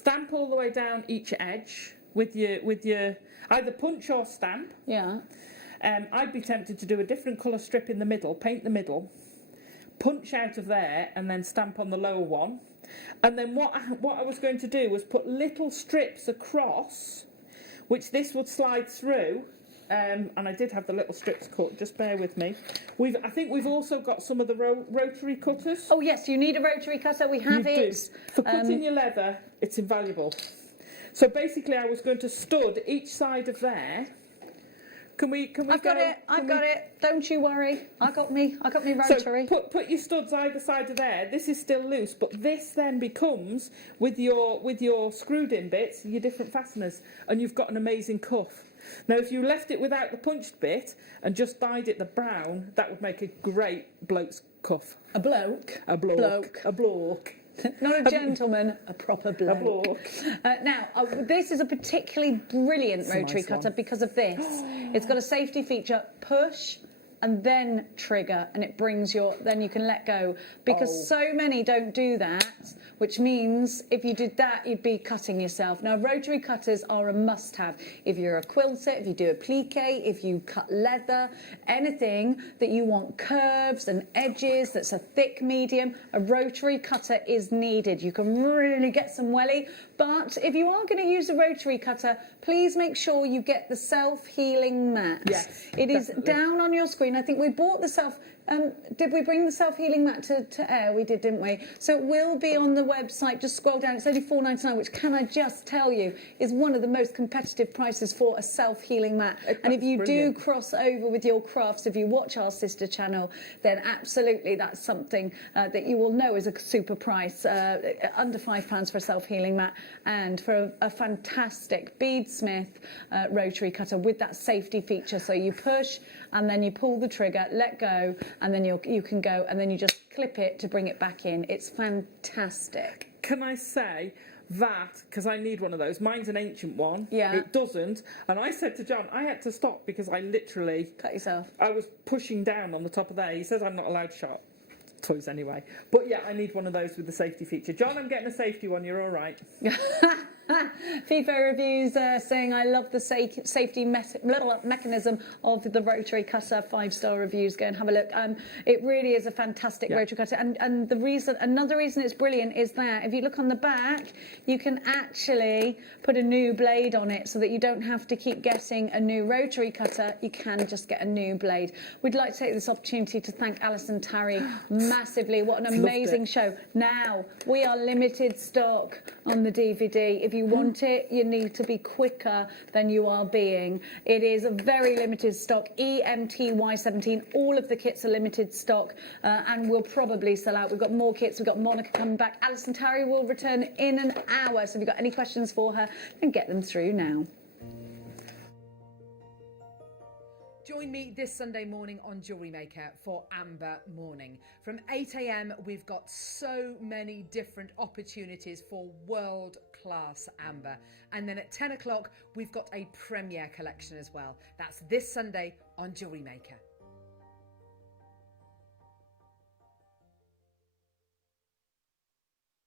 stamp all the way down each edge with your either punch or stamp. Yeah. I'd be tempted to do a different colour strip in the middle, paint the middle, punch out of there, and then stamp on the lower one. And then what I was going to do was put little strips across, which this would slide through. And I did have the little strips cut, just bear with me. I think we've also got some of the rotary cutters. Oh yes, you need a rotary cutter, we have it. For cutting your leather, it's invaluable. So basically I was going to stud each side of there. I've got it. Don't you worry. I got me rotary. So put your studs either side of there. This is still loose, but this then becomes with your screwed in bits, your different fasteners, and you've got an amazing cuff. Now, if you left it without the punched bit and just dyed it the brown, that would make a great bloke's cuff. A bloke. A bloke. A bloke. Not a gentleman, a proper bloke. A bloke. Now, this is a particularly brilliant rotary cutter because of this. It's got a safety feature, push and then trigger, and it brings then you can let go. Because so many don't do that, which means if you did that, you'd be cutting yourself. Now, rotary cutters are a must-have. If you're a quilter, if you do a plique, if you cut leather, anything that you want curves and edges, that's a thick medium, a rotary cutter is needed. You can really get some welly, but if you are going to use a rotary cutter, please make sure you get the self-healing mat. Yes, it is down on your screen. I think we bought the did we bring the self-healing mat to air? We did, didn't we? So it will be on the website. Just scroll down. It's only £4.99, which, can I just tell you, is one of the most competitive prices for a self-healing mat. And if you do cross over with your crafts, if you watch our sister channel, then absolutely that's something that you will know is a super price. Under £5 for a self-healing mat, and for a fantastic beadsmith rotary cutter with that safety feature. So you push and then you pull the trigger, let go, and then you can go, and then you just clip it to bring it back in. It's fantastic. Can I say that, because I need one of those, mine's an ancient one, yeah, it doesn't, and I said to John, I had to stop because I literally cut yourself. I was pushing down on the top of there. He says I'm not allowed sharp toys anyway, but yeah, I need one of those with the safety feature. John, I'm getting a safety one, you're all right. FIFA reviews saying I love the safety mechanism of the rotary cutter. 5-star reviews. Go and have a look. It really is a fantastic rotary cutter, and another reason it's brilliant is that if you look on the back, you can actually put a new blade on it, so that you don't have to keep getting a new rotary cutter. You can just get a new blade. We'd like to take this opportunity to thank Alison Tarry massively. What an amazing show. Now we are limited stock on the DVD. If you want it, you need to be quicker than you are being. It is a very limited stock. EMTY17. All of the kits are limited stock, and will probably sell out. We've got more kits. We've got Monica coming back. Alison Tarry will return in an hour. So if you've got any questions for her, then get them through now. Join me this Sunday morning on JewelleryMaker for Amber Morning. From 8 a.m, we've got so many different opportunities for world-class amber. And then at 10 o'clock, we've got a premiere collection as well. That's this Sunday on JewelleryMaker.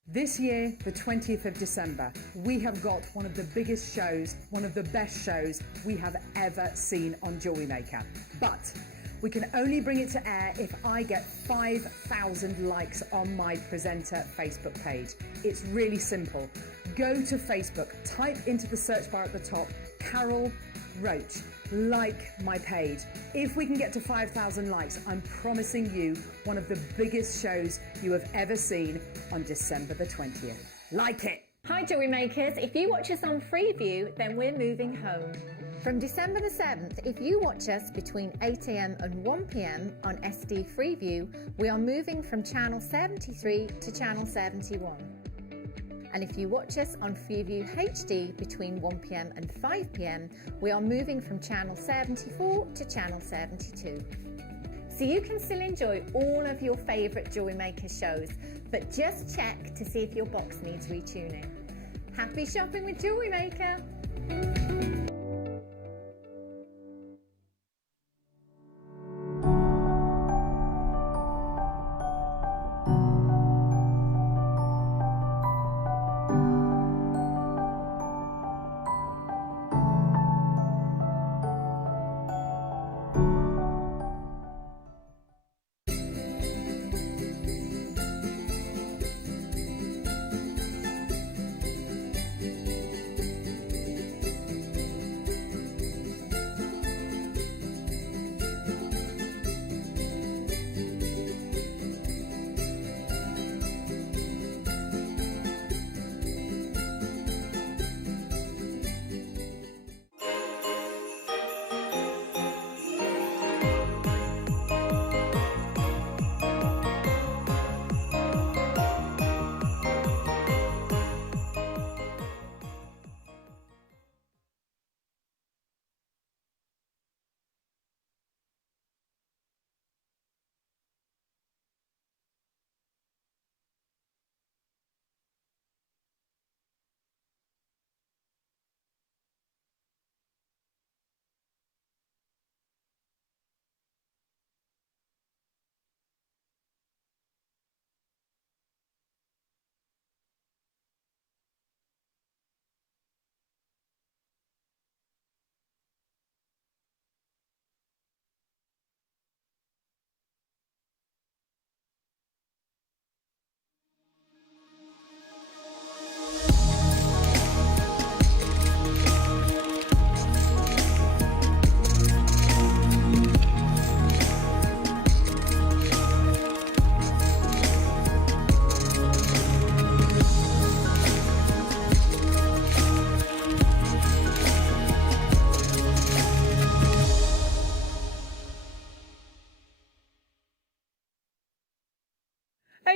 This year, the 20th of December, we have got one of the biggest shows, one of the best shows we have ever seen on JewelleryMaker. But we can only bring it to air if I get 5,000 likes on my presenter Facebook page. It's really simple. Go to Facebook, type into the search bar at the top, Carol Roach, like my page. If we can get to 5,000 likes, I'm promising you one of the biggest shows you have ever seen on December the 20th. Like it! Hi Jewellery Makers, if you watch us on Freeview, then we're moving home. From December the 7th, if you watch us between 8 a.m. and 1 p.m. on SD Freeview, we are moving from channel 73 to channel 71. And if you watch us on Freeview HD between 1 p.m. and 5 p.m, we are moving from channel 74 to channel 72. So you can still enjoy all of your favourite Jewellery Maker shows, but just check to see if your box needs retuning. Happy shopping with Jewellery Maker!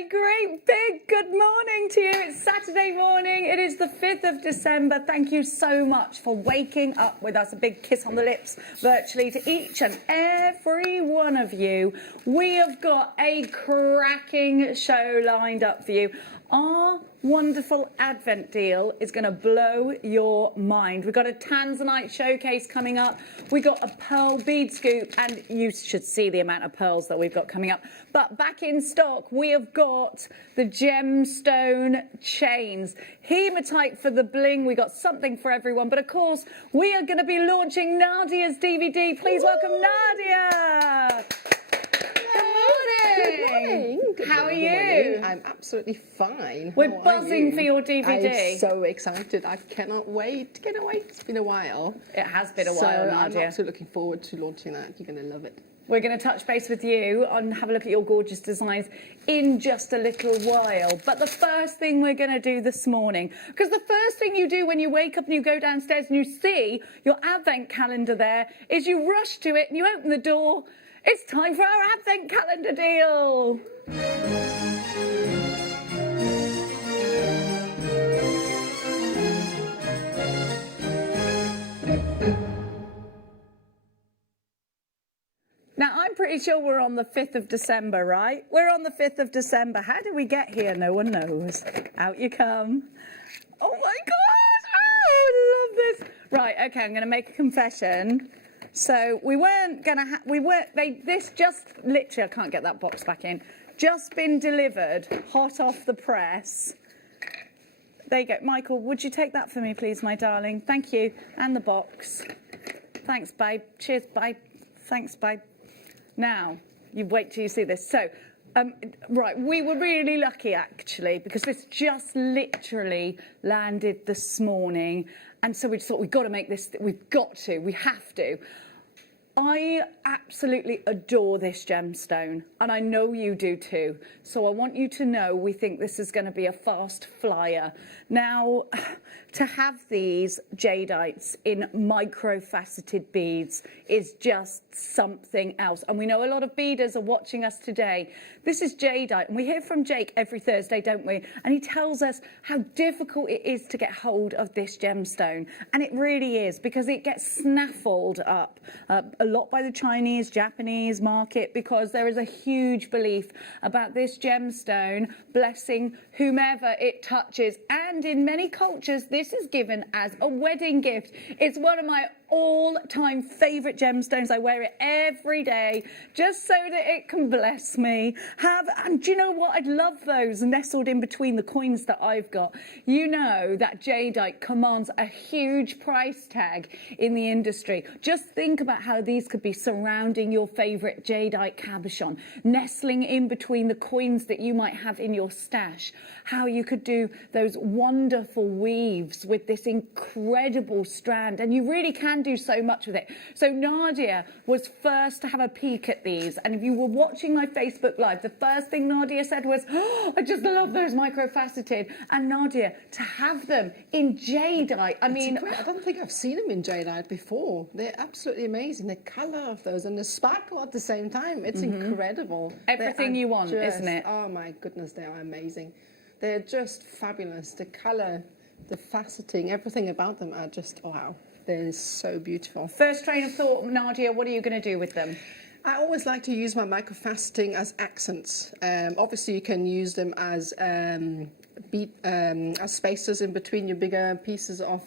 great big good morning to you. It's Saturday morning. It is the 5th of December. Thank you so much for waking up with us. A big kiss on the lips virtually to each and every one of you. We have got a cracking show lined up for you. Our wonderful Advent deal is going to blow your mind. We've got a Tanzanite showcase coming up. We've got a pearl bead scoop, and you should see the amount of pearls that we've got coming up. But back in stock, we have got the gemstone chains. Hematite for the bling. We got something for everyone. But of course, we are going to be launching Nadia's DVD. Please welcome Nadia. Good morning. How are you? I'm absolutely fine. We're How are buzzing you? for your DVD. I'm so excited. I cannot wait. It's been a while. It has been a while, So I'm Nadia. absolutely looking forward to launching that. You're going to love it. We're going to touch base with you and have a look at your gorgeous designs in just a little while. But the first thing we're going to do this morning, because the first thing you do when you wake up and you go downstairs and you see your Advent calendar there, is you rush to it and you open the door. It's time for our Advent calendar deal. Now, I'm pretty sure we're on the 5th of December, right? We're on the 5th of December. How did we get here? No one knows. Out you come. Oh, my God. Oh, I love this. Right, OK, I'm going to make a confession. So we weren't going to this just literally, I can't get that box back in, just been delivered, hot off the press. There you go. Michael, would you take that for me, please, my darling? Thank you. And the box. Thanks, babe. Cheers, babe. Thanks, babe. Now, you wait till you see this. So, right, we were really lucky, actually, because this just literally landed this morning. And so we just thought, we've got to make this, we have to. I absolutely adore this gemstone, and I know you do too. So I want you to know we think this is going to be a fast flyer. Now, to have these jadeites in micro-faceted beads is just something else. And we know a lot of beaders are watching us today. This is jadeite, and we hear from Jake every Thursday, don't we? And he tells us how difficult it is to get hold of this gemstone. And it really is, because it gets snaffled up a lot by the Chinese, Japanese market, because there is a huge belief about this gemstone blessing whomever it touches. And in many cultures, this is given as a wedding gift. It's one of my all-time favourite gemstones. I wear it every day just so that it can bless me. And do you know what? I'd love those nestled in between the coins that I've got. You know that jadeite commands a huge price tag in the industry. Just think about how these could be surrounding your favourite jadeite cabochon, nestling in between the coins that you might have in your stash. How you could do those wonderful weaves with this incredible strand, and you really can do so much with it. So Nadia was first to have a peek at these, and if you were watching my Facebook Live, the first thing Nadia said was, oh, I just love those micro-faceted. And Nadia, to have them in jadeite, I mean... I don't think I've seen them in jadeite before. They're absolutely amazing. The colour of those and the sparkle at the same time. It's incredible. Everything you want, isn't it? Oh, my goodness, they are amazing. They're just fabulous. The colour, the faceting, everything about them are just, wow. They're so beautiful. First train of thought, Nadia, what are you going to do with them? I always like to use my microfaceting as accents. Obviously, you can use them as spacers in between your bigger pieces of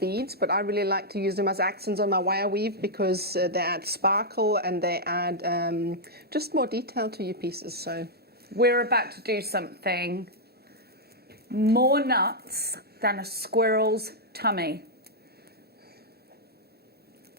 beads, but I really like to use them as accents on my wire weave because they add sparkle and they add just more detail to your pieces. So we're about to do something more nuts than a squirrel's tummy.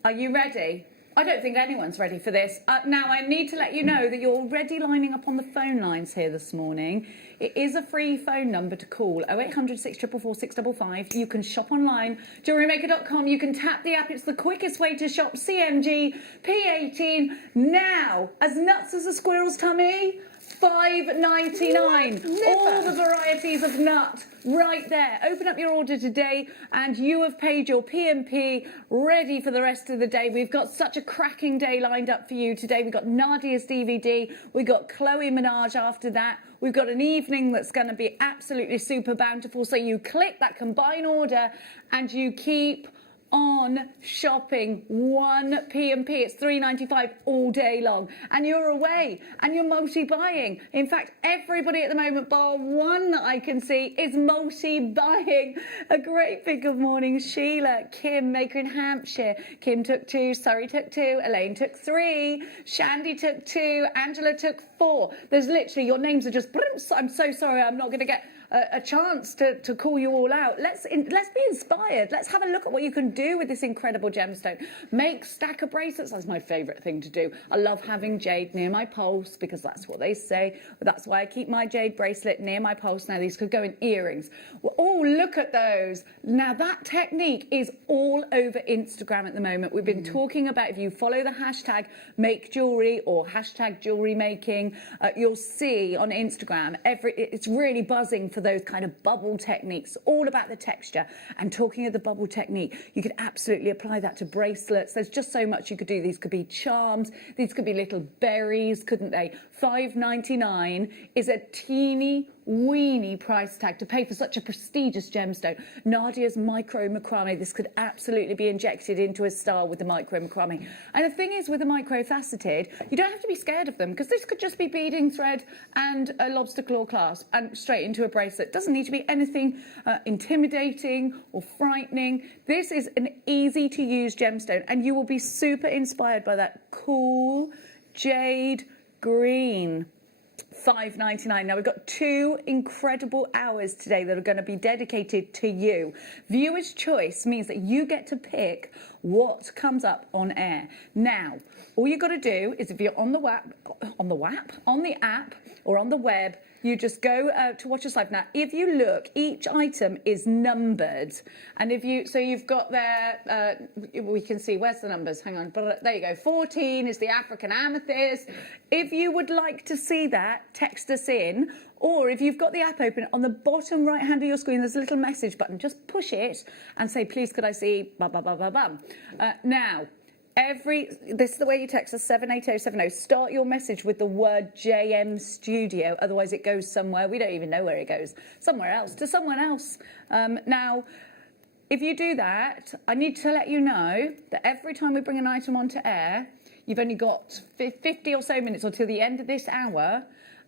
Are you ready? I don't think anyone's ready for this. Now, I need to let you know that you're already lining up on the phone lines here this morning. It is a free phone number to call, 0800 644 655. You can shop online, JewelleryMaker.com. You can tap the app. It's the quickest way to shop CMG P18 now. As nuts as a squirrel's tummy, $5.99. All the varieties of nut right there. Open up your order today and you have paid your P&P, ready for the rest of the day. We've got such a cracking day lined up for you today. We've got Nadia's DVD. We've got Chloe Minaj after that. We've got an evening that's going to be absolutely super bountiful. So you click that combine order and you keep on shopping. One P&P, it's $3.95 all day long, and you're away and you're multi-buying. In fact, everybody at the moment, bar one that I can see, is multi-buying. A great big good morning, Sheila, Kim, Maker in Hampshire. Kim took 2, Surrey took 2, Elaine took 3, Shandy took 2, Angela took 4. There's literally, your names are just, I'm so sorry, I'm not going to get a chance to call you all out. Let's be inspired. Let's have a look at what you can do with this incredible gemstone. Make stacker bracelets. That's my favourite thing to do. I love having jade near my pulse because that's what they say. That's why I keep my jade bracelet near my pulse. Now these could go in earrings. Well, oh, look at those. Now that technique is all over Instagram at the moment. We've been talking about, if you follow the hashtag make jewellery or hashtag jewellery making, you'll see on Instagram, it's really buzzing for those kind of bubble techniques, all about the texture. And talking of the bubble technique, you could absolutely apply that to bracelets. There's just so much you could do. These could be charms, these could be little berries, couldn't they? $5.99 is a teeny weeny price tag to pay for such a prestigious gemstone. Nadia's micro macrame, this could absolutely be injected into a style with the micro macrame. And the thing is, with the micro faceted, you don't have to be scared of them, because this could just be beading thread and a lobster claw clasp and straight into a bracelet. It doesn't need to be anything intimidating or frightening. This is an easy to use gemstone, and you will be super inspired by that cool jade green. $5.99. Now we've got 2 incredible hours today that are going to be dedicated to you. Viewer's choice means that you get to pick what comes up on air. Now, all you've got to do is, if you're on the app or on the web, you just go to watch us live. Now, if you look, each item is numbered. And so you've got there, we can see, where's the numbers? Hang on, there you go. 14 is the African amethyst. If you would like to see that, text us in. Or if you've got the app open, on the bottom right hand of your screen, there's a little message button. Just push it and say, please, could I see, blah, blah, blah, blah, blah. Now, this is the way you text us, 78070. Start your message with the word JM Studio, otherwise it goes somewhere. We don't even know where it goes. Somewhere else, to someone else. Now, if you do that, I need to let you know that every time we bring an item onto air, you've only got 50 or so minutes until the end of this hour,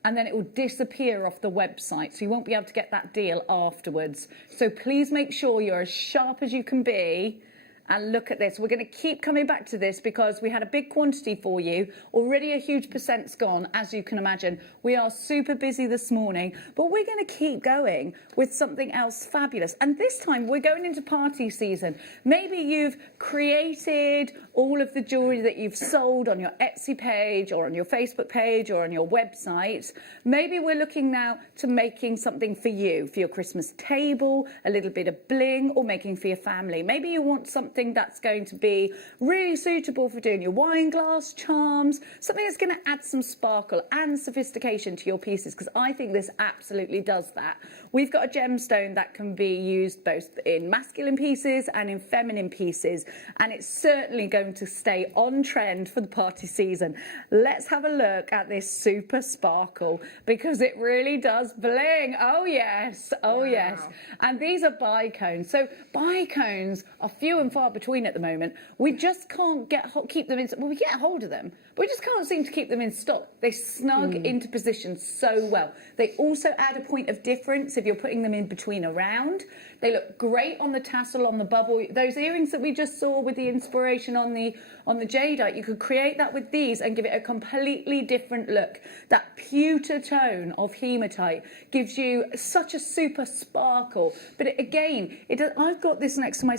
and then it will disappear off the website, so you won't be able to get that deal afterwards. So please make sure you're as sharp as you can be. And look at this. We're going to keep coming back to this because we had a big quantity for you. Already a huge percent's gone, as you can imagine. We are super busy this morning, but we're going to keep going with something else fabulous. And this time we're going into party season. Maybe you've created all of the jewellery that you've sold on your Etsy page or on your Facebook page or on your website. Maybe we're looking now to making something for you, for your Christmas table, a little bit of bling, or making for your family. Maybe you want something that's going to be really suitable for doing your wine glass charms, something that's going to add some sparkle and sophistication to your pieces, because I think this absolutely does that. We've got a gemstone that can be used both in masculine pieces and in feminine pieces, and it's certainly going to stay on trend for the party season. Let's have a look at this super sparkle, because it really does bling. Oh yes, oh wow. Yes. And these are bicones. So bicones are few and far between at the moment. We just can't keep them in. Well, we get hold of them, but we just can't seem to keep them in stock. They snug into position so well. They also add a point of difference if you're putting them in between a round. They look great on the tassel, on the bubble. Those earrings that we just saw with the inspiration on the jadeite, you could create that with these and give it a completely different look. That pewter tone of hematite gives you such a super sparkle. But I've got this next to my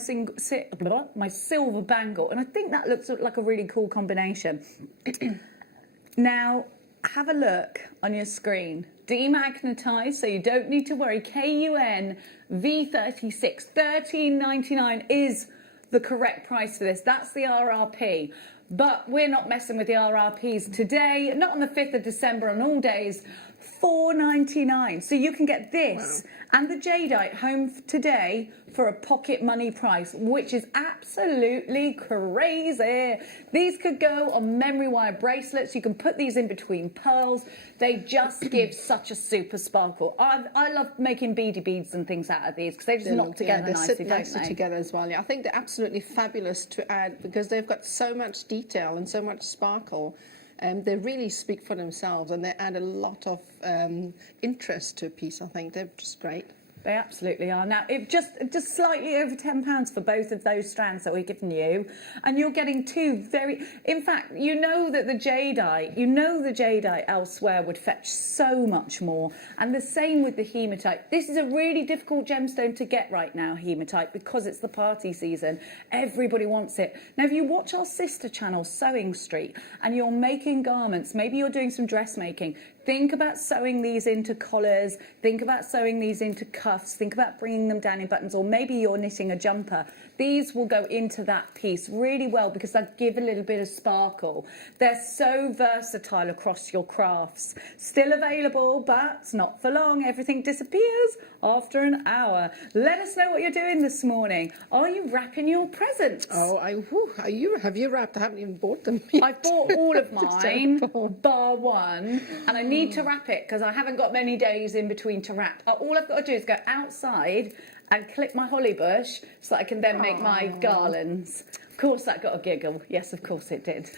silver bangle, and I think that looks like a really cool combination. Now, have a look on your screen. Demagnetized, so you don't need to worry. KUN V36, $13.99 is the correct price for this. That's the RRP. But we're not messing with the RRPs today, not on the 5th of December on all days. $4.99. So you can get this and the jadeite home today for a pocket money price, which is absolutely crazy. These could go on memory wire bracelets. You can put these in between pearls. They just give such a super sparkle. I love making beady beads and things out of these because they just knock together they nicely, sit don't nicely they? together as well. Yeah, I think they're absolutely fabulous to add because they've got so much detail and so much sparkle. They really speak for themselves and they add a lot of interest to a piece. I think they're just great. They absolutely are. Now, it just slightly over £10 for both of those strands that we've given you, and you're getting two very. In fact, you know that the jadeite elsewhere would fetch so much more, and the same with the hematite. This is a really difficult gemstone to get right now, hematite, because it's the party season. Everybody wants it. Now, if you watch our sister channel, Sewing Street, and you're making garments, maybe you're doing some dressmaking. Think about sewing these into collars, think about sewing these into cuffs, think about bringing them down in buttons, or maybe you're knitting a jumper. These will go into that piece really well because they give a little bit of sparkle. They're so versatile across your crafts. Still available, but not for long. Everything disappears after an hour. Let us know what you're doing this morning. Are you wrapping your presents? Oh, have you wrapped? I haven't even bought them yet. I've bought all of Just mine, terrible. bar one, and I need to wrap it because I haven't got many days in between to wrap. All I've got to do is go outside and clip my holly bush so that I can then make my garlands. Of course that got a giggle. Yes, of course it did.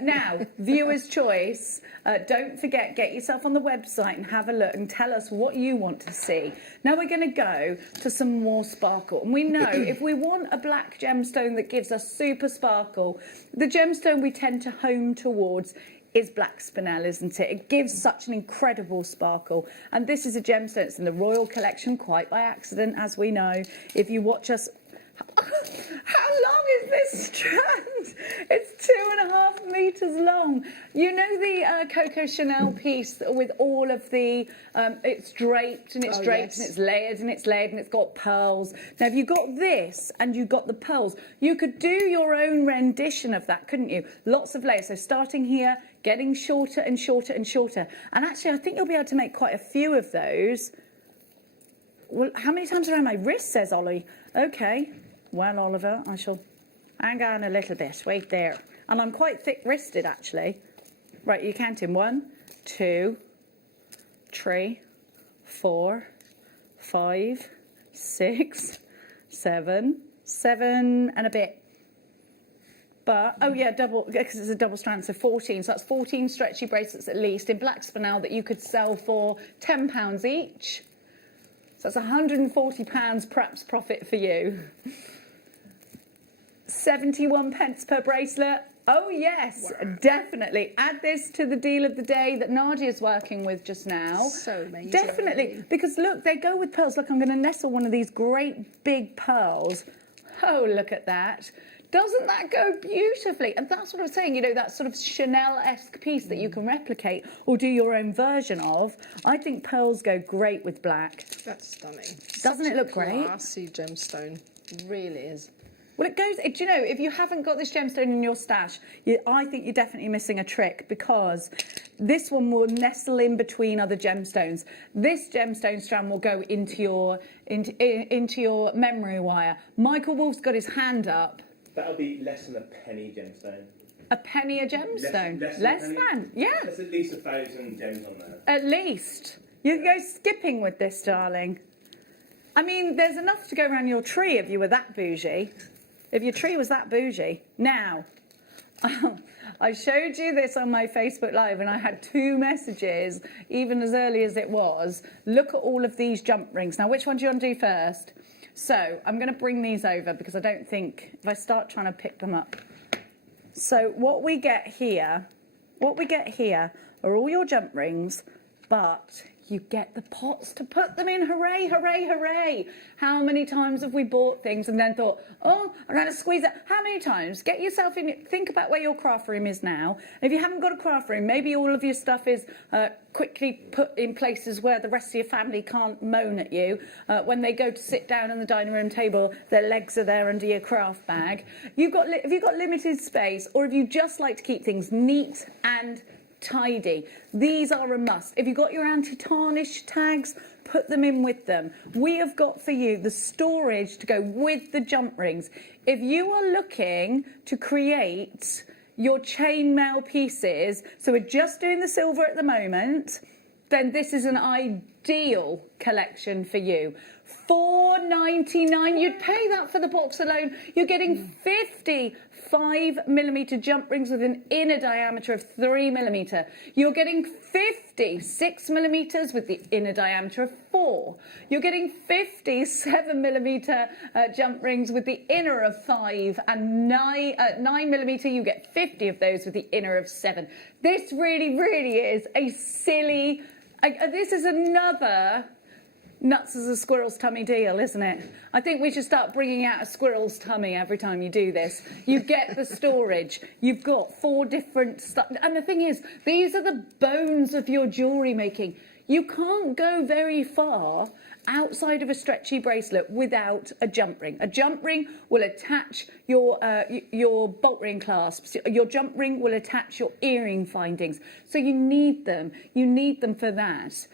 Now, viewer's choice. Don't forget, get yourself on the website and have a look and tell us what you want to see. Now we're going to go to some more sparkle. And we know if we want a black gemstone that gives us super sparkle, the gemstone we tend to home towards is black spinel, isn't it? It gives such an incredible sparkle. And this is a gemstone. It's in the Royal Collection, quite by accident, as we know. If you watch us... How long is this strand? It's 2.5 meters long. You know the Coco Chanel piece with all of the, it's draped and it's draped and it's layered and it's layered and it's got pearls. Now, if you got this and you got the pearls, you could do your own rendition of that, couldn't you? Lots of layers. So starting here, getting shorter and shorter and shorter. And actually, I think you'll be able to make quite a few of those. Well, how many times around my wrist, says Ollie? Okay. Well, Oliver, I shall hang on a little bit. Wait there. And I'm quite thick-wristed, actually. Right, you counting. 1, 2, 3, 4, 5, 6, 7, 7 and a bit. But, oh yeah, double, because it's a double strand, so 14. So that's 14 stretchy bracelets at least in black spinel that you could sell for £10 each. So that's £140 perhaps profit for you. 71 pence per bracelet. Oh yes, definitely. Add this to the deal of the day that Nadia's working with just now. So amazing. Definitely, because look, they go with pearls. Look, I'm going to nestle one of these great big pearls. Oh, look at that. Doesn't that go beautifully? And that's what I was saying, you know, that sort of Chanel-esque piece that you can replicate or do your own version of. I think pearls go great with black. That's stunning. Doesn't it look great? Classy gemstone. It really is. Well, it goes, do you know, if you haven't got this gemstone in your stash, I think you're definitely missing a trick because this one will nestle in between other gemstones. This gemstone strand will go into your memory wire. Michael Wolf's got his hand up. That'll be less than a penny gemstone. A penny a gemstone? Less than? Yeah. There's at least 1,000 gems on there. At least. You go skipping with this, darling. I mean, there's enough to go around your tree if you were that bougie. If your tree was that bougie. Now, I showed you this on my Facebook Live and I had 2 messages, even as early as it was. Look at all of these jump rings. Now, which one do you want to do first? So, I'm going to bring these over because I don't think, if I start trying to pick them up. So, what we get here are all your jump rings, but you get the pots to put them in. Hooray, hooray, hooray. How many times have we bought things and then thought, oh, I'm going to squeeze it. How many times? Get yourself in, think about where your craft room is now. And if you haven't got a craft room, maybe all of your stuff is quickly put in places where the rest of your family can't moan at you. When they go to sit down on the dining room table, their legs are there under your craft bag. Have you got limited space, or if you just like to keep things neat and tidy, these are a must. If you've got your anti-tarnish tags, put them in with them. We have got for you the storage to go with the jump rings. If you are looking to create your chainmail pieces, so we're just doing the silver at the moment, then this is an ideal collection for you. $4.99, you'd pay that for the box alone. You're getting 50 5mm jump rings with an inner diameter of 3mm. You're getting 50 6mm with the inner diameter of 4. You're getting 50 7mm jump rings with the inner of 5, and 9mm. You get 50 of those with the inner of 7. This really, really is a silly. This is another nuts as a squirrel's tummy deal, isn't it? I think we should start bringing out a squirrel's tummy every time you do this. You get the storage. You've got 4 different stuff. And the thing is, these are the bones of your jewellery making. You can't go very far outside of a stretchy bracelet without a jump ring. A jump ring will attach your bolt ring clasps. Your jump ring will attach your earring findings. So you need them. You need them for that.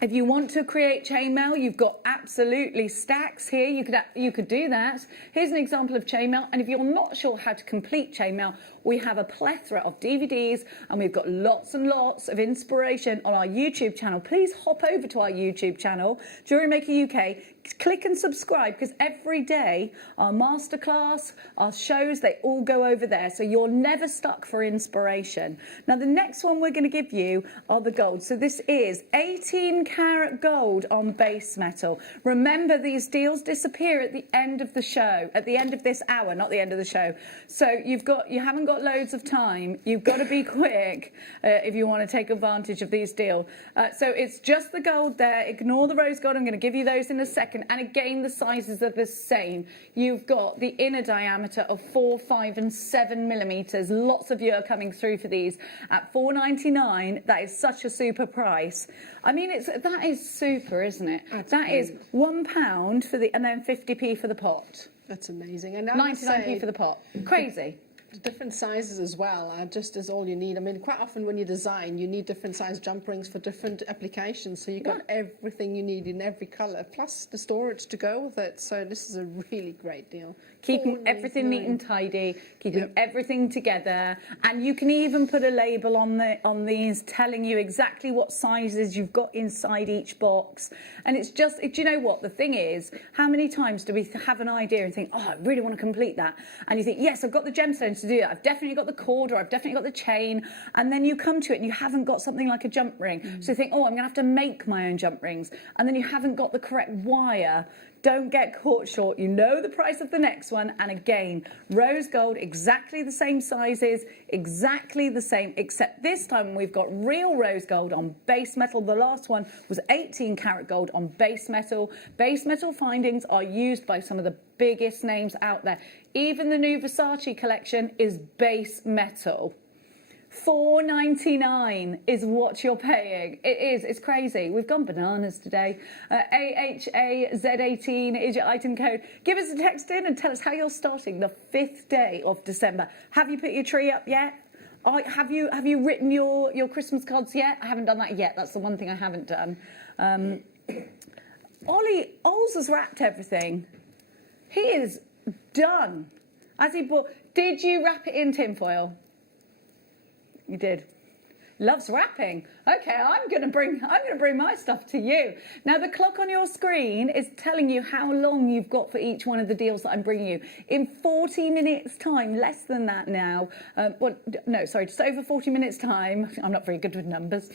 If you want to create chainmail, you've got absolutely stacks here. You could do that. Here's an example of chainmail. And if you're not sure how to complete chainmail, we have a plethora of DVDs, and we've got lots and lots of inspiration on our YouTube channel. Please hop over to our YouTube channel, JewelleryMaker UK. Click and subscribe, because every day our masterclass, our shows, they all go over there, so you're never stuck for inspiration. Now the next one we're going to give you are the gold. So this is 18 karat gold on base metal. Remember, these deals disappear at the end of the show, at the end of this hour, not the end of the show. So you haven't got loads of time. You've got to be quick if you want to take advantage of these deals. So it's just the gold there. Ignore the rose gold. I'm going to give you those in a second. And again, the sizes are the same. You've got the inner diameter of 4, 5 and 7mm. Lots of you are coming through for these at $4.99. That is such a super price. I mean, that is super, isn't it? That is £1 for the, and then 50p for the pot. That's amazing. And 99p for the pot. Crazy. Different sizes as well are just as all you need. I mean, quite often when you design, you need different size jump rings for different applications. So you've got everything you need in every colour, plus the storage to go with it. So this is a really great deal. Keeping everything neat and tidy, keeping everything together, and you can even put a label on these telling you exactly what sizes you've got inside each box. And it's just, do you know what the thing is? How many times do we have an idea and think, oh, I really want to complete that? And you think, yes, I've got the gemstones to do that. I've definitely got the cord, or I've definitely got the chain. And then you come to it and you haven't got something like a jump ring. So you think, oh, I'm going to have to make my own jump rings. And then you haven't got the correct wire. Don't get caught short. You know the price of the next one. And again, rose gold, exactly the same sizes, exactly the same, except this time we've got real rose gold on base metal. The last one was 18 karat gold on base metal. Base metal findings are used by some of the biggest names out there. Even the new Versace collection is base metal. $4.99 is what you're paying. It is. It's crazy. We've gone bananas today. AHAZ18 is your item code. Give us a text in and tell us how you're starting the 5th day of December. Have you put your tree up yet? Have you written your Christmas cards yet? I haven't done that yet. That's the one thing I haven't done. Ols has wrapped everything. He is done. Did you wrap it in tinfoil? You did. Loves wrapping. Okay, I'm going to bring my stuff to you. Now the clock on your screen is telling you how long you've got for each one of the deals that I'm bringing you. In 40 minutes time, less than that now. Just over 40 minutes time. I'm not very good with numbers.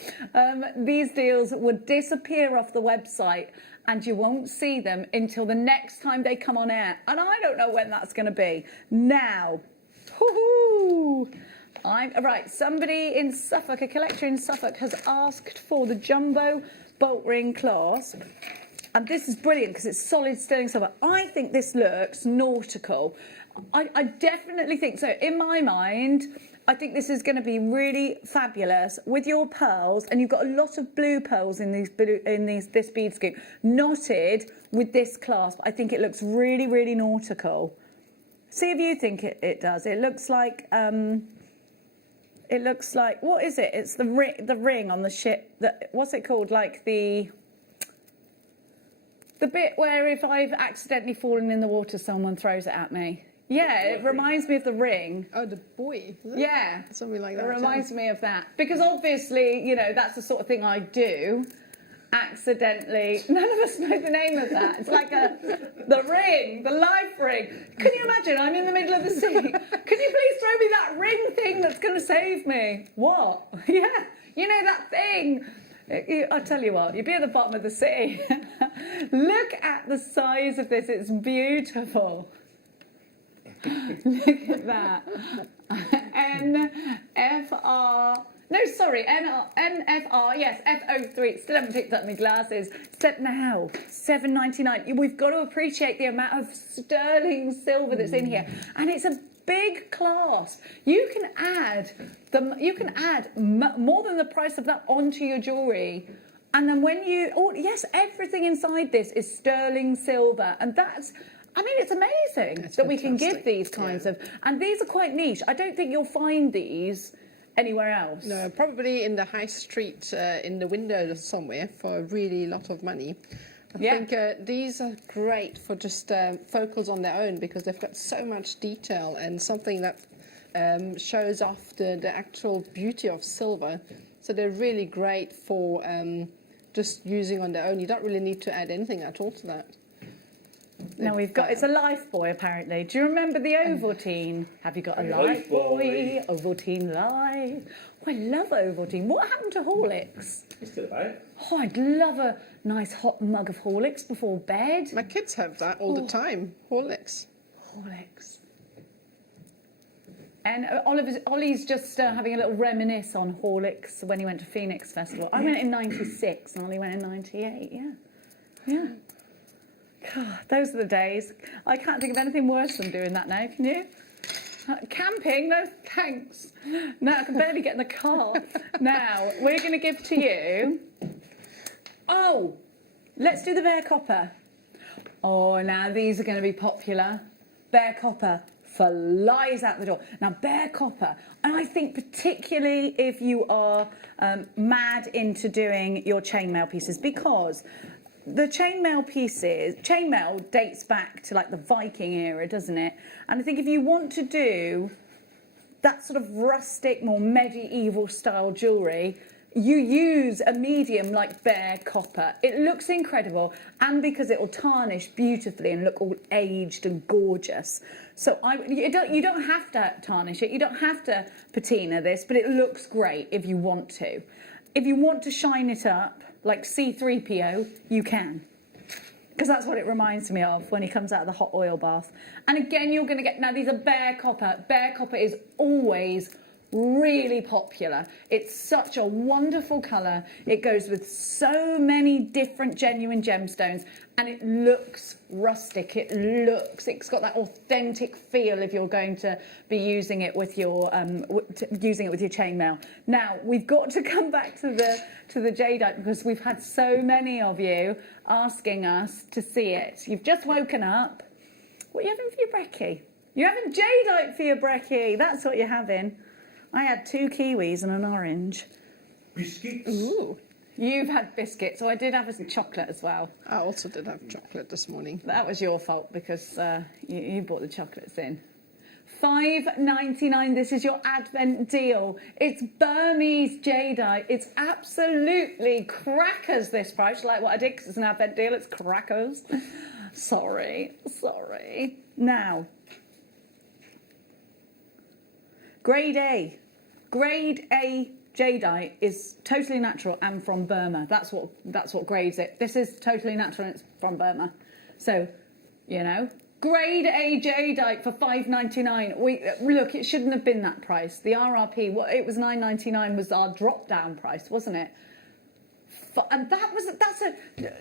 These deals would disappear off the website, and you won't see them until the next time they come on air. And I don't know when that's going to be. Now, woohoo! Right, somebody in Suffolk, a collector in Suffolk, has asked for the jumbo bolt ring clasp. And this is brilliant because it's solid sterling silver. I think this looks nautical. I definitely think so. In my mind, I think this is going to be really fabulous with your pearls, and you've got a lot of blue pearls in this bead scoop, knotted with this clasp. I think it looks really, really nautical. See if you think it does. It looks like what is it? It's the ring on the ship. What's it called? Like the bit where if I've accidentally fallen in the water, someone throws it at me. Yeah, it reminds me of the ring. Oh, the buoy. Is it? Yeah. Something like that. It reminds me of that. Because obviously, you know, that's the sort of thing I do. Accidentally. None of us know the name of that. It's like the ring, the life ring. Can you imagine? I'm in the middle of the sea. Can you please throw me that ring thing that's going to save me? What? Yeah. You know that thing. I'll tell you what, you'd be at the bottom of the sea. Look at the size of this. It's beautiful. Look at that. NFR. No, sorry, NFR, yes, F03. Still haven't picked up my glasses. Set now, $7.99. We've got to appreciate the amount of sterling silver that's in here. And it's a big clasp. You can add more than the price of that onto your jewellery. And then when yes, everything inside this is sterling silver. And that's, I mean, it's amazing that we can give these kinds of, and these are quite niche. I don't think you'll find these anywhere else. No, probably in the high street, in the window somewhere for a really lot of money. I think these are great for just focals on their own because they've got so much detail and something that shows off the actual beauty of silver. So they're really great for just using on their own. You don't really need to add anything at all to that. Now we've got, it's a life buoy apparently. Do you remember the Ovaltine? Have you got a life buoy? Ovaltine life. Oh, I love Ovaltine. What happened to Horlicks? It's still about. Oh, I'd love a nice hot mug of Horlicks before bed. My kids have that all the time. Horlicks. Horlicks. And Ollie's just having a little reminisce on Horlicks when he went to Phoenix Festival. I went in '96 and Ollie went in '98. Yeah. Yeah. God, those are the days. I can't think of anything worse than doing that now, can you? Camping? No, thanks. No, I can barely get in the car. Now, we're going to give to you... Oh, let's do the Bear Copper. Oh, now these are going to be popular. Bear Copper flies out the door. Now, Bear Copper, and I think particularly if you are mad into doing your chainmail pieces, because... The chainmail dates back to like the Viking era, doesn't it? And I think if you want to do that sort of rustic, more medieval style jewellery, you use a medium like Bear Copper. It looks incredible, and because it will tarnish beautifully and look all aged and gorgeous. So you don't have to tarnish it, you don't have to patina this, but it looks great if you want to. If you want to shine it up, like C-3PO, you can. Because that's what it reminds me of when he comes out of the hot oil bath. And again, you're going to get... Now, these are Bear Copper. Bear Copper is always really popular. It's such a wonderful colour. It goes with so many different genuine gemstones. And it looks rustic. It's got that authentic feel if you're going to be using it with your chainmail. Now, we've got to come back to the jadeite because we've had so many of you asking us to see it. You've just woken up. What are you having for your brekkie? You're having jadeite for your brekkie. That's what you're having. I had 2 kiwis and an orange. Biscuits. Ooh. You've had biscuits, so I did have some chocolate as well. I also did have chocolate this morning. That was your fault because you brought the chocolates in. $5.99. This is your Advent deal. It's Burmese jadeite. It's absolutely crackers, this price. Like what I did, because it's an Advent deal. It's crackers. Sorry. Now, Grade A. Grade A jadeite is totally natural and from Burma. That's what grades it. This is totally natural and it's from Burma. So, you know, Grade A jadeite for $5.99. Look, it shouldn't have been that price. The RRP, it was $9.99 was our drop-down price, wasn't it? And that's a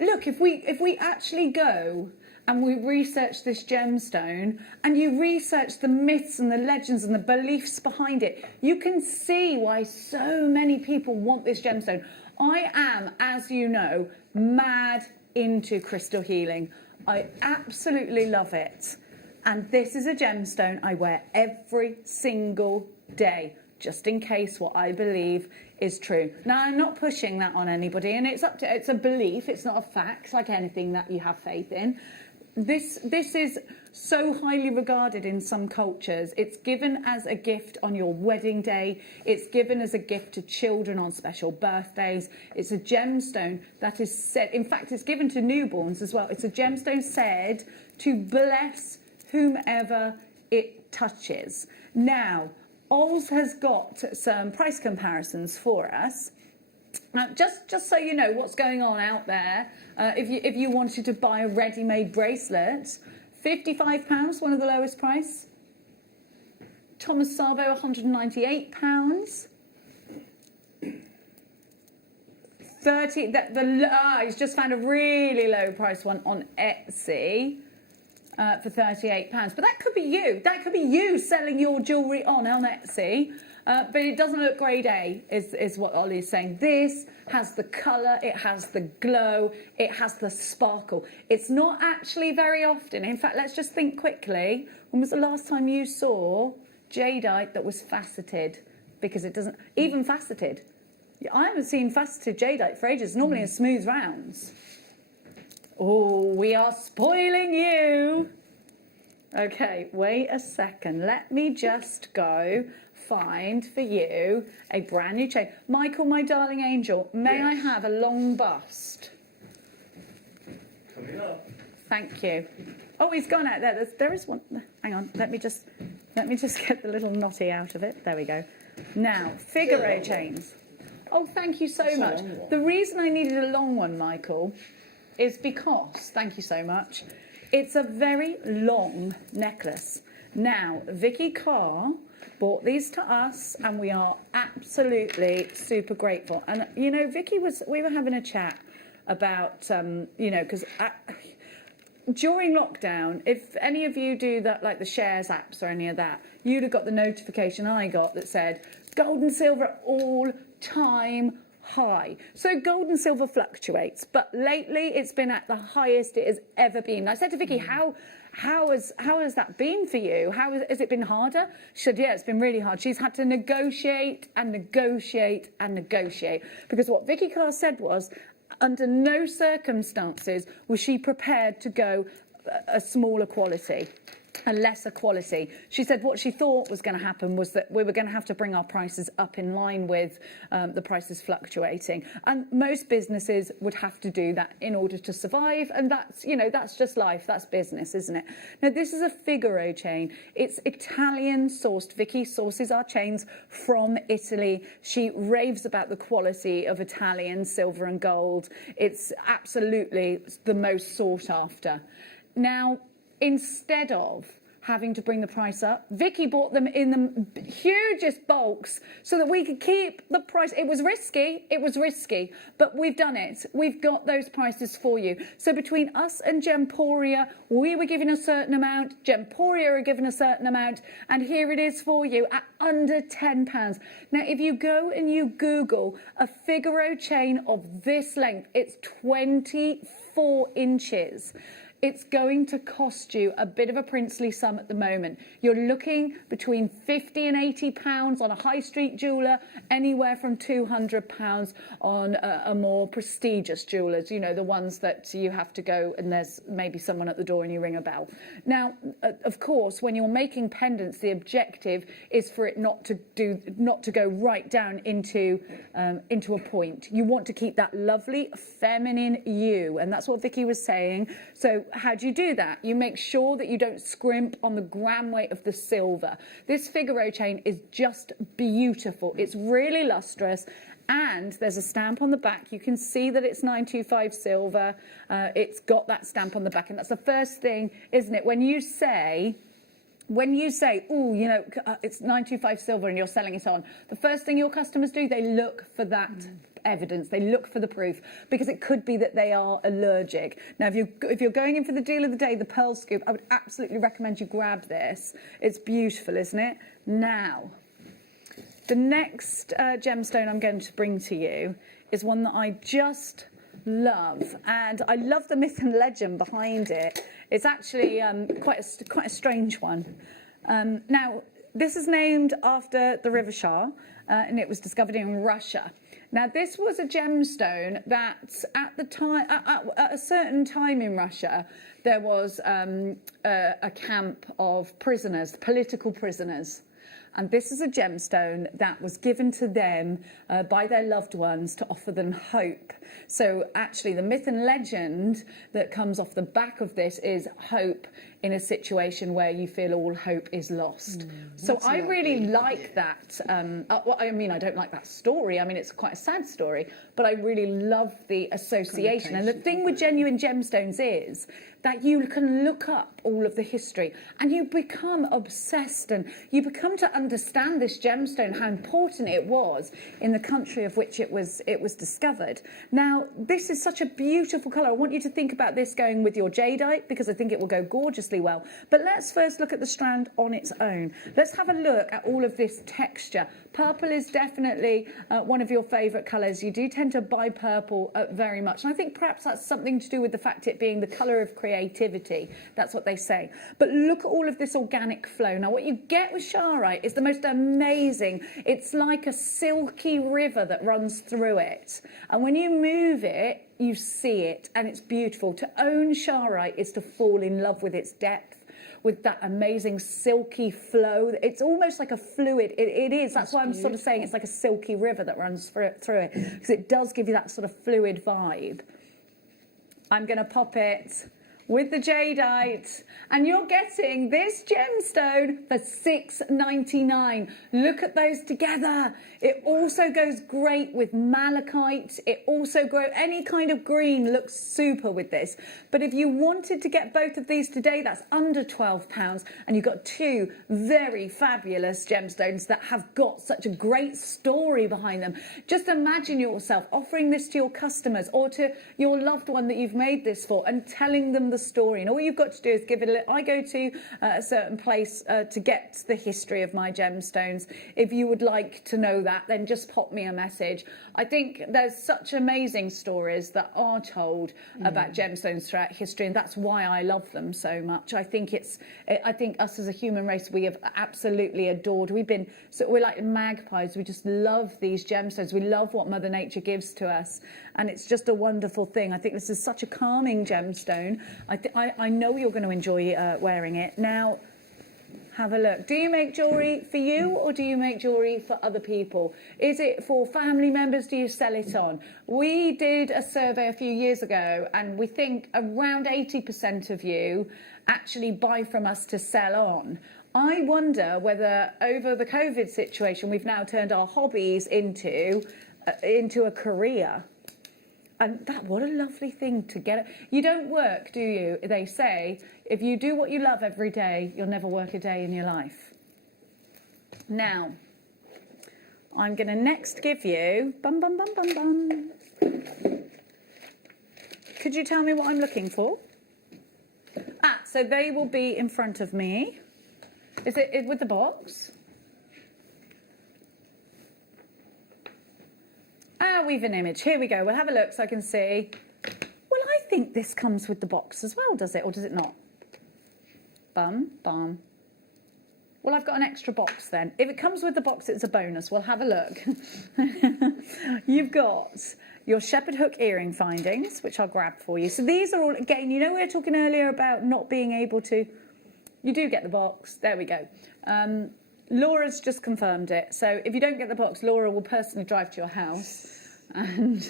look. If we actually go and we research this gemstone, and you research the myths and the legends and the beliefs behind it, you can see why so many people want this gemstone. I am, as you know, mad into crystal healing. I absolutely love it. And this is a gemstone I wear every single day, just in case what I believe is true. Now, I'm not pushing that on anybody, and it's a belief, it's not a fact, like anything that you have faith in. This is so highly regarded in some cultures. It's given as a gift on your wedding day. It's given as a gift to children on special birthdays. It's a gemstone that is said, in fact, it's given to newborns as well. It's a gemstone said to bless whomever it touches. Now, Oz has got some price comparisons for us. Just so you know what's going on out there, if you wanted to buy a ready-made bracelet, £55, one of the lowest price. Thomas Savo, £198. 30. He's just found a really low price one on Etsy. For £38, but that could be you. That could be you selling your jewellery on Etsy. But it doesn't look grade A, is what Ollie's saying. This has the colour, it has the glow, it has the sparkle. It's not actually very often. In fact, let's just think quickly. When was the last time you saw jadeite that was faceted? Because it doesn't, even faceted. I haven't seen faceted jadeite for ages. Normally in smooth rounds. Oh, we are spoiling you. Okay, wait a second. Let me just go find for you a brand new chain. Michael, my darling angel, may I have a long bust? Coming up. Thank you. Oh, he's gone out there. There is one. Hang on. Let me just get the little knotty out of it. There we go. Now, Figaro chains. Oh, thank you so much. The reason I needed a long one, Michael, is because, thank you so much, it's a very long necklace. Now, Vicky Carr bought these to us, and we are absolutely super grateful. And, you know, we were having a chat about, you know, because during lockdown, if any of you do that, like the shares apps or any of that, you'd have got the notification I got that said, gold and silver all-time high. So gold and silver fluctuates, but lately it's been at the highest it has ever been. I said to Vicky, how has that been for you? Has it been harder? She said, yeah, it's been really hard. She's had to negotiate and negotiate and negotiate, because what Vicky Carr said was, under no circumstances was she prepared to go a smaller quality, a lesser quality. She said what she thought was going to happen was that we were going to have to bring our prices up in line with the prices fluctuating. And most businesses would have to do that in order to survive. And that's, you know, that's just life. That's business, isn't it? Now, this is a Figaro chain. It's Italian sourced. Vicky sources our chains from Italy. She raves about the quality of Italian silver and gold. It's absolutely the most sought after. Now, instead of having to bring the price up, Vicky bought them in the hugest bulks so that we could keep the price. It was risky, but we've done it. We've got those prices for you. So between us and Gemporia, we were given a certain amount, Gemporia are given a certain amount, and here it is for you at under £10. Now, if you go and you Google a Figaro chain of this length, it's 24 inches. It's going to cost you a bit of a princely sum at the moment. You're looking between £50 and £80 on a high street jeweller, anywhere from £200 on a more prestigious jewellers, you know, the ones that you have to go and there's maybe someone at the door and you ring a bell. Now, of course, when you're making pendants, the objective is for it not to go right down into a point. You want to keep that lovely feminine you, and that's what Vicky was saying. So how do you do that? You make sure that you don't scrimp on the gram weight of the silver. This Figaro chain is just beautiful. It's really lustrous, and there's a stamp on the back. You can see that it's 925 silver. It's got that stamp on the back, and that's the first thing, isn't it? When you say when you say, oh, you know, it's 925 silver and you're selling it on, the first thing your customers do, they look for that evidence, they look for the proof, because it could be that they are allergic. Now, if you're going in for the deal of the day, the Pearl Scoop, I would absolutely recommend you grab this. It's beautiful, isn't it? Now, the next gemstone I'm going to bring to you is one that I just love, and I love the myth and legend behind it. It's actually quite a strange one. Now, this is named after the River Shah, and it was discovered in Russia. Now, this was a gemstone that at the time, at a certain time in Russia, there was a camp of prisoners, political prisoners. And this is a gemstone that was given to them by their loved ones to offer them hope. So actually the myth and legend that comes off the back of this is hope in a situation where you feel all hope is lost. So I really like that. Well, I mean, I don't like that story. I mean, it's quite a sad story, but I really love the association. And the thing with genuine gemstones is that you can look up all of the history and you become obsessed, and you become to understand this gemstone, how important it was in the country of which it was discovered. Now, this is such a beautiful colour. I want you to think about this going with your jadeite, because I think it will go gorgeously well. But let's first look at the strand on its own. Let's have a look at all of this texture. Purple is definitely one of your favourite colours. You do tend to buy purple very much. And I think perhaps that's something to do with the fact it being the colour of creativity. That's what they say. But look at all of this organic flow. Now, what you get with Charoite is the most amazing. It's like a silky river that runs through it. And when you move it, you see it, and it's beautiful. To own Charoite is to fall in love with its depth, with that amazing silky flow. It's almost like a fluid. It is. That's why I'm sort of saying it's like a silky river that runs through it, because it does give you that sort of fluid vibe. I'm going to pop it with the jadeite, and you're getting this gemstone for $6.99. Look at those together. It also goes great with malachite. It also grows any kind of green, looks super with this. But if you wanted to get both of these today, that's under £12, and you've got two very fabulous gemstones that have got such a great story behind them. Just imagine yourself offering this to your customers or to your loved one that you've made this for, and telling them the story. And all you've got to do is give it I go to a certain place to get the history of my gemstones. If you would like to know that, then just pop me a message. I think there's such amazing stories that are told about gemstones throughout history, and that's why I love them so much. I think us as a human race, we have absolutely adored. We're like magpies. We just love these gemstones. We love what Mother Nature gives to us, and it's just a wonderful thing. I think this is such a calming gemstone. I know you're going to enjoy wearing it. Now, have a look. Do you make jewellery for you, or do you make jewellery for other people? Is it for family members? Do you sell it on? We did a survey a few years ago, and we think around 80% of you actually buy from us to sell on. I wonder whether over the COVID situation, we've now turned our hobbies into a career. And what a lovely thing to get. You don't work, do you? They say, if you do what you love every day, you'll never work a day in your life. Now, I'm going to next give you... Bum, bum, bum, bum, bum. Could you tell me what I'm looking for? So they will be in front of me. Is it with the box? We've an image. Here we go. We'll have a look so I can see. Well, I think this comes with the box as well, does it? Or does it not? Bum, bum. Well, I've got an extra box then. If it comes with the box, it's a bonus. We'll have a look. You've got your shepherd hook earring findings, which I'll grab for you. So these are all, again, you know we were talking earlier about not being able to... You do get the box. There we go. Laura's just confirmed it. So if you don't get the box, Laura will personally drive to your house. And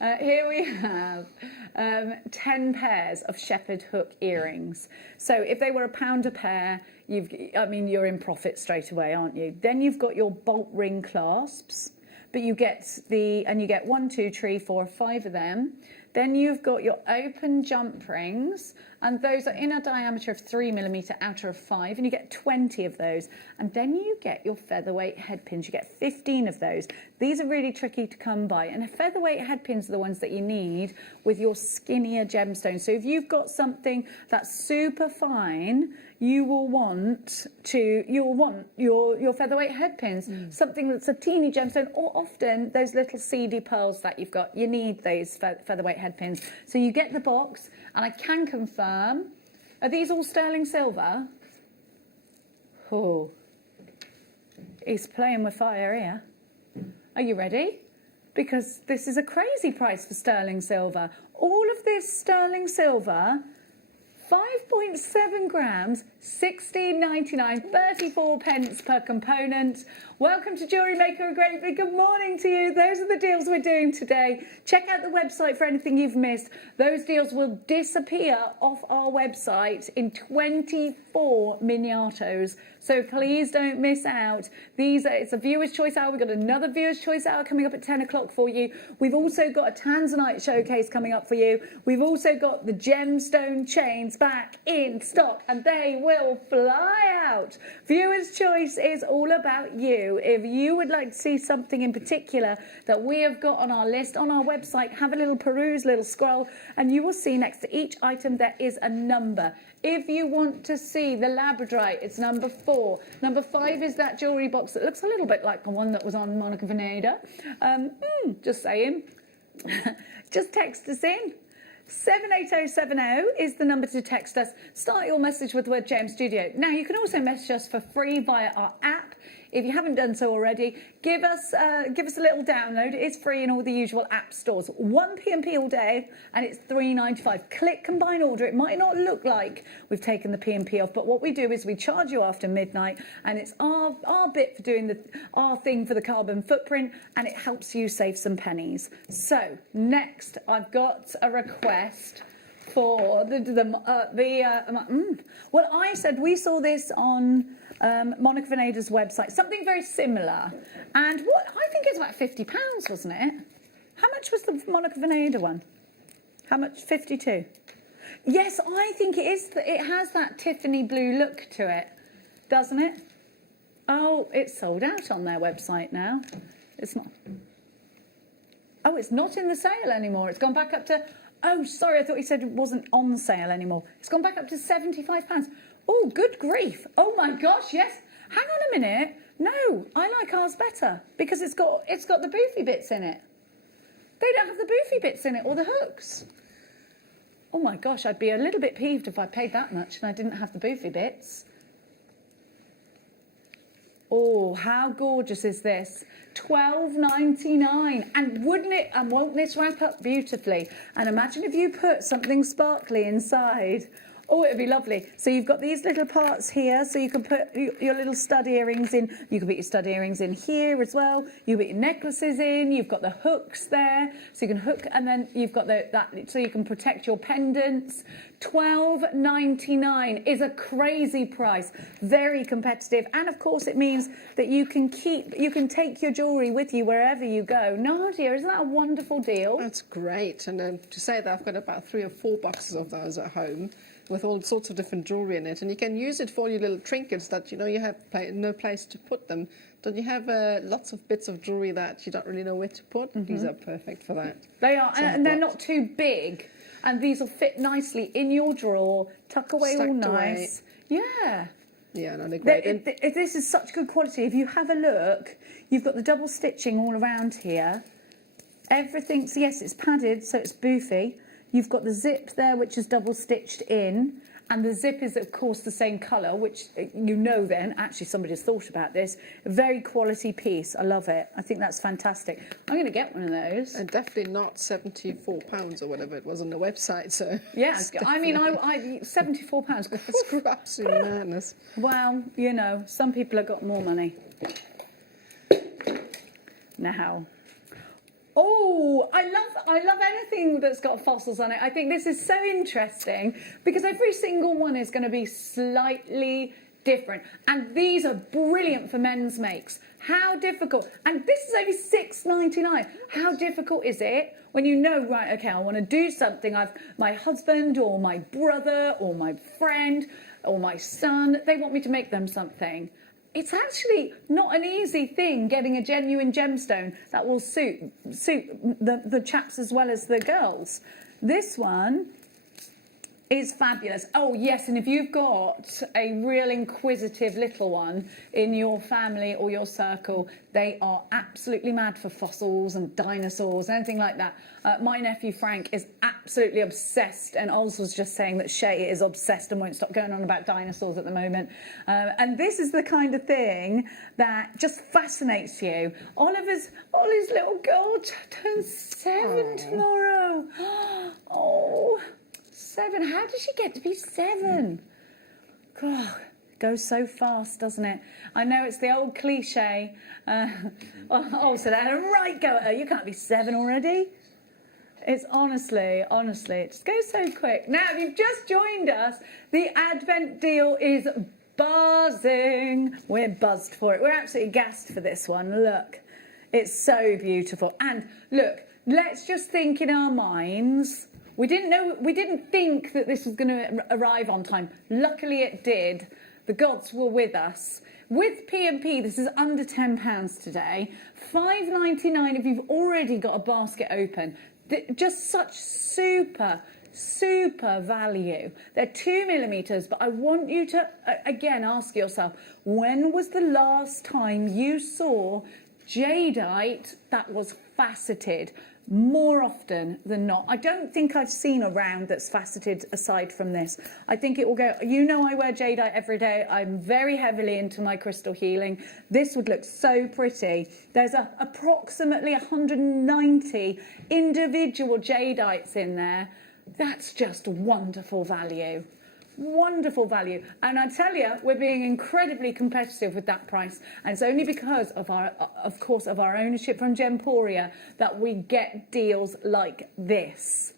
here we have 10 pairs of shepherd hook earrings. So if they were £1 a pair, you're in profit straight away, aren't you? Then you've got your bolt ring clasps, but you get 1, 2, 3, 4, 5 of them. Then you've got your open jump rings, and those are in a diameter of 3mm, outer of 5, and you get 20 of those. And then you get your featherweight head pins. You get 15 of those. These are really tricky to come by, and featherweight head pins are the ones that you need with your skinnier gemstones. So if you've got something that's super fine, you will want your featherweight head pins, something that's a teeny gemstone, or often those little seedy pearls that you've got. You need those featherweight head pins. So you get the box, and I can confirm, are these all sterling silver? Oh, he's playing with fire here. Are you ready? Because this is a crazy price for sterling silver. All of this sterling silver, 5.7 grams, 16.99, 34 pence per component. Welcome to JewelleryMaker, a great big good morning to you. Those are the deals we're doing today. Check out the website for anything you've missed. Those deals will disappear off our website in 24 miniatos. So please don't miss out. It's a viewer's choice hour. We've got another viewer's choice hour coming up at 10 o'clock for you. We've also got a Tanzanite showcase coming up for you. We've also got the gemstone chains back in stock, and they will fly out. Viewer's choice is all about you. If you would like to see something in particular that we have got on our list, on our website, have a little peruse, little scroll, and you will see next to each item there is a number. If you want to see the labradorite, it's number 4. Number 5 is that jewellery box that looks a little bit like the one that was on Monica Veneda. Just saying. Just text us in. 78070 is the number to text us. Start your message with the word JM Studio. Now, you can also message us for free via our app. If you haven't done so already, give us a little download. It is free in all the usual app stores. 1 P&P all day, and it's $3.95. Click combine order. It might not look like we've taken the P&P off, but what we do is we charge you after midnight, and it's our bit for doing our thing for the carbon footprint, and it helps you save some pennies. So next, I've got a request for well, I said we saw this on Monica Veneda's website, something very similar, and what I think it's about £50, wasn't it? How much was the Monica Veneda one? How much? 52. Yes, I think it is. It has that Tiffany blue look to it, doesn't it? Oh, it's sold out on their website now. It's not. Oh, it's not in the sale anymore. It's gone back up to. Oh, sorry, I thought you said it wasn't on sale anymore. It's gone back up to £75. Oh, good grief. Oh my gosh, yes. Hang on a minute. No, I like ours better because it's got the boofy bits in it. They don't have the boofy bits in it or the hooks. Oh my gosh, I'd be a little bit peeved if I paid that much and I didn't have the boofy bits. Oh, how gorgeous is this? $12.99. And won't this wrap up beautifully? And imagine if you put something sparkly inside. Oh, it'd be lovely. So you've got these little parts here, so you can put your little stud earrings in. You can put your stud earrings in here as well. You put your necklaces in. You've got the hooks there, so you can hook, and then you've got that, so you can protect your pendants. $12.99 is a crazy price, very competitive, and of course it means that you can take your jewellery with you wherever you go. Nadia, isn't that a wonderful deal? That's great, and to say that I've got about 3 or 4 boxes of those at home, with all sorts of different jewellery in it, and you can use it for all your little trinkets that you have no place to put them. Don't you have lots of bits of jewellery that you don't really know where to put? These are perfect for that. They are, and they're not too big, and these will fit nicely in your drawer, tuck away all nice. Yeah. Yeah, no, they're great. This is such good quality. If you have a look, you've got the double stitching all around here. Everything's, yes, it's padded, so it's boofy. You've got the zip there, which is double stitched in, and the zip is, of course, the same colour, which then, actually somebody's thought about this. A very quality piece. I love it. I think that's fantastic. I'm going to get one of those. And definitely not £74 or whatever it was on the website. So yeah, I mean, £74. That's absolute madness. Well, some people have got more money. Now. Oh, I love anything that's got fossils on it. I think this is so interesting because every single one is going to be slightly different. And these are brilliant for men's makes. How difficult? And this is only $6.99. How difficult is it when you know, right, okay, I want to do something. My husband or my brother or my friend or my son, they want me to make them something. It's actually not an easy thing getting a genuine gemstone that will suit the chaps as well as the girls. This one is fabulous. Oh yes, and if you've got a real inquisitive little one in your family or your circle, they are absolutely mad for fossils and dinosaurs, anything like that. My nephew Frank is absolutely obsessed, and Oz was just saying that Shay is obsessed and won't stop going on about dinosaurs at the moment. And this is the kind of thing that just fascinates you. Ollie's little girl turns 7 tomorrow. Oh. 7. How did she get to be 7? God, it goes so fast, doesn't it? I know it's the old cliche. So they had a right go at her. You can't be 7 already. It's honestly, it just goes so quick. Now, if you've just joined us, the Advent deal is buzzing. We're buzzed for it. We're absolutely gassed for this one. Look, it's so beautiful. And look, let's just think in our minds. We didn't think that this was going to arrive on time. Luckily it did. The gods were with us. With P&P, this is under £10 today. $5.99 if you've already got a basket open. Just such super value. They're 2mm, but I want you to, again, ask yourself, when was the last time you saw jadeite that was faceted? More often than not. I don't think I've seen a round that's faceted aside from this. I think it will go, you know, I wear jadeite every day. I'm very heavily into my crystal healing. This would look so pretty. There's approximately 190 individual jadeites in there. That's just wonderful value. Wonderful value. And I tell you, we're being incredibly competitive with that price. And it's only because of our ownership from Gemporia that we get deals like this.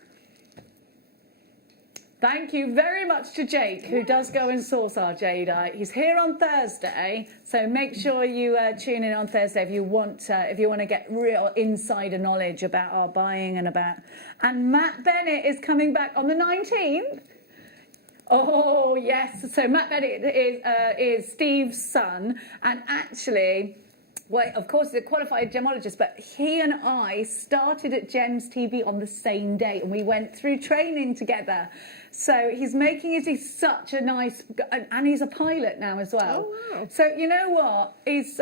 Thank you very much to Jake, who does go and source our jadeite. He's here on Thursday, so make sure you tune in on Thursday if you want to get real insider knowledge about our buying and about. And Matt Bennett is coming back on the 19th. Oh, yes. So Matt Bennett is Steve's son. And actually, well, of course, he's a qualified gemologist, but he and I started at Gems TV on the same day, and we went through training together. So he's making it. He's such a nice, and he's a pilot now as well. Oh, wow. So you know what? He's,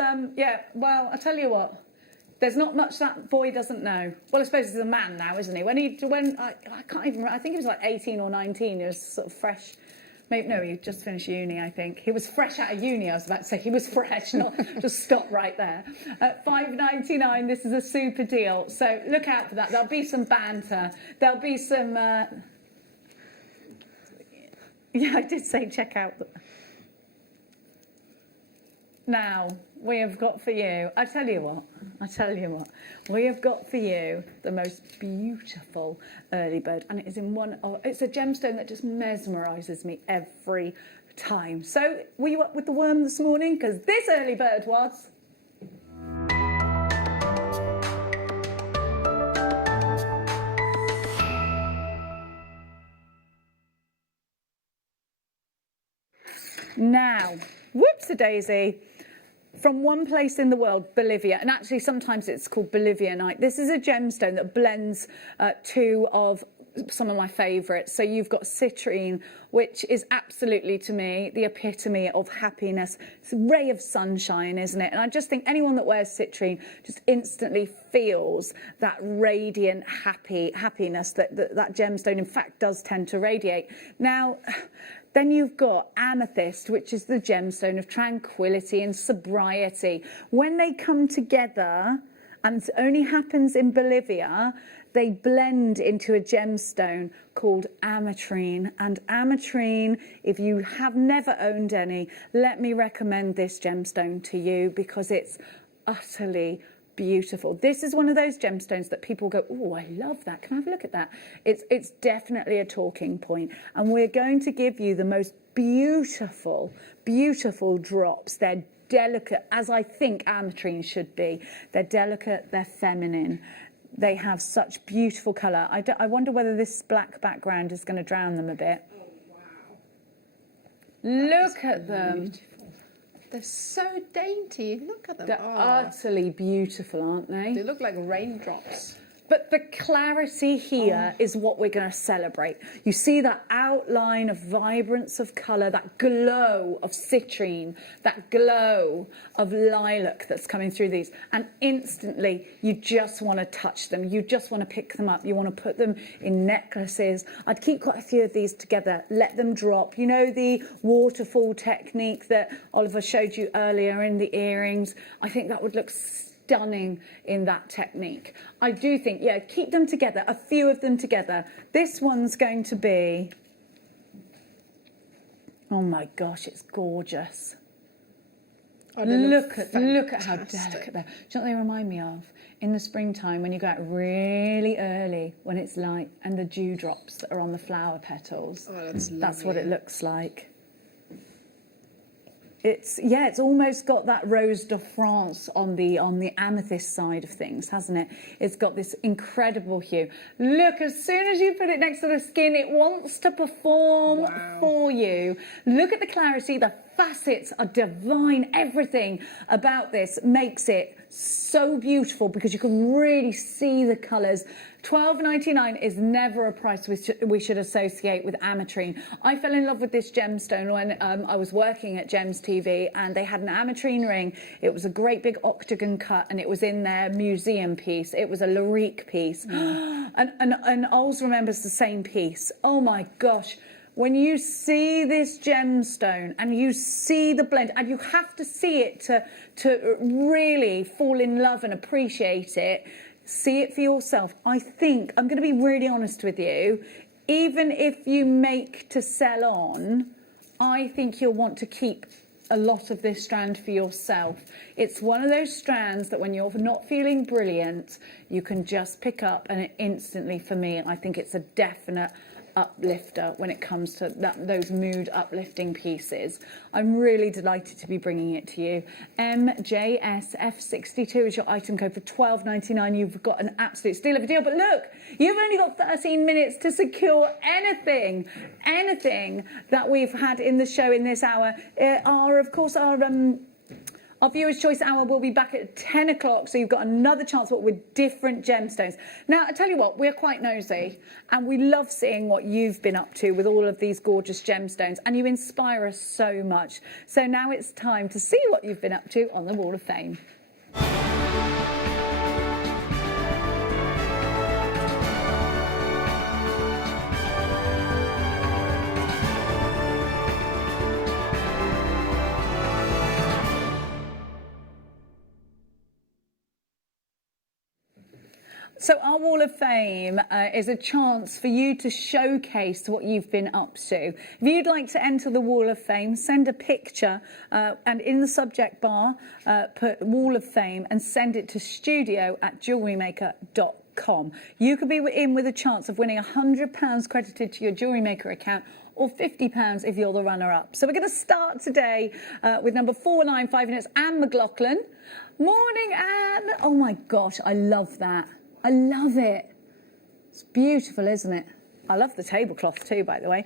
well, I tell you what. There's not much that boy doesn't know. Well, I suppose he's a man now, isn't he? I can't even remember. I think he was like 18 or 19. He was sort of fresh. Maybe, no, he just finished uni, I think. He was fresh out of uni, I was about to say. He was fresh, not just stop right there. At $5.99, this is a super deal. So look out for that. There'll be some banter. There'll be some... Yeah, I did say check out... Now, we have got for you, I tell you what, we have got for you the most beautiful early bird, and it is it's a gemstone that just mesmerises me every time. So, were you up with the worm this morning? Because this early bird was. Now, whoops-a-daisy. From one place in the world, Bolivia, and actually sometimes it's called Bolivianite. This is a gemstone that blends two of some of my favourites. So you've got citrine, which is absolutely, to me, the epitome of happiness. It's a ray of sunshine, isn't it? And I just think anyone that wears citrine just instantly feels that radiant happiness that gemstone, in fact, does tend to radiate. Now... Then you've got amethyst, which is the gemstone of tranquility and sobriety. When they come together, and it only happens in Bolivia, they blend into a gemstone called ametrine. And ametrine, if you have never owned any, let me recommend this gemstone to you because it's utterly beautiful. This is one of those gemstones that people go, oh, I love that. Can I have a look at that? It's definitely a talking point. And we're going to give you the most beautiful, beautiful drops. They're delicate, as I think ametrine should be. They're delicate, they're feminine. They have such beautiful colour. I wonder whether this black background is going to drown them a bit. Oh, wow. Look at them. Beautiful. They're so dainty. Look at them. They're utterly beautiful, aren't They they? look like raindrops. But the clarity here is what we're going to celebrate. You see that outline of vibrance of colour, that glow of citrine, that glow of lilac that's coming through these. And instantly, you just want to touch them. You just want to pick them up. You want to put them in necklaces. I'd keep quite a few of these together, let them drop. You know the waterfall technique that Oliver showed you earlier in the earrings? I think that would look stunning in that technique. I do think, yeah, keep them together, a few of them together. This one's going to be, oh my gosh, it's gorgeous. Oh, Look at how fantastic. delicate they are. Do you know what they remind me of? In the springtime, when you go out really early, when it's light, and the dewdrops that are on the flower petals. Oh, that's That's what lovely. it looks like. It's almost got that Rose de France on the amethyst side of things, hasn't it? It's got this incredible hue. Look, as soon as you put it next to the skin, it wants to perform for you. Look at the clarity, the facets are divine. Everything about this makes it so beautiful because you can really see the colours. $12.99 is never a price we should associate with ametrine. I fell in love with this gemstone when I was working at Gems TV, and they had an ametrine ring. It was a great big octagon cut, and it was in their museum piece. It was a Larique piece. And Ols remembers the same piece. Oh my gosh. When you see this gemstone and you see the blend, and you have to see it to really fall in love and appreciate it, see it for yourself. I think, I'm going to be really honest with you, even if you make to sell on, I think you'll want to keep a lot of this strand for yourself. It's one of those strands that when you're not feeling brilliant, you can just pick up, and instantly, for me, I think it's a definite uplifter when it comes to those mood uplifting pieces. I'm really delighted to be bringing it to you. MJSF62 is your item code for $12.99. You've got an absolute steal of a deal, but look, you've only got 13 minutes to secure anything that we've had in the show in this hour. Our Viewer's Choice Hour will be back at 10 o'clock, so you've got another chance with different gemstones. Now, I tell you what, we're quite nosy, and we love seeing what you've been up to with all of these gorgeous gemstones, and you inspire us so much. So now it's time to see what you've been up to on the Wall of Fame. So our Wall of Fame is a chance for you to showcase what you've been up to. If you'd like to enter the Wall of Fame, send a picture and in the subject bar, put Wall of Fame and send it to studio@JewelleryMaker.com. You could be in with a chance of winning £100 credited to your JewelleryMaker account, or £50 if you're the runner-up. So we're going to start today with number 495, and it's Anne McLaughlin. Morning, Anne. Oh my gosh, I love that. I love it. It's beautiful, isn't it? I love the tablecloth too, by the way.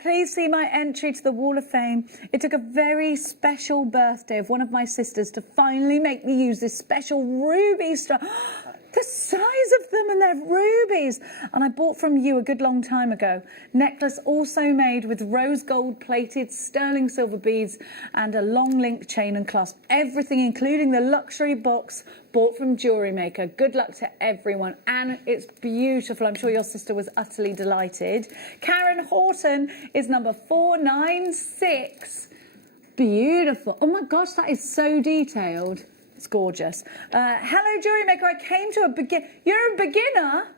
Please see my entry to the Wall of Fame. It took a very special birthday of one of my sisters to finally make me use this special ruby strap. The size of them, and they're rubies. And I bought from you a good long time ago. Necklace also made with rose gold plated sterling silver beads and a long link chain and clasp. Everything, including the luxury box, bought from JewelleryMaker. Good luck to everyone. And it's beautiful. I'm sure your sister was utterly delighted. Karen Horton is number 496. Beautiful. Oh my gosh, that is so detailed. It's gorgeous. Hello, JewelleryMaker. I came to You're a beginner?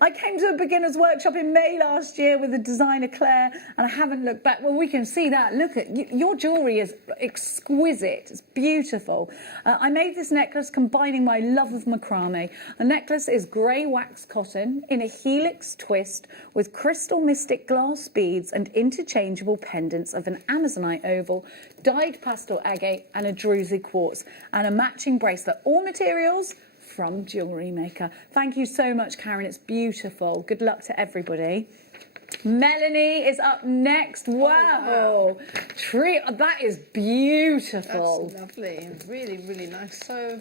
I came to a beginner's workshop in May last year with the designer Claire, and I haven't looked back. Well, we can see that. Look at your jewellery is exquisite. It's beautiful. I made this necklace combining my love of macrame. The necklace is grey wax cotton in a helix twist with crystal mystic glass beads and interchangeable pendants of an Amazonite oval, dyed pastel agate and a druzy quartz, and a matching bracelet. All materials from JewelleryMaker. Thank you so much, Karen. It's beautiful. Good luck to everybody. Melanie is up next. Wow. Tree. That is beautiful. That's lovely. Really, really nice. So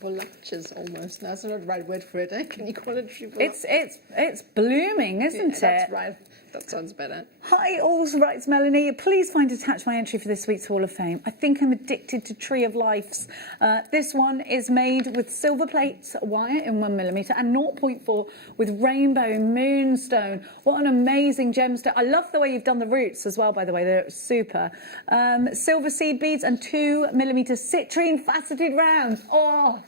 voluptuous almost. That's not the right word for it. Eh? Can you call it tree? It's blooming, isn't it? That's right. That sounds better. Hi, also writes Melanie. Please find attached my entry for this week's Hall of Fame. I think I'm addicted to Tree of Lives. This one is made with silver plates, wire in 1mm, and 0.4 with rainbow moonstone. What an amazing gemstone. I love the way you've done the roots as well, by the way. They're super. Silver seed beads and 2mm citrine faceted rounds. Oh,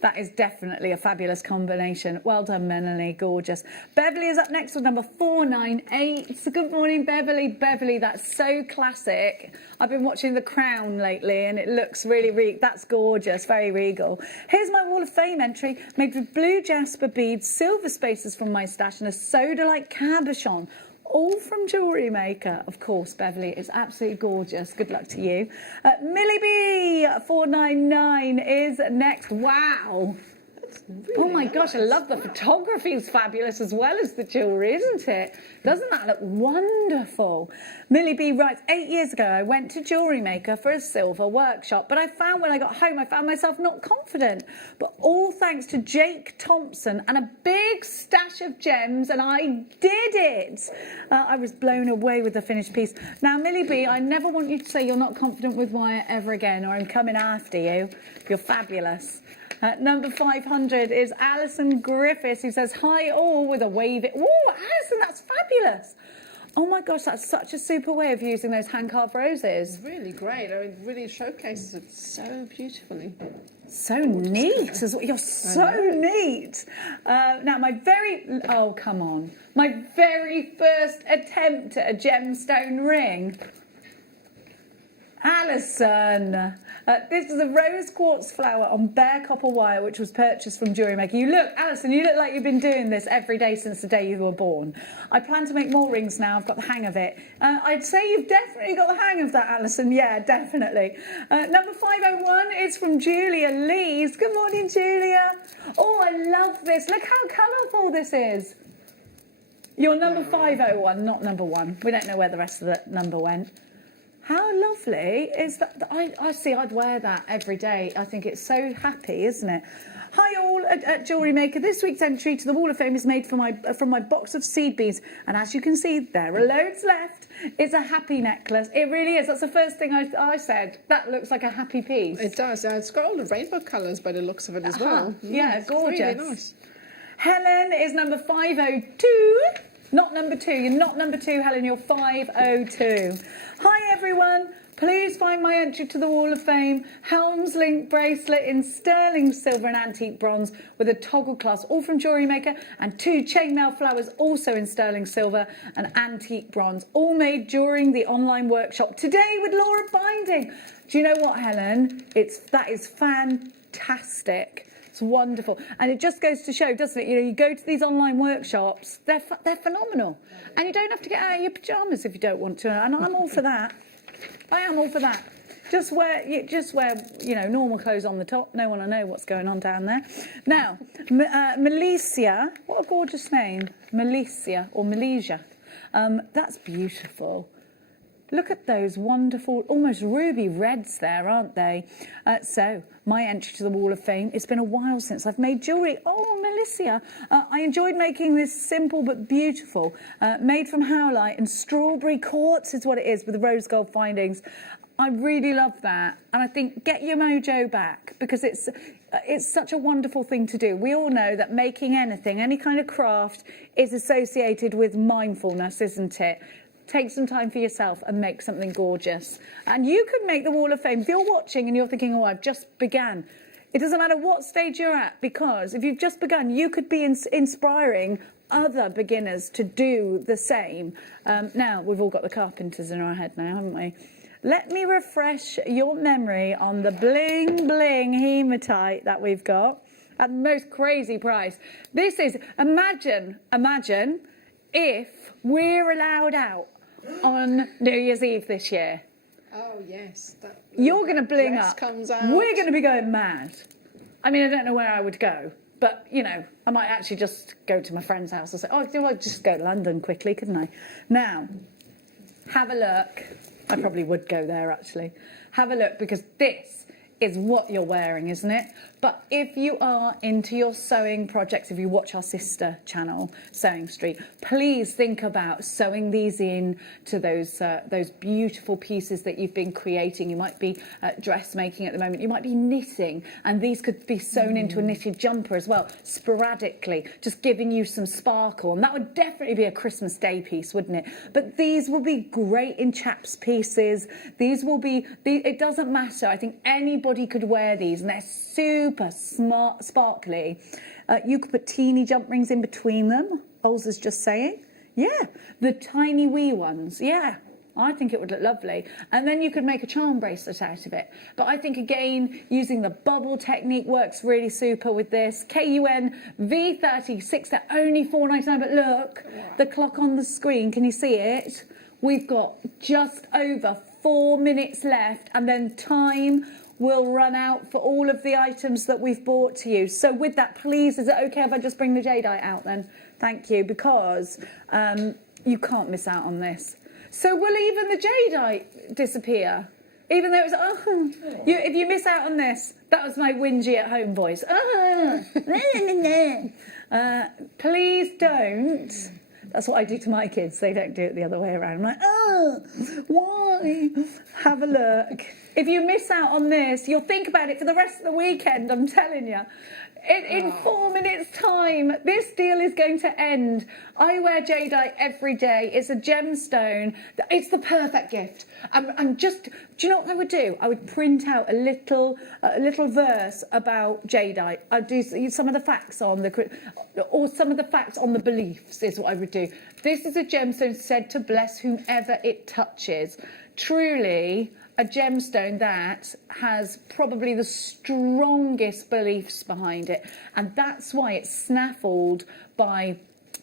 that is definitely a fabulous combination. Well done, Melanie. Gorgeous. Beverly is up next with number 498. So good morning, Beverly. Beverly, that's so classic. I've been watching The Crown lately and it looks really, that's gorgeous. Very regal. Here's my Wall of Fame entry made with blue jasper beads, silver spaces from my stash and a soda-like cabochon. All from JewelleryMaker, of course, Beverly. It's absolutely gorgeous. Good luck to you. Millie B, 499 is next. Wow. Really oh my gosh, I love the photography. It's fabulous as well as the jewellery, isn't it? Doesn't that look wonderful? Millie B writes, 8 years ago, I went to JewelleryMaker for a silver workshop, but I found when I got home, I found myself not confident. But all thanks to Jake Thompson and a big stash of gems, and I did it. I was blown away with the finished piece. Now, Millie B, I never want you to say you're not confident with wire ever again, or I'm coming after you. You're fabulous. Number 500 is Alison Griffiths, who says, hi all, with a wave. Oh, Alison, that's fabulous. Oh my gosh, that's such a super way of using those hand-carved roses. It's really great. I mean, it really showcases it so beautifully. So neat. You're so neat. Now, oh, come on. My very first attempt at a gemstone ring. Alison, this is a rose quartz flower on bare copper wire, which was purchased from JewelleryMaker. Alison, you look like you've been doing this every day since the day you were born. I plan to make more rings now. I've got the hang of it. I'd say you've definitely got the hang of that, Alison. Yeah, definitely. Number 501 is from Julia Lees. Good morning, Julia. Oh, I love this. Look how colourful this is. You're number 501, not number 1. We don't know where the rest of the number went. How lovely is that? I see, I'd wear that every day. I think it's so happy, isn't it? Hi all at JewelleryMaker. This week's entry to the Wall of Fame is made from my box of seed beads. And as you can see, there are loads left. It's a happy necklace. It really is. That's the first thing I said. That looks like a happy piece. It does. It's got all the rainbow colours by the looks of it as well. Yeah, gorgeous. Really nice. Helen is number 502. Not number 2. You're not number 2, Helen. You're 502. Hi, everyone. Please find my entry to the Wall of Fame. Helms Link bracelet in sterling silver and antique bronze with a toggle clasp, all from JewelleryMaker, and 2 chainmail flowers also in sterling silver and antique bronze, all made during the online workshop today with Laura Binding. Do you know what, Helen? That is fantastic. It's wonderful. And it just goes to show, doesn't it? You know, you go to these online workshops, they're phenomenal. And you don't have to get out of your pyjamas if you don't want to. And I'm all for that. I am all for that. Just wear, you know, normal clothes on the top. No one will know what's going on down there. Now, Malaysia, what a gorgeous name. Malaysia or Malaysia. That's beautiful. Look at those wonderful, almost ruby reds there, aren't they? So, my entry to the Wall of Fame. It's been a while since I've made jewellery. Oh, Melissa. I enjoyed making this simple but beautiful. Made from howlite and strawberry quartz is what it is with the rose gold findings. I really love that. And I think get your mojo back because it's such a wonderful thing to do. We all know that making anything, any kind of craft, is associated with mindfulness, isn't it? Take some time for yourself and make something gorgeous. And you could make the Wall of Fame. If you're watching and you're thinking, oh, I've just began, It doesn't matter what stage you're at, because if you've just begun, you could be inspiring other beginners to do the same. Now, we've all got the carpenters in our head now, haven't we? Let me refresh your memory on the bling bling hematite that we've got at the most crazy price. This is, imagine if we're allowed out on New Year's Eve this year. Oh, yes. You're going to bling dress up. comes out. We're going to be going mad. I mean, I don't know where I would go, but, you know, I might actually just go to my friend's house and say, oh, I'll just go to London quickly, couldn't I? Now, have a look. I probably would go there, actually. Have a look, because this is what you're wearing, isn't it? But if you are into your sewing projects, if you watch our sister channel, Sewing Street, please think about sewing these in to those beautiful pieces that you've been creating. You might be dressmaking at the moment. You might be knitting, and these could be sewn into a knitted jumper as well, sporadically, just giving you some sparkle. And that would definitely be a Christmas Day piece, wouldn't it? But these will be great in chaps pieces. These will be, it doesn't matter. I think anybody could wear these, and they're super smart, sparkly. You could put teeny jump rings in between them. Olsa's just saying. Yeah, the tiny wee ones. Yeah, I think it would look lovely. And then you could make a charm bracelet out of it. But I think, again, using the bubble technique works really super with this. KUN V36, they're only $4.99. But look, the clock on the screen, can you see it? We've got just over 4 minutes left, and then time will run out for all of the items that we've brought to you. So with that, please, is it okay if I just bring the jadeite out then? Thank you, because you can't miss out on this. So will even the jadeite disappear? Even though it's, if you miss out on this, that was my whingy at home voice. Please don't. That's what I do to my kids. They don't do it the other way around. I'm like, why? Have a look. If you miss out on this, you'll think about it for the rest of the weekend, I'm telling you. In 4 minutes' time, this deal is going to end. I wear jadeite every day. It's a gemstone. It's the perfect gift. And just, do you know what I would do? I would print out a little verse about jadeite. I'd do some of the facts on some of the facts on the beliefs is what I would do. This is a gemstone said to bless whomever it touches. Truly, a gemstone that has probably the strongest beliefs behind it, and that's why it's snaffled by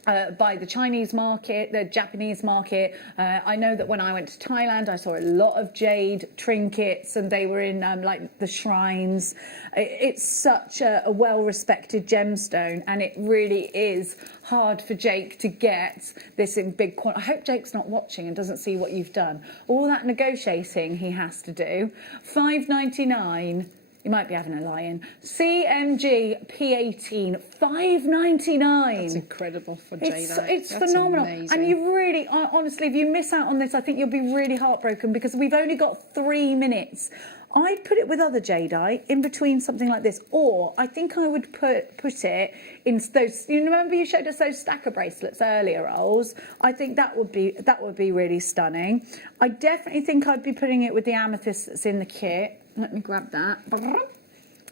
the Chinese market, the Japanese market. I know that when I went to Thailand, I saw a lot of jade trinkets, and they were in like the shrines. It's such a well-respected gemstone, and it really is hard for Jake to get this in big quantity. I hope Jake's not watching and doesn't see what you've done. All that negotiating he has to do. $5.99. You might be having a lie-in. CMG P18, $5.99. That's incredible for jadeite. It's That's phenomenal. amazing. And you really, honestly, if you miss out on this, I think you'll be really heartbroken, because we've only got 3 minutes. I'd put it with other jadeite in between something like this, or I think I would put it in those. You remember you showed us those stacker bracelets earlier, Ols? I think that would be really stunning. I definitely think I'd be putting it with the amethyst that's in the kit. Let me grab that,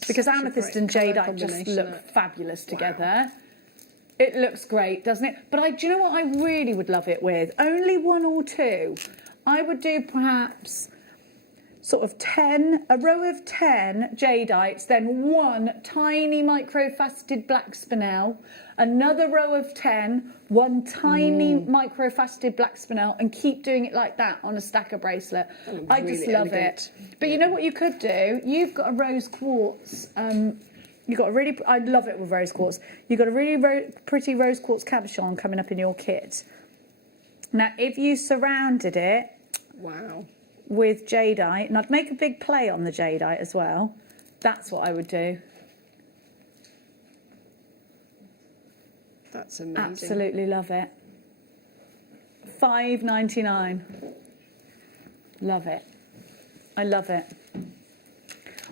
because amethyst and jadeite just look fabulous together. It looks great, doesn't it? But do you know what I really would love it with? Only 1 or 2. I would do perhaps sort of 10, a row of 10 jadeites, then 1 tiny micro-faceted black spinel, another row of 10, 1 tiny micro-faceted black spinel, and keep doing it like that on a stacker bracelet. I just love it. But you know what you could do? You've got a rose quartz. You've got a really, I love it with rose quartz. You've got a really pretty rose quartz cabochon coming up in your kit. Now, if you surrounded it, wow, with jadeite, and I'd make a big play on the jadeite as well. That's what I would do. That's amazing. Absolutely love it. $5.99. Love it. I love it.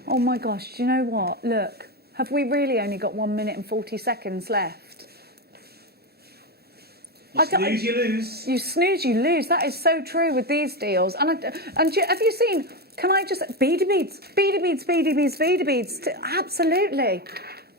Oh my gosh, do you know what? Look, have we really only got 1 minute and 40 seconds left? You snooze, you lose. You snooze, you lose. That is so true with these deals. And have you seen Can I just beady beads, beady beads, beady beads, beady beads? Absolutely.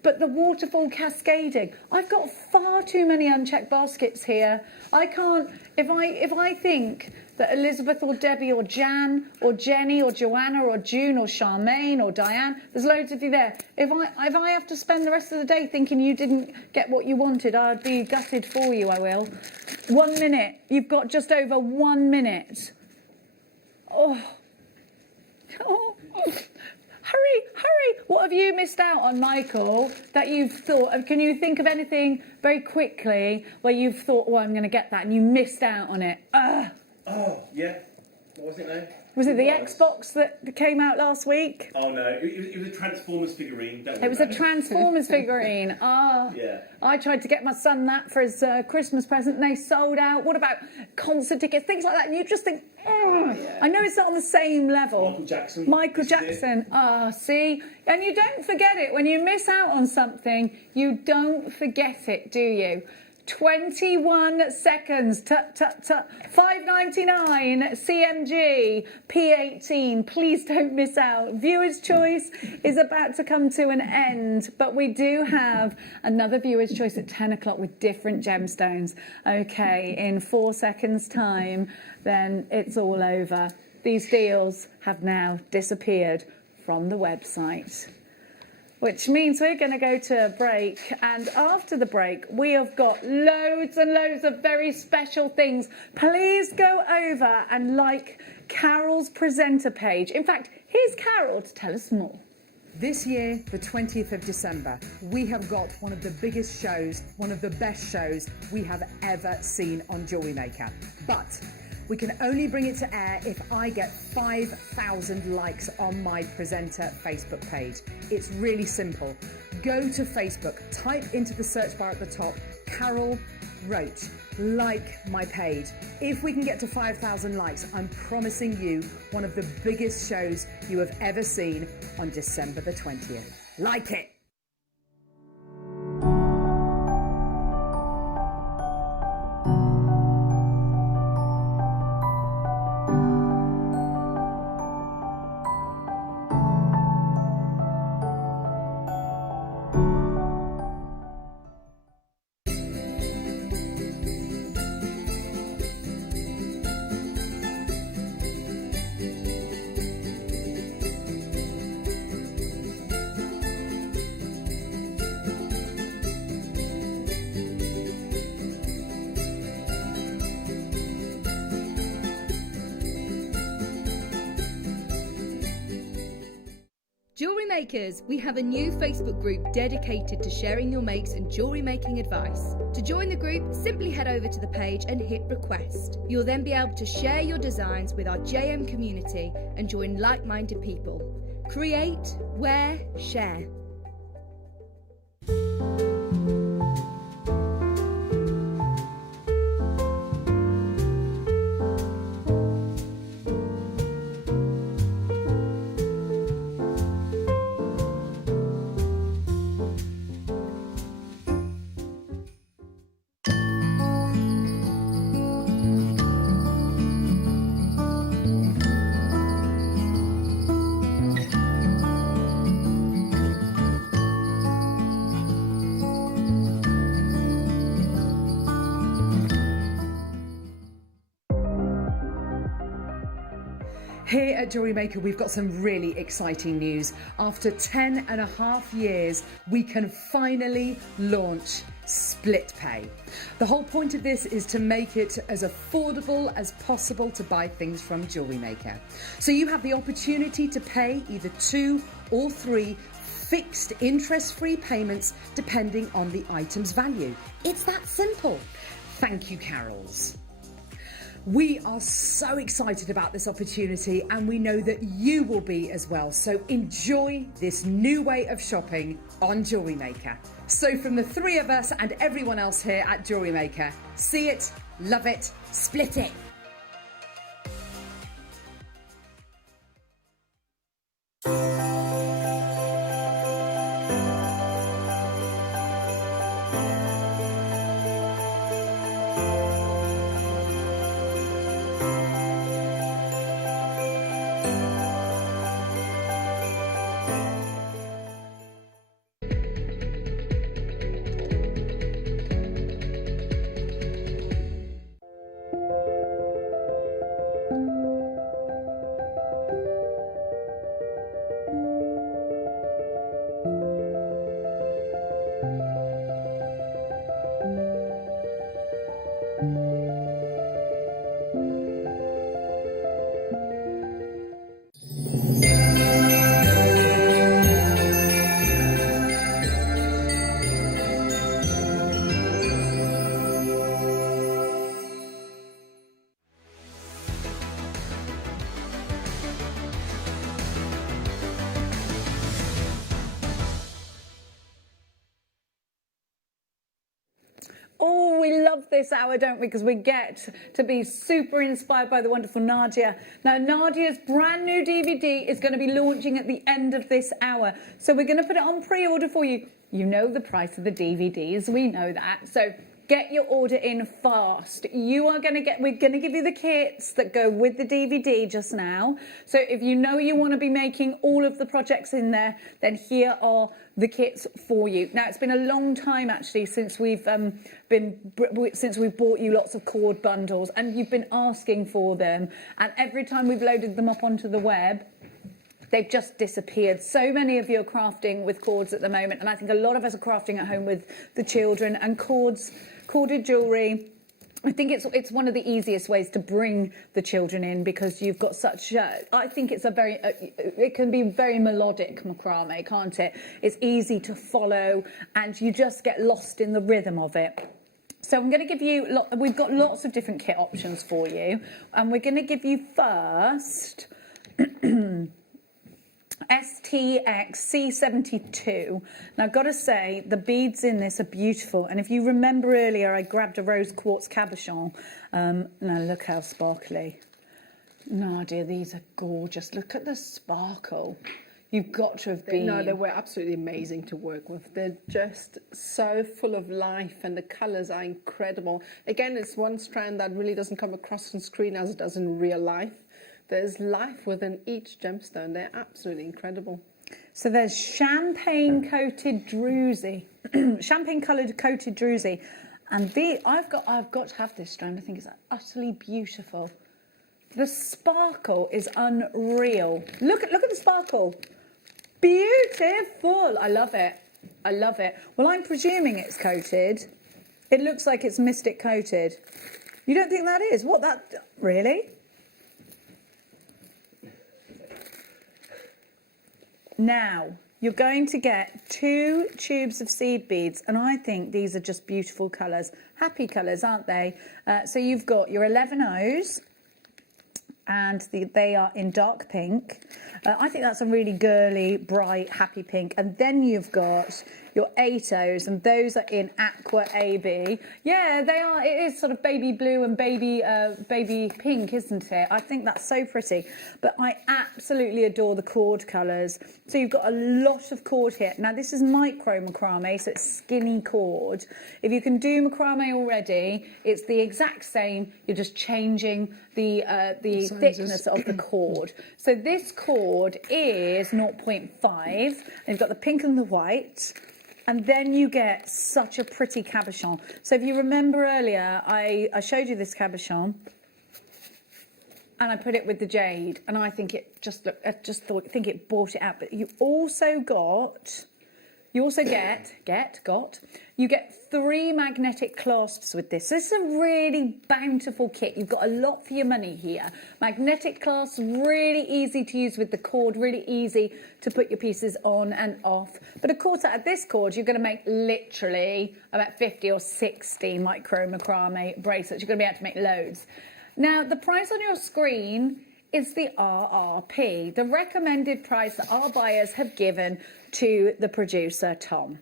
But the waterfall cascading, I've got far too many unchecked baskets here. I can't. If I think that Elizabeth or Debbie or Jan or Jenny or Joanna or June or Charmaine or Diane, there's loads of you there. If I have to spend the rest of the day thinking you didn't get what you wanted, I'd be gutted for you. I will. 1 minute. You've got just over 1 minute. Oh. Hurry! What have you missed out on, Michael, that you've thought of? Can you think of anything very quickly where you've thought, oh, I'm going to get that, and you missed out on it? Oh, yeah. What was it now? Was it the Xbox that came out last week? Oh, no. It was a Transformers figurine. Don't worry It was a about Transformers figurine. Yeah. I tried to get my son that for his Christmas present, and they sold out. What about concert tickets, things like that? And you just think, Yeah. I know it's not on the same level. Michael Jackson. See? And you don't forget it. When you miss out on something, you don't forget it, do you? 21 seconds. Tut, tut, tut. 5.99 CMG P18. Please don't miss out. Viewer's choice is about to come to an end, but we do have another viewer's choice at 10 o'clock with different gemstones. Okay, in 4 seconds' time, then it's all over. These deals have now disappeared from the website. Which means we're going to go to a break, and after the break we have got loads and loads of very special things. Please go over and like Carol's presenter page. In fact, here's Carol to tell us more. This year, the 20th of December, we have got one of the biggest shows, one of the best shows we have ever seen on JewelleryMaker. But we can only bring it to air if I get 5,000 likes on my presenter Facebook page. It's really simple. Go to Facebook, type into the search bar at the top, Carol Roach, like my page. If we can get to 5,000 likes, I'm promising you one of the biggest shows you have ever seen on December the 20th. Like it! Jewellery Makers, we have a new Facebook group dedicated to sharing your makes and jewellery making advice. To join the group, simply head over to the page and hit request. You'll then be able to share your designs with our JM community and join like-minded people. Create, wear, share. Here at JewelleryMaker, we've got some really exciting news. After 10.5 years, we can finally launch split pay. The whole point of this is to make it as affordable as possible to buy things from JewelleryMaker. So you have the opportunity to pay either 2 or 3 fixed interest-free payments depending on the item's value. It's that simple. Thank you, Carols. We are so excited about this opportunity, and we know that you will be as well. So enjoy this new way of shopping on JewelleryMaker. So from the 3 of us and everyone else here at JewelleryMaker, see it, love it, split it. Oh, we love this hour, don't we? Because we get to be super inspired by the wonderful Nadia. Now, Nadia's brand new DVD is going to be launching at the end of this hour. So we're going to put it on pre-order for you. You know the price of the DVDs. We know that. So get your order in fast. We're going to give you the kits that go with the DVD just now. So if you know you want to be making all of the projects in there, then here are the kits for you. Now, it's been a long time actually since we've bought you lots of cord bundles, and you've been asking for them. And every time we've loaded them up onto the web, they've just disappeared. So many of you are crafting with cords at the moment, and I think a lot of us are crafting at home with the children, and corded jewellery. I think it's one of the easiest ways to bring the children in, because you've got such. I think it's it can be very melodic macrame, can't it? It's easy to follow, and you just get lost in the rhythm of it. So I'm going to give you. We've got lots of different kit options for you, and we're going to give you first. STX C72. Now, I've got to say, the beads in this are beautiful. And if you remember earlier, I grabbed a rose quartz cabochon. Now, look how sparkly. Nadia, these are gorgeous. Look at the sparkle. You've got to have been. No, they were absolutely amazing to work with. They're just so full of life, and the colours are incredible. Again, it's one strand that really doesn't come across on screen as it does in real life. There's life within each gemstone. They're absolutely incredible. So there's champagne-coated druzy, champagne-coloured coated druzy, and I've got to have this strand. I think it's utterly beautiful. The sparkle is unreal. Look at the sparkle. Beautiful. I love it. I love it. Well, I'm presuming it's coated. It looks like it's Mystic coated. You don't think that is? What, that really? Now, you're going to get 2 tubes of seed beads, and I think these are just beautiful colours. Happy colours, aren't they? So you've got your 11 O's, and they are in dark pink. I think that's a really girly, bright, happy pink. And then you've got your 8 O's, and those are in aqua AB. Yeah, they are. It is sort of baby blue and baby pink, isn't it? I think that's so pretty. But I absolutely adore the cord colours. So you've got a lot of cord here. Now, this is micro macrame, so it's skinny cord. If you can do macrame already, it's the exact same. You're just changing the thickness of the cord. So this cord is 0.5, and you've got the pink and the white. And then you get such a pretty cabochon. So if you remember earlier, I showed you this cabochon, and I put it with the jade, and I think it just looked. I think it brought it out. But you also get 3 magnetic clasps with this. This is a really bountiful kit. You've got a lot for your money here. Magnetic clasps, really easy to use with the cord, really easy to put your pieces on and off. But of course, out of this cord, you're going to make literally about 50 or 60 micro macrame bracelets. You're going to be able to make loads. Now, the price on your screen is the RRP, the recommended price that our buyers have given to the producer, Tom.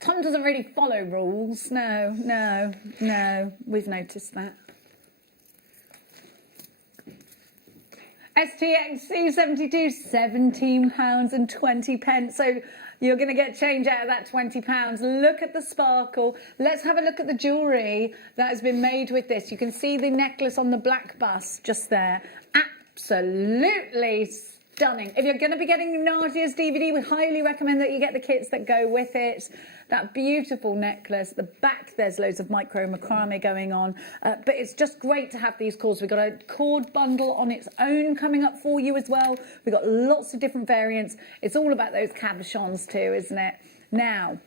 Tom doesn't really follow rules. No, we've noticed that. STXC 72, £17.20. So you're going to get change out of that £20. Look at the sparkle. Let's have a look at the jewellery that has been made with this. You can see the necklace on the black bust just there. Absolutely stunning. If you're going to be getting Nadia's DVD, we highly recommend that you get the kits that go with it. That beautiful necklace, the back, there's loads of micro macrame going on. But it's just great to have these cords. We've got a cord bundle on its own coming up for you as well. We've got lots of different variants. It's all about those cabochons too, isn't it? Now,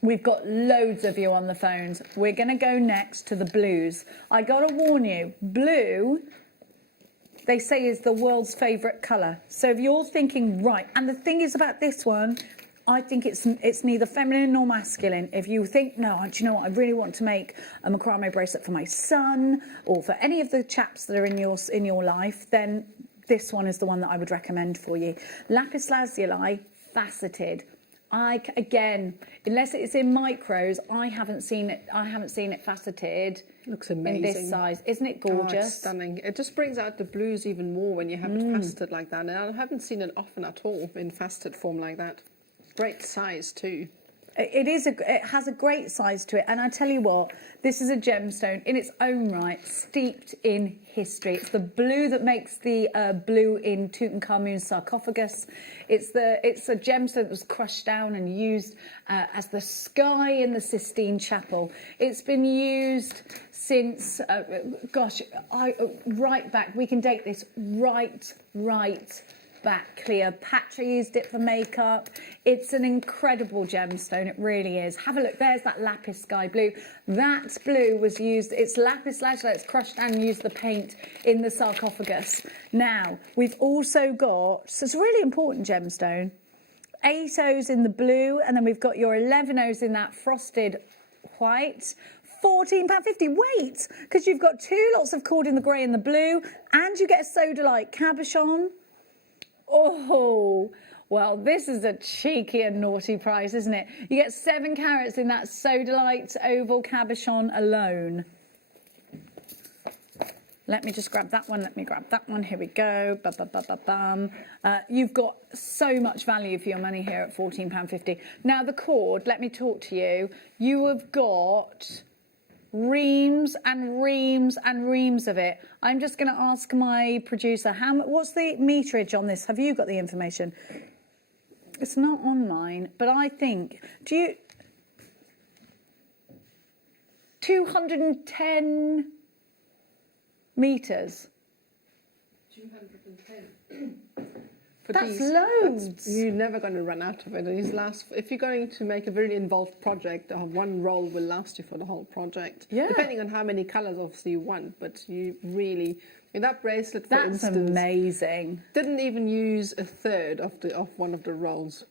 we've got loads of you on the phones. We're going to go next to the blues. I got to warn you, blue, they say, is the world's favourite colour. So if you're thinking, right, and the thing is about this one, I think it's neither feminine nor masculine. If you think, no, do you know what, I really want to make a macrame bracelet for my son or for any of the chaps that are in your life, then this one is the one that I would recommend for you. Lapis lazuli, faceted. Again, unless it's in micros, I haven't seen it. I haven't seen it faceted. Looks in amazing. this size. Isn't it Oh, gorgeous? it's stunning. It just brings out the blues even more when you have it faceted like that. And I haven't seen it often at all in faceted form like that. Great size too. It has a great size to it, and I tell you what, this is a gemstone in its own right, steeped in history. It's the blue that makes the blue in Tutankhamun's sarcophagus. It's a gemstone that was crushed down and used as the sky in the Sistine Chapel. It's been used since, right back. We can date this right back. Cleopatra used it for makeup. It's an incredible gemstone, it really is. Have a look, there's that lapis sky blue. That blue was used, it's lapis lazuli, it's crushed down and used the paint in the sarcophagus. Now, we've also got, so it's a really important gemstone, 8 O's in the blue, and then we've got your 11 O's in that frosted white. £14.50. Wait, because you've got 2 lots of cord in the grey and the blue, and you get a sodalite cabochon. Oh, well, this is a cheeky and naughty price, isn't it? You get 7 carats in that sodalite oval cabochon alone. Let me just grab that one. Let me grab that one. Here we go. Bum. You've got so much value for your money here at £14.50. Now, the cord, let me talk to you. You have got reams and reams and reams of it. I'm just going to ask my producer, what's the meterage on this? Have you got the information? It's not on mine, but I think, 210 metres. 210. That's loads. You're never going to run out of it. If you're going to make a very involved project, one roll will last you for the whole project. Yeah. Depending on how many colours, obviously, you want. But you really, in that bracelet, for instance, amazing. Didn't even use a third of one of the rolls.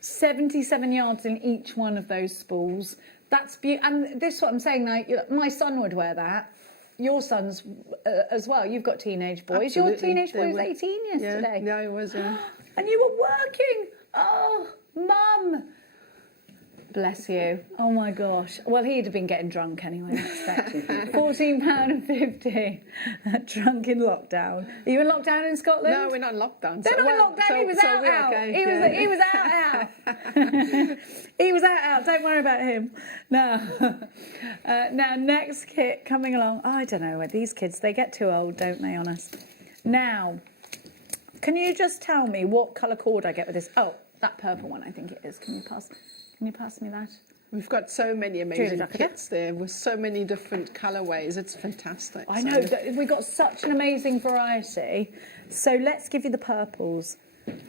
77 yards in each one of those spools. That's beautiful. And this is what I'm saying now. My son would wear that. Your son's as well. You've got teenage boys. Absolutely. Your teenage boy was 18 yesterday. Yeah, he was, yeah. And you were working. Oh, Mum. Bless you. Oh, my gosh. Well, he'd have been getting drunk anyway, I expect. £14.50. Drunk in lockdown. Are you in lockdown in Scotland? No, we're not in lockdown. They're not in lockdown. He was out. Okay. He was out. He was out. Don't worry about him. Now, next kit coming along. I don't know. These kids, they get too old, don't they, on us? Now, can you just tell me what colour cord I get with this? Oh, that purple one, I think it is. Can you pass me that? We've got so many amazing kits there with so many different colourways. It's fantastic. I know. We've got such an amazing variety. So let's give you the purples.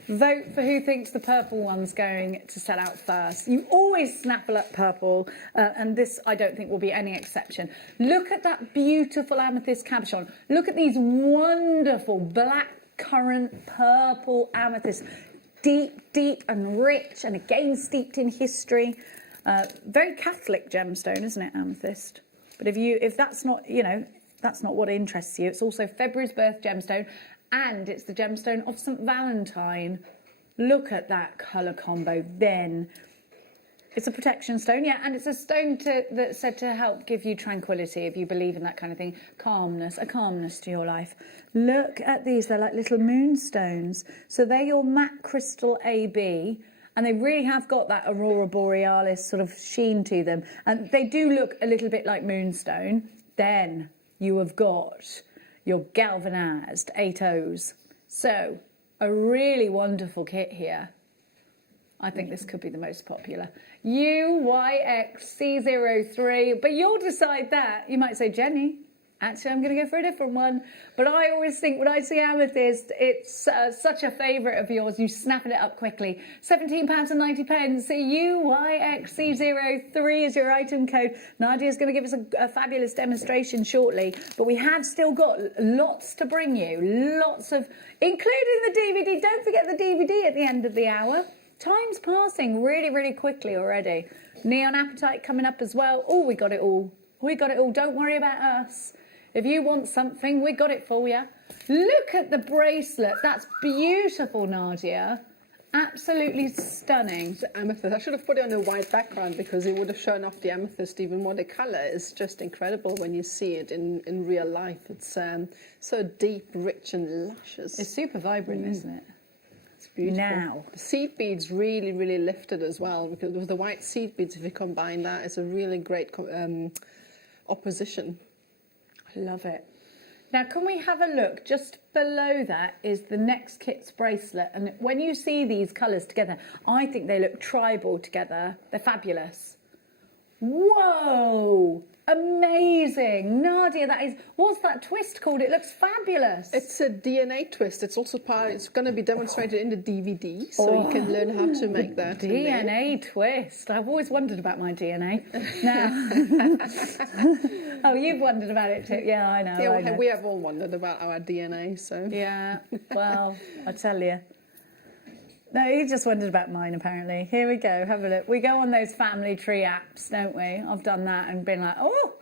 Vote for who thinks the purple one's going to sell out first. You always snaffle up purple, and this I don't think will be any exception. Look at that beautiful amethyst cabochon. Look at these wonderful black currant purple amethysts. Deep and rich, and again steeped in history. Very Catholic gemstone, isn't it, amethyst? But if that's not, that's not what interests you. It's also February's birth gemstone, and it's the gemstone of St. Valentine. Look at that colour combo. Then it's a protection stone, yeah, and it's a stone that's said to help give you tranquility if you believe in that kind of thing. A calmness to your life. Look at these, they're like little moonstones. So they're your matte crystal AB, and they really have got that aurora borealis sort of sheen to them. And they do look a little bit like moonstone. Then you have got your galvanised 8 O's. So a really wonderful kit here. I think this could be the most popular. UYXC03, but you'll decide that. You might say, Jenny, actually I'm going to go for a different one. But I always think when I see amethyst, it's such a favourite of yours. You snapping it up quickly. £17.90. UYXC03 is your item code. Nadia's going to give us a fabulous demonstration shortly. But we have still got lots to bring you. Lots of, including the DVD. Don't forget the DVD at the end of the hour. Time's passing really, really quickly already. Neon Appetite coming up as well. Oh, we got it all. We got it all. Don't worry about us. If you want something, we got it for you. Look at the bracelet. That's beautiful, Nadia. Absolutely stunning. The amethyst. I should have put it on a white background because it would have shown off the amethyst even more. The colour is just incredible when you see it in real life. It's so deep, rich and luscious. It's super vibrant, isn't it? It's beautiful. Now. The seed beads really, really lifted as well, because with the white seed beads, if you combine that, it's a really great opposition. I love it. Now, can we have a look? Just below that is the Next Kit's bracelet. And when you see these colours together, I think they look tribal together. They're fabulous. Whoa! Amazing. Nadia, that is... What's that twist called? It looks fabulous. It's a DNA twist. It's also it's going to be demonstrated in the DVD, so you can learn how to make that. DNA twist. I've always wondered about my DNA. Now... Oh, you've wondered about it too. Yeah, I know. Yeah, I know. we have all wondered about our DNA, so... Yeah, well, I tell you. No, you just wondered about mine, apparently. Here we go, have a look. We go on those family tree apps, don't we? I've done that and been like, oh,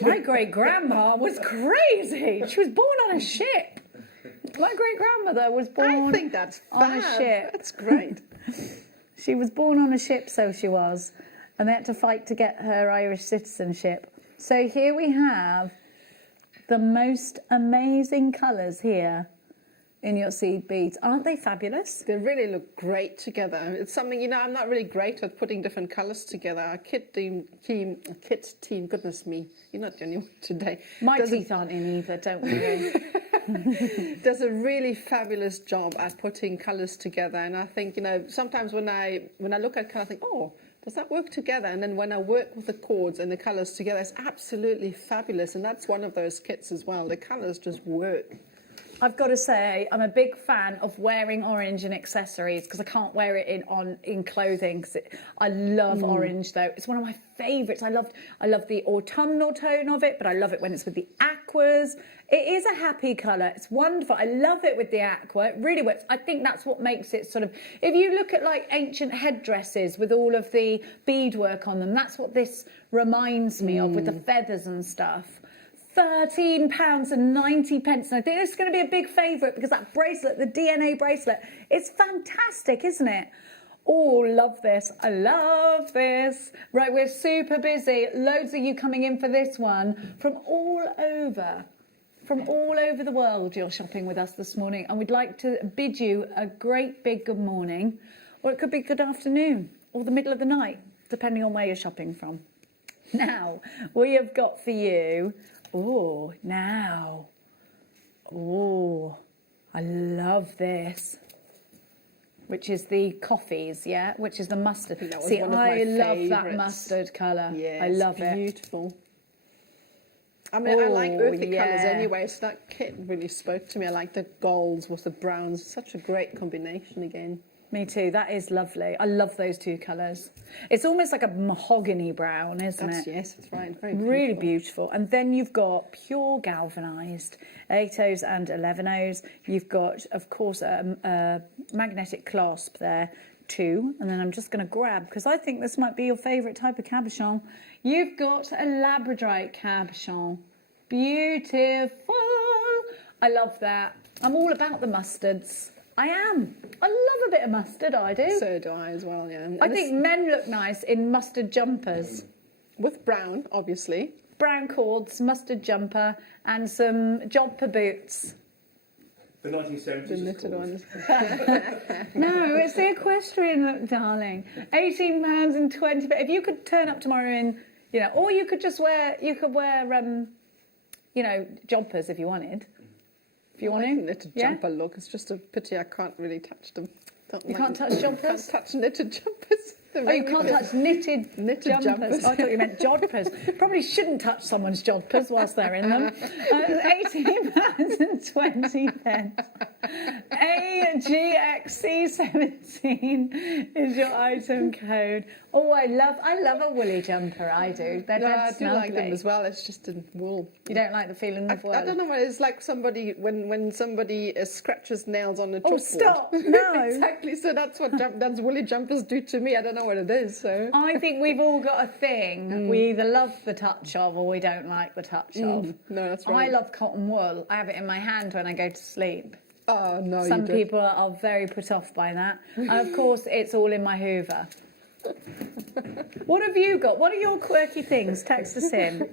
my great-grandma was crazy. She was born on a ship. My great-grandmother was born I think that's on a fab. ship. That's great. She was born on a ship, so she was. And they had to fight to get her Irish citizenship. So here we have the most amazing colours here in your seed beads. Aren't they fabulous? They really look great together. It's something, you know, I'm not really great at putting different colours together. Our kit team, goodness me, you're not the only one today. My teeth aren't in either, don't worry. Does a really fabulous job at putting colours together. And I think, you know, sometimes when I look at colour, I think, oh, does that work together? And then when I work with the cords and the colours together, it's absolutely fabulous. And that's one of those kits as well. The colours just work. I've got to say, I'm a big fan of wearing orange in accessories because I can't wear it in clothing. Cause I love orange though. It's one of my favourites. I love the autumnal tone of it, but I love it when it's with the aquas. It is a happy colour. It's wonderful. I love it with the aqua. It really works. I think that's what makes it sort of... If you look at like ancient headdresses with all of the beadwork on them, that's what this reminds me of with the feathers and stuff. £13.90. And I think this is going to be a big favourite because that bracelet, the DNA bracelet, it's fantastic, isn't it? Oh, love this. I love this. Right, we're super busy. Loads of you coming in for this one from all over. From all over the world, you're shopping with us this morning. And we'd like to bid you a great big good morning. Or it could be good afternoon or the middle of the night, depending on where you're shopping from. Now, we have got for you... Oh, now. Oh, I love this. Which is the coffees, yeah? Which is the mustard. See, I love that mustard colour. Yeah, I love it. Beautiful. I mean, I like earthy colours yeah. anyway, so that kit really spoke to me. I like the golds with the browns. Such a great combination again. Me too. That is lovely. I love those two colours. It's almost like a mahogany brown, isn't it? Yes, that's right. Very beautiful. Really beautiful. And then you've got pure galvanised 8/0s and 11/0s. You've got, of course, a magnetic clasp there too. And then I'm just going to grab, because I think this might be your favourite type of cabochon. You've got a labradorite cabochon. Beautiful. I love that. I'm all about the mustards. I am. I love a bit of mustard, I do. So do I as well, yeah. And I think men look nice in mustard jumpers. With brown, obviously. Brown cords, mustard jumper, and some jodhpur boots. The 1970s. The knitted ones. No, it's the equestrian look, darling. £18.20. If you could turn up tomorrow in, you know, or you could just wear, you know, jodhpurs if you wanted. If you want to. Knitted jumper look. It's just a pity I can't really touch them. You can't touch jumpers? Can't touch knitted jumpers. Oh, you can't touch knitted jumpers. I thought you meant jodhpurs. Probably shouldn't touch someone's jodhpurs whilst they're in them. £18.20. AGXC17 is your item code. Oh, I love a woolly jumper. I do. They're I dead do like them snuggly. as well. It's just in wool. You don't like the feeling of wool? I don't know what it's like. Somebody when somebody scratches nails on a chalkboard. Oh, stop! No. Exactly. So that's what that's woolly jumpers do to me. I don't know what it is. So I think we've all got a thing. We either love the touch of or we don't like the touch of. No, that's right. I love cotton wool. I have it in my hand when I go to sleep. Oh, no, Some you don't. people are very put off by that. And of course, it's all in my Hoover. What have you got? What are your quirky things? Text us in.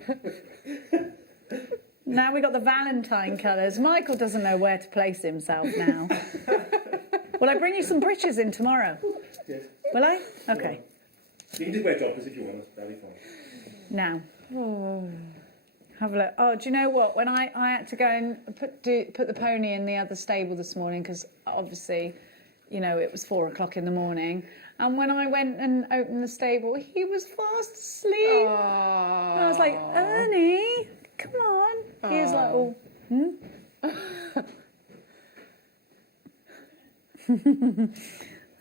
Now we got the Valentine colours. Michael doesn't know where to place himself now. Will I bring you some breeches in tomorrow? Yes. Will I? Okay. You can just wear joggers if you want, that's very fine. Now. Have a look. Oh, do you know what? When I had to go and put the pony in the other stable this morning, because obviously, you know, it was 4 o'clock in the morning. And when I went and opened the stable, he was fast asleep. Oh. I was like, Ernie, come on. He was like, oh,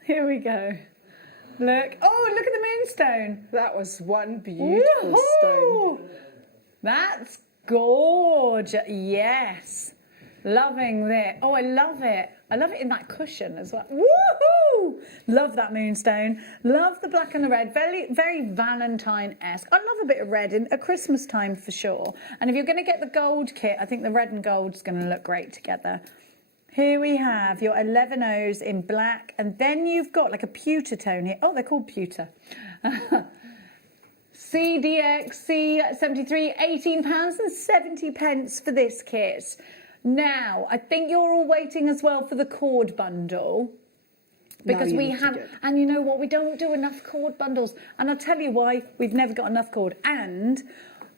Here we go. Look. Oh, look at the moonstone. That was one beautiful stone. Woohoo! That's gorgeous. Yes. Loving this. Oh, I love it. I love it in that cushion as well. Woohoo! Love that moonstone. Love the black and the red. Very, very Valentine-esque. I love a bit of red in at Christmas time for sure. And if you're going to get the gold kit, I think the red and gold's going to look great together. Here we have your 11 O's in black. And then you've got like a pewter tone here. Oh, they're called pewter. CDXC73, £18.70 for this kit. Now, I think you're all waiting as well for the cord bundle. Because we have, and you know what, we don't do enough cord bundles. And I'll tell you why, we've never got enough cord. And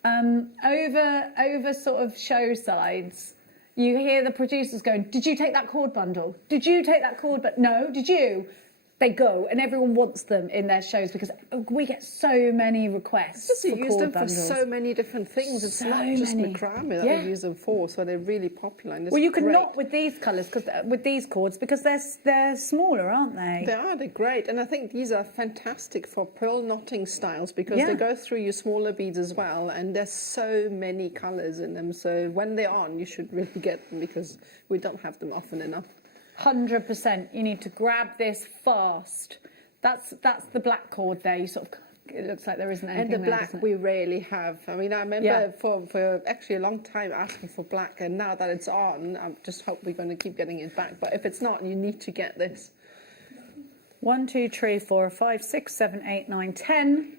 over sort of show sides, you hear the producers going, did you take that cord bundle? Did you take that cord bundle? No, did you? They go, and everyone wants them in their shows because we get so many requests. Just you for use cord them bundles. for so many different things. It's So not just many. macrame that Yeah. they use them for, so they're really popular. And Well, you can great. knot with these colours, with these cords, because they're smaller, aren't they? They're great, and I think these are fantastic for pearl knotting styles because Yeah. they go through your smaller beads as well, and there's so many colours in them. So when they're on, you should really get them because we don't have them often enough. 100%. You need to grab this fast. That's the black cord there. You sort of, it looks like there isn't anything And the there, black doesn't it? we rarely have. I mean, I remember Yeah. for actually a long time asking for black, and now that it's on, I just hope we're going to keep getting it back. But if it's not, you need to get this. 1, 2, 3, 4, 5, 6, 7, 8, 9, 10.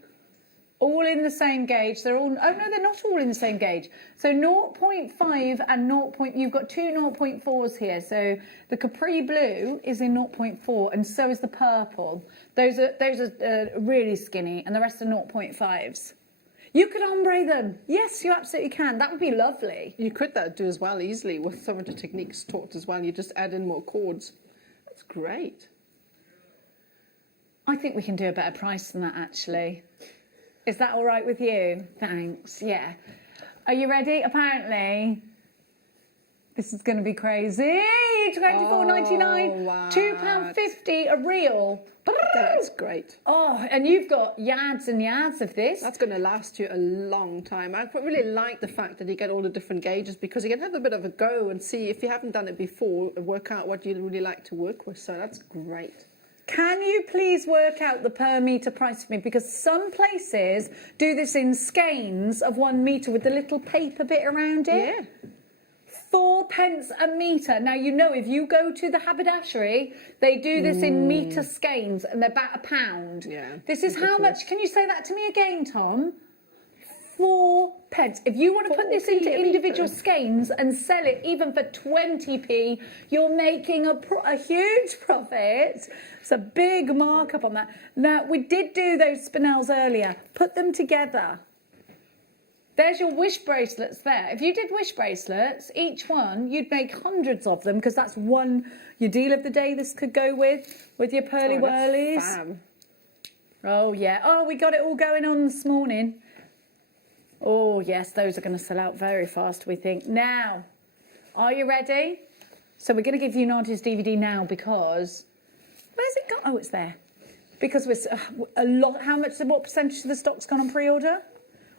All in the same gauge. They're all. Oh no, they're not all in the same gauge. So 0.5 and 0. You've got two 0.4s here. So the Capri Blue is in 0.4, and so is the purple. Those are really skinny, and the rest are 0.5s. You could ombre them. Yes, you absolutely can. That would be lovely. You could do as well easily with some of the techniques taught as well. You just add in more cords. That's great. I think we can do a better price than that, actually. Is that all right with you? Thanks, yeah. Are you ready? Apparently, this is going to be crazy. £24.99, Oh, wow. £2.50 a reel. That's great. Oh, and you've got yards and yards of this. That's going to last you a long time. I really like the fact that you get all the different gauges because you can have a bit of a go and see if you haven't done it before, work out what you really like to work with. So that's great. Can you please work out the per metre price for me? Because some places do this in skeins of 1 metre with the little paper bit around it. Yeah. 4p a metre. Now, you know, if you go to the haberdashery, they do this in metre skeins and they're about £1. Yeah, This is how much, can you say that to me again, Tom? 4p. If you want to put this 4p into a individual metre. skeins and sell it even for 20p, you're making a huge profit. It's a big markup on that. Now, we did do those spinels earlier. Put them together. There's your wish bracelets there. If you did wish bracelets, each one, you'd make hundreds of them because that's your deal of the day this could go with your pearly whirlies. That's fab. Oh, yeah. Oh, we got it all going on this morning. Oh, yes, those are going to sell out very fast, we think. Now, are you ready? So we're going to give you Nadia's DVD now because... Where's it gone? Oh, it's there. Because we're a lot... What percentage of the stock's gone on pre-order?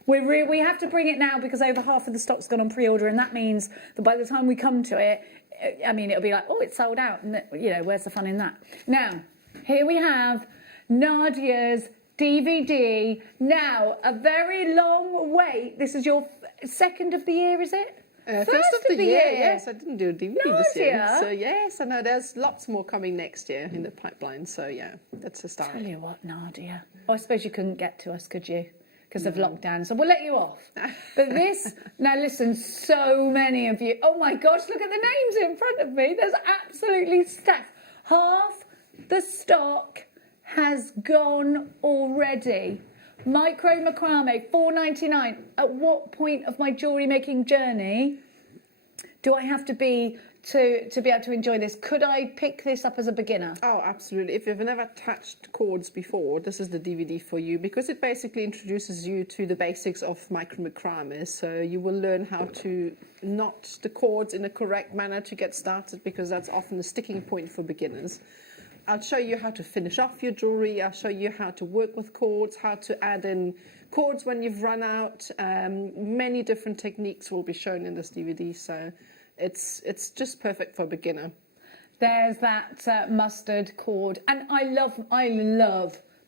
We have to bring it now because over half of the stock's gone on pre-order, and that means that by the time we come to it, I mean, it'll be like, oh, it's sold out. And, you know, where's the fun in that? Now, here we have Nadia's DVD. Now, a very long wait. This is your second of the year, is it? First of the year, yes. I didn't do a DVD this year. Nadia. So, yes, I know there's lots more coming next year in the pipeline. So, yeah, that's a start. Tell you what, Nadia. Oh, I suppose you couldn't get to us, could you? Because of lockdown. So we'll let you off. But this, now listen, so many of you. Oh my gosh, look at the names in front of me. There's absolutely stacks. Half the stock has gone already. Micro macrame, $4.99. At what point of my jewellery making journey do I have to be to be able to enjoy this? Could I pick this up as a beginner? Oh, absolutely. If you've never touched cords before, this is the DVD for you, because it basically introduces you to the basics of micro macrame. So you will learn how to knot the cords in a correct manner to get started, because that's often a sticking point for beginners. I'll show you how to finish off your jewellery. I'll show you how to work with cords, how to add in cords when you've run out. Many different techniques will be shown in this DVD, so it's just perfect for a beginner. There's that mustard cord, and I love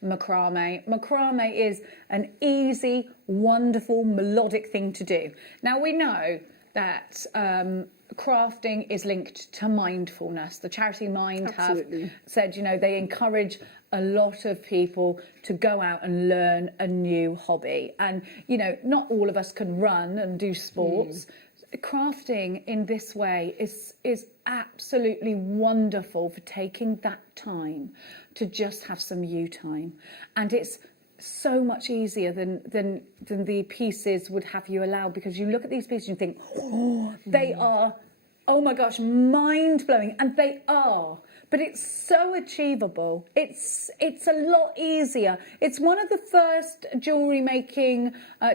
macrame. Macrame is an easy, wonderful, melodic thing to do. Now we know that crafting is linked to mindfulness. The charity Mind Absolutely. have said, you know, they encourage a lot of people to go out and learn a new hobby. And, you know, not all of us can run and do sports. Crafting in this way is absolutely wonderful for taking that time to just have some you time. And it's so much easier than the pieces would have you allow, because you look at these pieces and you think, oh, they are, oh my gosh, mind-blowing, and they are. But it's so achievable. It's a lot easier. It's one of the first jewellery making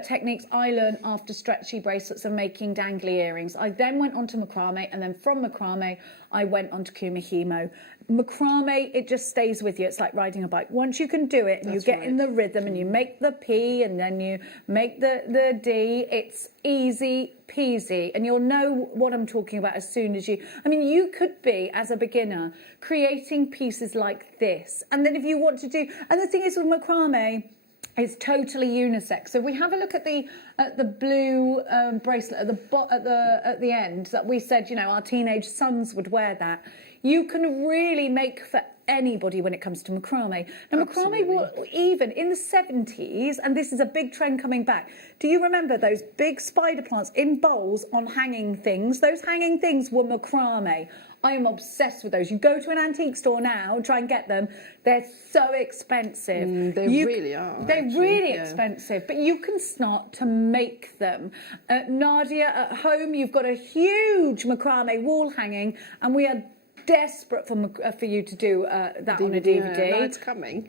techniques I learned after stretchy bracelets and making dangly earrings. I then went on to macrame, and then from macrame I went on to kumihimo. Macrame, it just stays with you. It's like riding a bike. Once you can do it and you get in the rhythm and you make the P and then you make the D, it's easy peasy, and you'll know what I'm talking about as soon as you... I mean, you could be, as a beginner, creating pieces like this. And then if you want to do... And the thing is with macrame, it's totally unisex. So if we have a look at the blue bracelet at the end that we said, you know, our teenage sons would wear that. You can really make for anybody when it comes to macrame. Now, macrame will, even in the 70s, and this is a big trend coming back, do you remember those big spider plants in bowls on hanging things? Those hanging things were macrame. I am obsessed with those. You go to an antique store now, try and get them. They're so expensive. They really are. They're really expensive, but you can start to make them. Nadia, at home, you've got a huge macrame wall hanging, and we are desperate for you to do that on a DVD. No, it's coming.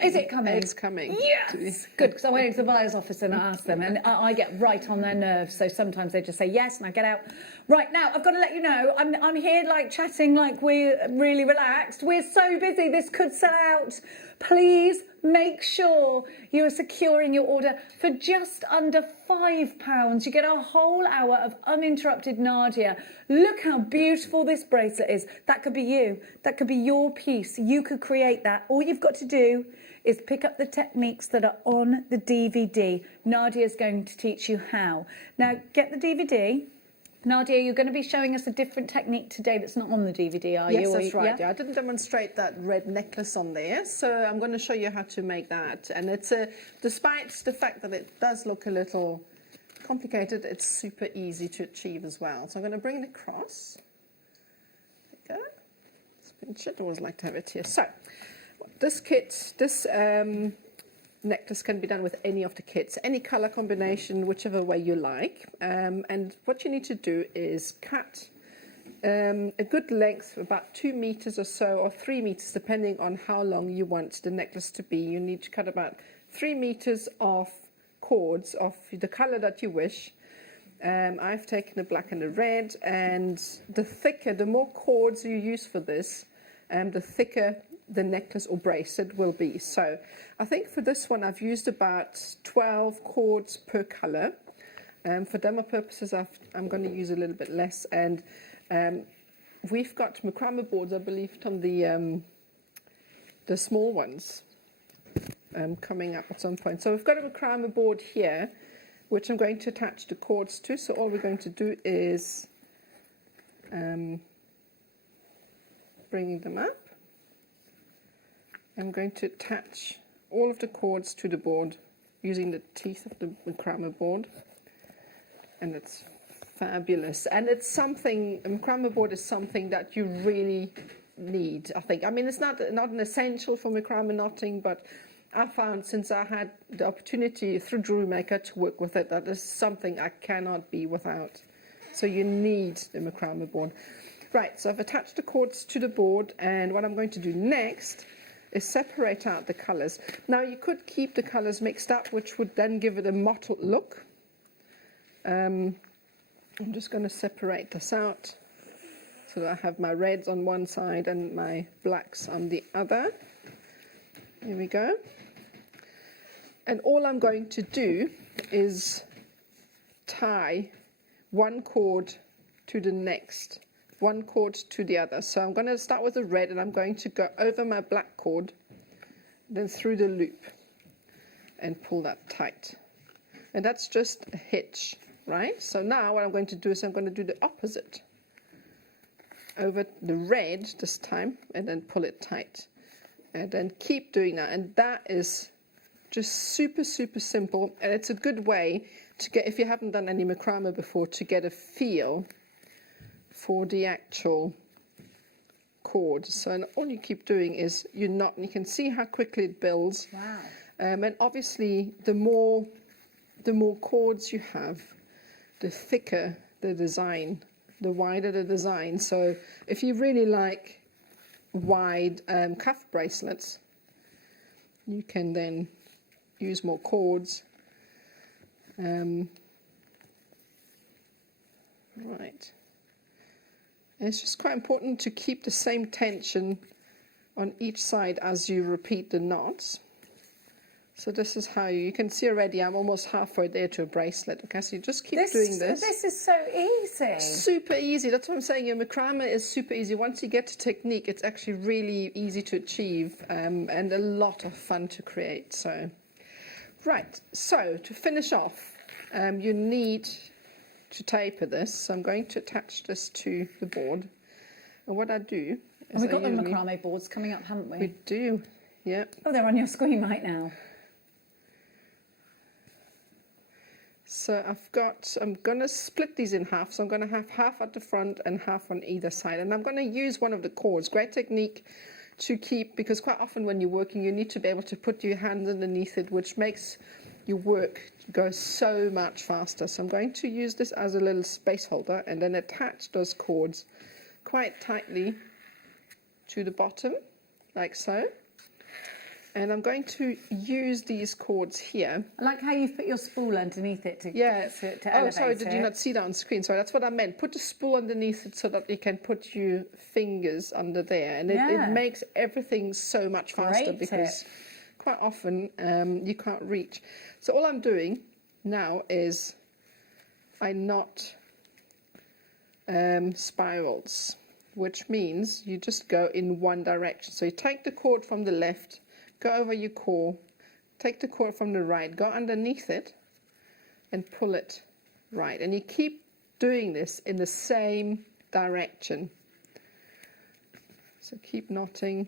Is it coming? It's coming. Yes! Good, because I went into the buyer's office and I asked them, and I get right on their nerves, so sometimes they just say yes and I get out. Right, now, I've got to let you know, I'm here like chatting like we're really relaxed. We're so busy, this could sell out. Please make sure you are securing your order for just under £5. You get a whole hour of uninterrupted Nadia. Look how beautiful this bracelet is. That could be you. That could be your piece. You could create that. All you've got to do is pick up the techniques that are on the DVD. Nadia's going to teach you how. Now, get the DVD. Nadia, you're going to be showing us a different technique today that's not on the DVD, are you? Yes, that's right. Yeah, I didn't demonstrate that red necklace on there, so I'm going to show you how to make that. And it's despite the fact that it does look a little complicated, it's super easy to achieve as well. So I'm going to bring it across. There you go. Pinch it. I always like to have it here. So this kit, necklace can be done with any of the kits, any color combination, whichever way you like. And what you need to do is cut a good length, about 2 meters or so, or 3 meters, depending on how long you want the necklace to be. You need to cut about 3 meters of cords of the color that you wish. I've taken a black and a red, and the more cords you use for this, the thicker the necklace or bracelet will be. So I think for this one I've used about 12 cords per color. For demo purposes I'm going to use a little bit less, and we've got macrame boards, I believe, on the small ones coming up at some point. So we've got a macrame board here which I'm going to attach the cords to. So all we're going to do is bringing them up. I'm going to attach all of the cords to the board using the teeth of the macrame board, and it's fabulous. And it's something, a macrame board is something that you really need, I think. I mean, it's not an essential for macrame knotting, but I found since I had the opportunity through JewelleryMaker to work with it, that is something I cannot be without. So you need the macrame board. Right, so I've attached the cords to the board, and what I'm going to do next is separate out the colours. Now you could keep the colours mixed up, which would then give it a mottled look. I'm just going to separate this out so that I have my reds on one side and my blacks on the other. Here we go. And all I'm going to do is tie one cord to the next, one cord to the other. So I'm going to start with the red, and I'm going to go over my black cord, then through the loop and pull that tight. And that's just a hitch, right? So now what I'm going to do is I'm going to do the opposite. Over the red this time, and then pull it tight. And then keep doing that. And that is just super, super simple. And it's a good way to get, if you haven't done any macrame before, to get a feel for the actual cord. So all you keep doing is you knot, and you can see how quickly it builds. Wow. And obviously the more cords you have, the thicker the design, the wider the design. So if you really like wide cuff bracelets, you can then use more cords. Right. And it's just quite important to keep the same tension on each side as you repeat the knots. So this is how you can see already I'm almost halfway there to a bracelet. Okay, so you just keep doing this. This is so easy. Super easy. That's what I'm saying. Your macrame is super easy. Once you get to technique, it's actually really easy to achieve and a lot of fun to create. So, right. So to finish off, you need to taper this. So I'm going to attach this to the board. And what I do is And we've got the macrame boards coming up, haven't we? We do. Yep. Oh, they're on your screen right now. So I'm going to split these in half. So I'm going to have half at the front and half on either side. And I'm going to use one of the cords. Great technique to keep, because quite often when you're working, you need to be able to put your hands underneath it, which makes your work go so much faster. So I'm going to use this as a little space holder and then attach those cords quite tightly to the bottom, like so. And I'm going to use these cords here. I like how you've put your spool underneath it to elevate Oh, sorry, did you not see that on screen? Sorry, that's what I meant. Put the spool underneath it so that you can put your fingers under there. And it makes everything so much faster because quite often you can't reach. So all I'm doing now is I knot spirals, which means you just go in one direction. So you take the cord from the left, go over your core, take the cord from the right, go underneath it and pull it right. And you keep doing this in the same direction. So keep knotting.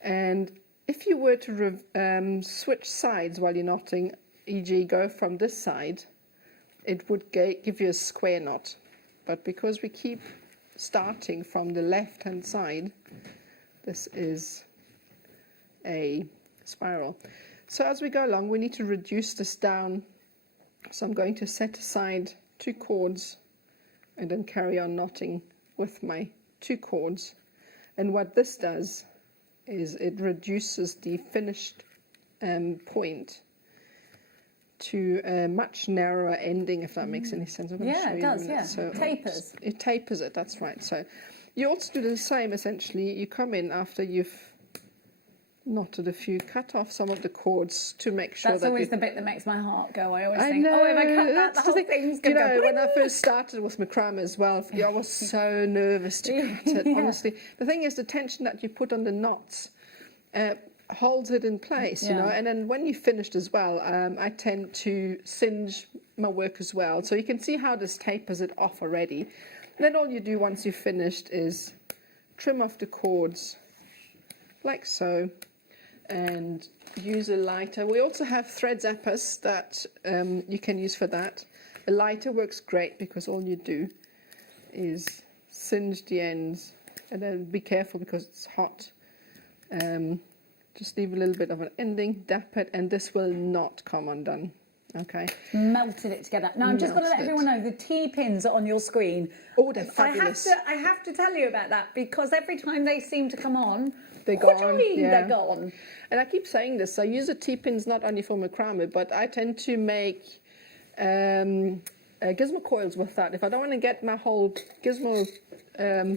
And if you were to switch sides while you're knotting, e.g. go from this side, it would give you a square knot. But because we keep starting from the left-hand side, this is a spiral. So as we go along, we need to reduce this down. So I'm going to set aside 2 cords and then carry on knotting with my 2 cords. And what this does is it reduces the finished point to a much narrower ending, if that makes any sense. I'm going to show it you does, in a minute. So tapers. It tapers it, that's right. So you also do the same, essentially. You come in after you've knotted a few, cut off some of the cords to make sure That's that always the bit that makes my heart go. I always I think, know, oh, if I cut that, that's the whole thing. thing's You going to know, go. when I first started with macrame as well, I was so nervous to cut it, honestly. The thing is, the tension that you put on the knots holds it in place, you know. And then when you're finished as well, I tend to singe my work as well. So you can see how this tapers it off already. And then all you do once you've finished is trim off the cords like so, and use a lighter. We also have thread zappers that you can use for that. A lighter works great because all you do is singe the ends, and then be careful because it's hot. Just leave a little bit of an ending, dap it, and this will not come undone. Okay. Melted it together. Now, I'm just going to let everyone know the T-pins are on your screen. Oh, they're fabulous. I have to tell you about that because every time they seem to come on, they're what gone. do you mean Yeah. they're gone? And I keep saying this, I use the T-pins not only for macrame, but I tend to make gizmo coils with that. If I don't want to get my whole gizmo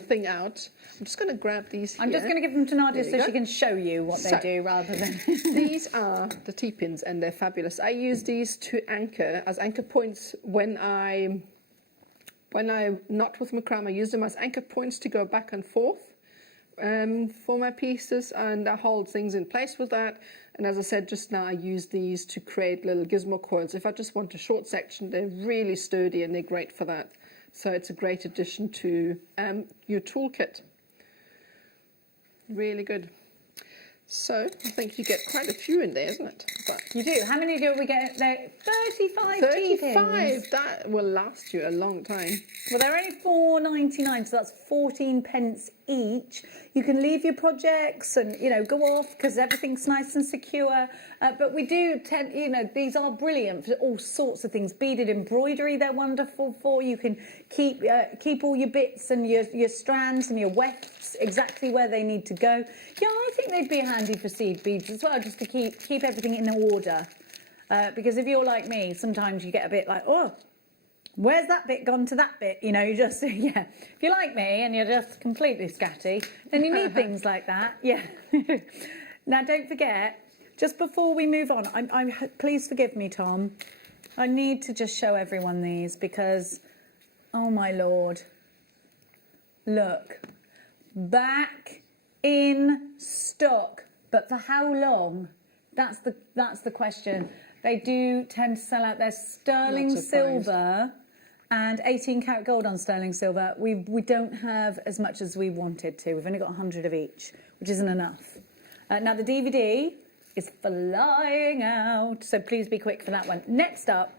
thing out, I'm just going to grab these here. I'm just going to give them to Nadia There so you she go. can show you what they do rather than... These are the T-pins and they're fabulous. I use these to anchor, as anchor points when I'm not with macrame. I use them as anchor points to go back and forth for my pieces, and I hold things in place with that. And as I said just now, I use these to create little gizmo coils. If I just want a short section, they're really sturdy and they're great for that. So it's a great addition to your toolkit. Really good. So I think you get quite a few in there, isn't it? But You do. How many do we get there? 35 T-pins. 35, that will last you a long time. Well, they're only £4.99, so that's 14 pence each. You can leave your projects and, you know, go off because everything's nice and secure. But we do tend, you know, these are brilliant for all sorts of things. Beaded embroidery, they're wonderful for. You can keep all your bits and your strands and your wefts exactly where they need to go. Yeah, I think they'd be handy for seed beads as well, just to keep everything in order. Because if you're like me, sometimes you get a bit like, oh, where's that bit gone to that bit? You know, you just, yeah. If you're like me and you're just completely scatty, then you need things like that. Yeah. Now, don't forget, just before we move on, please forgive me, Tom. I need to just show everyone these because, oh my Lord. Look. Back in stock. But for how long? That's the question. They do tend to sell out their sterling silver and 18 karat gold on sterling silver. We don't have as much as we wanted to. We've only got 100 of each, which isn't enough. Now the DVD is flying out, so please be quick for that one. Next up,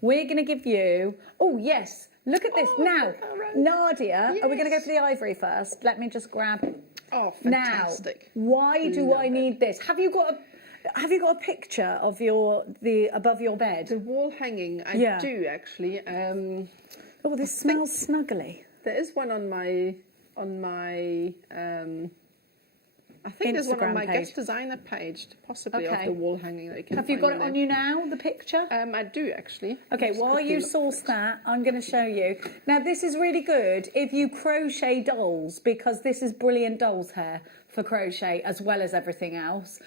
we're going to give you... Oh, yes, look at this. Now, Nadia, are we going to go for the ivory first? Let me just grab... Oh, fantastic. Now, why do I need this? Have you got a picture of the above your bed? The wall hanging, I do actually. Oh, this smells snuggly. There is one on my I think there's one on my guest designer page, possibly of the wall hanging that you can Have you got it on you now, the picture? I do actually. Okay, while you source that, I'm going to show you. Now, this is really good if you crochet dolls, because this is brilliant dolls hair for crochet as well as everything else.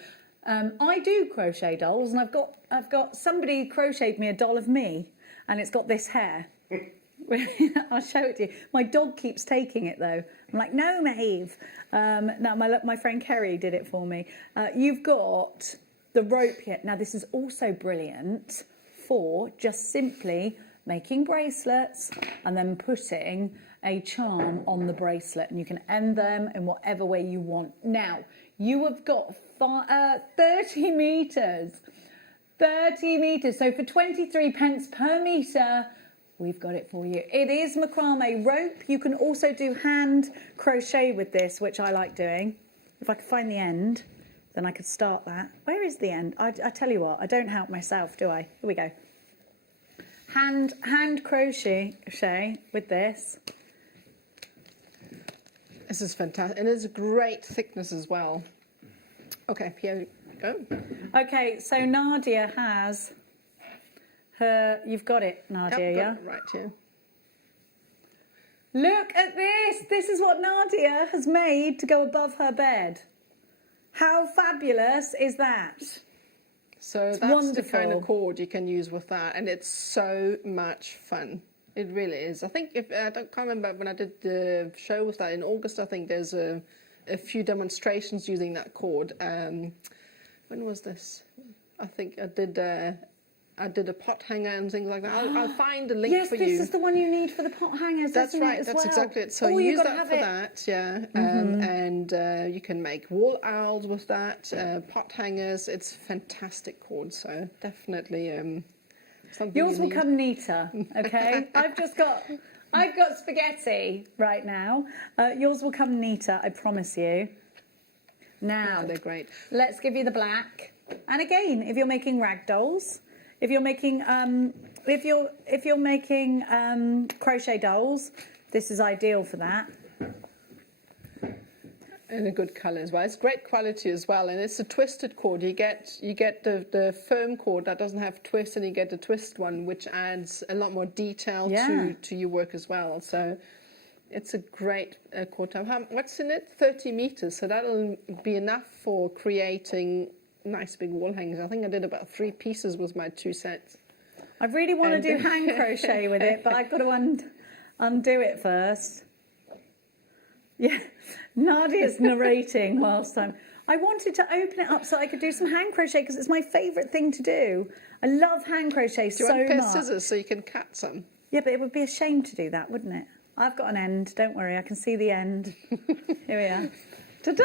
I do crochet dolls, and I've got somebody crocheted me a doll of me, and it's got this hair. I'll show it to you. My dog keeps taking it though. I'm like, no, Maeve. Now my friend Kerry did it for me. You've got the rope here. Now this is also brilliant for just simply making bracelets and then putting a charm on the bracelet, and you can end them in whatever way you want. Now you have got 30 meters. 30 meters. So for 23 pence per meter, we've got it for you. It is macrame rope. You can also do hand crochet with this, which I like doing. If I could find the end, then I could start that. Where is the end? I tell you what, I don't help myself, do I? Here we go. Hand crochet with this. This is fantastic, and it's a great thickness as well. Okay, here we go. Okay, so Nadia has her. You've got it, Nadia, Yep, yeah? got it right here. Look at this. This is what Nadia has made to go above her bed. How fabulous is that? So It's that's wonderful. the kind of cord you can use with that, and it's so much fun. It really is. I think can't remember when I did the show with that in August. I think there's a a few demonstrations using that cord. When was this? I think I did a pot hanger and things like that. I'll find a link Yes, for this you. is the one you need for the pot hangers, That's isn't right. it, as That's well? exactly it. So Oh, you you've use got to that have for it. that, yeah. And you can make wall owls with that, pot hangers. It's a fantastic cord. So definitely something. Yours you will need. come neater, okay? I've got spaghetti right now. Yours will come neater, I promise you. Now, Oh, they're great. let's give you the black. And again, if you're making rag dolls, if you're making crochet dolls, this is ideal for that. And a good colour as well. It's great quality as well, and it's a twisted cord. You get the firm cord that doesn't have twist, and you get the twist one, which adds a lot more detail to your work as well. So it's a great cord. What's in it? 30 meters. So that'll be enough for creating nice big wall hangers. I think I did about 3 pieces with my 2 sets. I really want to do hand crochet with it, but I've got to undo it first. Yeah, Nadia's narrating whilst I wanted to open it up so I could do some hand crochet because it's my favourite thing to do. I love hand crochet Do you so want a pair of much. scissors so you can cut some? Yeah, but it would be a shame to do that, wouldn't it? I've got an end, don't worry, I can see the end. Here we are. Ta-da!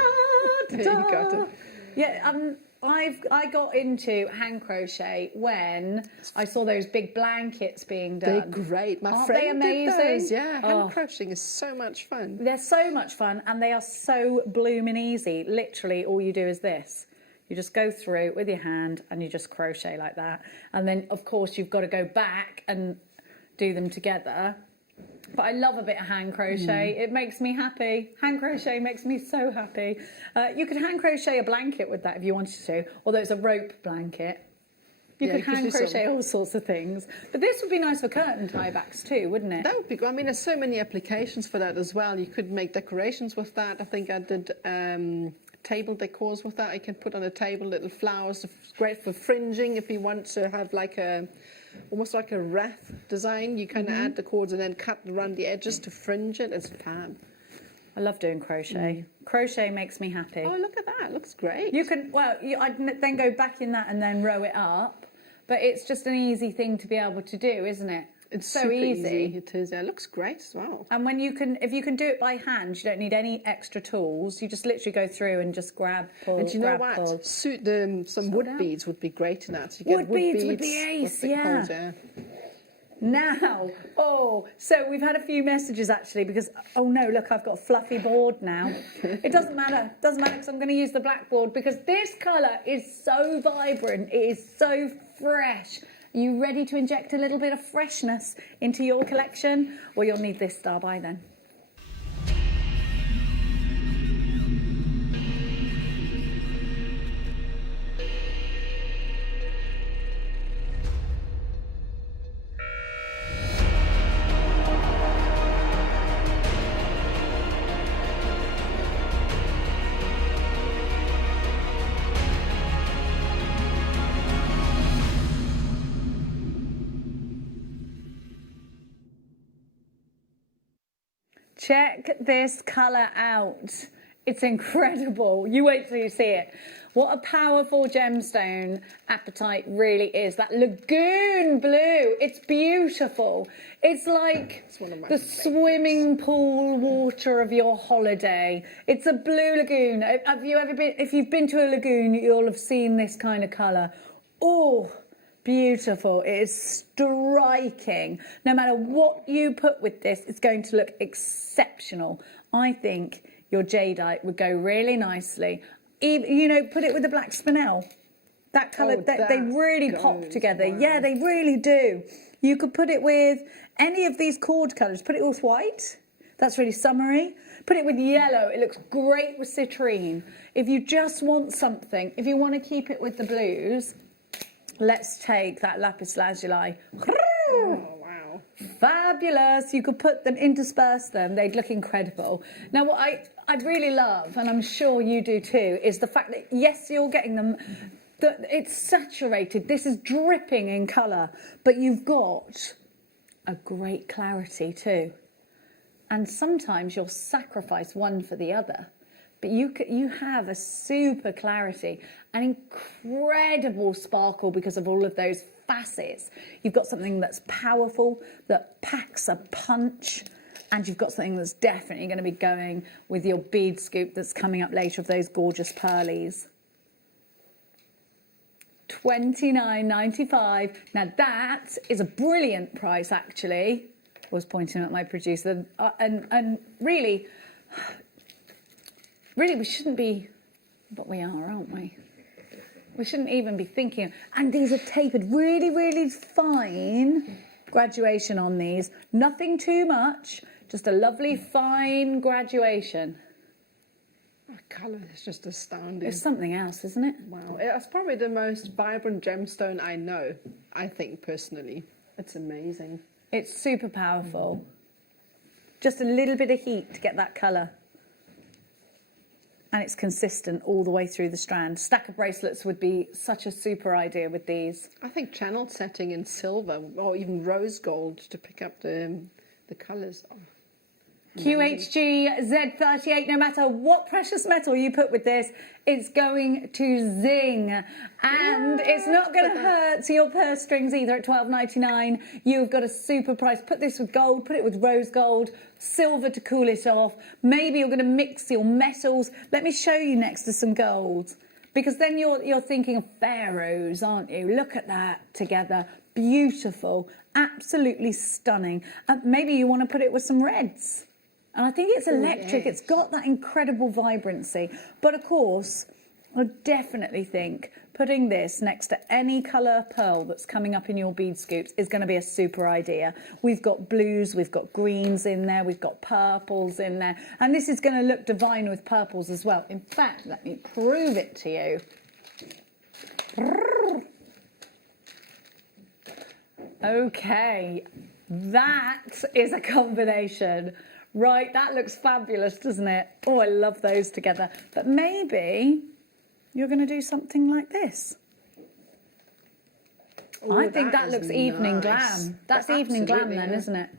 Ta-da! You got it. Yeah, I got into hand crochet when I saw those big blankets being done. They're great. My Aren't friend they did amazing? those. Yeah, hand Oh. crocheting is so much fun. They're so much fun and they are so blooming easy. Literally, all you do is this. You just go through with your hand and you just crochet like that. And then, of course, you've got to go back and do them together. But I love a bit of hand crochet. It makes me happy. Hand crochet makes me so happy. You could hand crochet a blanket with that if you wanted to, although it's a rope blanket. You could hand crochet all sorts of things. But this would be nice for curtain tiebacks too, wouldn't it? That would be good. I mean, there's so many applications for that as well. You could make decorations with that. I think I did table decors with that. I can put on a table little flowers. It's great for fringing if you want to have like almost like a wreath design. You kind of add the cords and then cut around the edges to fringe it. It's fab. I love doing crochet. Crochet makes me happy. Oh, look at that. It looks great. You can, I'd then go back in that and then row it up. But it's just an easy thing to be able to do, isn't it? It's so super easy. It is. Yeah, it looks great as well. And when if you can do it by hand, you don't need any extra tools. You just literally go through and just grab, pull, And you know grab, what? pull. Some wood beads would be great in that. So you Wood get beads would be ace, with big yeah. holes, yeah. Now, so we've had a few messages actually because, oh no, look, I've got a fluffy board now. It doesn't matter because I'm going to use the black board because this colour is so vibrant, it is so fresh. Are you ready to inject a little bit of freshness into your collection? Well, you'll need this star by then. Check this colour out. It's incredible. You wait till you see it. What a powerful gemstone apatite really is. That lagoon blue. It's beautiful. It's like the swimming pool water of your holiday. It's a blue lagoon. Have you ever been? If you've been to a lagoon, you'll have seen this kind of colour. Oh, beautiful. It is striking. No matter what you put with this, it's going to look exceptional. I think your jadeite would go really nicely. Even, put it with the black spinel. That colour, they really pop together. Wow. Yeah, they really do. You could put it with any of these cord colours. Put it with white. That's really summery. Put it with yellow. It looks great with citrine. If you just want something, if you want to keep it with the blues, let's take that lapis lazuli. Oh, wow. Fabulous. You could put them, intersperse them. They'd look incredible. Now, what I'd really love, and I'm sure you do too, is the fact that, yes, you're getting them, that it's saturated. This is dripping in colour, but you've got a great clarity too. And sometimes you'll sacrifice one for the other. but you have a super clarity, an incredible sparkle because of all of those facets. You've got something that's powerful, that packs a punch, and you've got something that's definitely going to be going with your bead scoop that's coming up later of those gorgeous pearlies. $29.95. Now that is a brilliant price, actually. I was pointing at my producer, and really, we shouldn't be, but we are, aren't we? We shouldn't even be thinking. And these are tapered, really, really fine graduation on these. Nothing too much, just a lovely fine graduation. The colour is just astounding. It's something else, isn't it? Wow, it's probably the most vibrant gemstone I know, I think, personally. It's amazing. It's super powerful. Just a little bit of heat to get that colour. And it's consistent all the way through the strand. Stack of bracelets would be such a super idea with these. I think channel setting in silver or even rose gold to pick up the colours. Oh. QHG Z38, no matter what precious metal you put with this, it's going to zing. And it's not going to hurt to your purse strings either at $12.99. You've got a super price. Put this with gold, put it with rose gold, silver to cool it off. Maybe you're going to mix your metals. Let me show you next to some gold. Because then you're thinking of pharaohs, aren't you? Look at that together. Beautiful. Absolutely stunning. And maybe you want to put it with some reds. And I think it's electric. Yes. It's got that incredible vibrancy. But of course, I definitely think putting this next to any colour pearl that's coming up in your bead scoops is going to be a super idea. We've got blues, we've got greens in there, we've got purples in there. And this is going to look divine with purples as well. In fact, let me prove it to you. Okay, that is a combination. Right, that looks fabulous, doesn't it? Oh, I love those together. But maybe you're going to do something like this. Oh, I think that looks evening nice. glam. That's evening glam Absolutely, then, yeah. isn't it?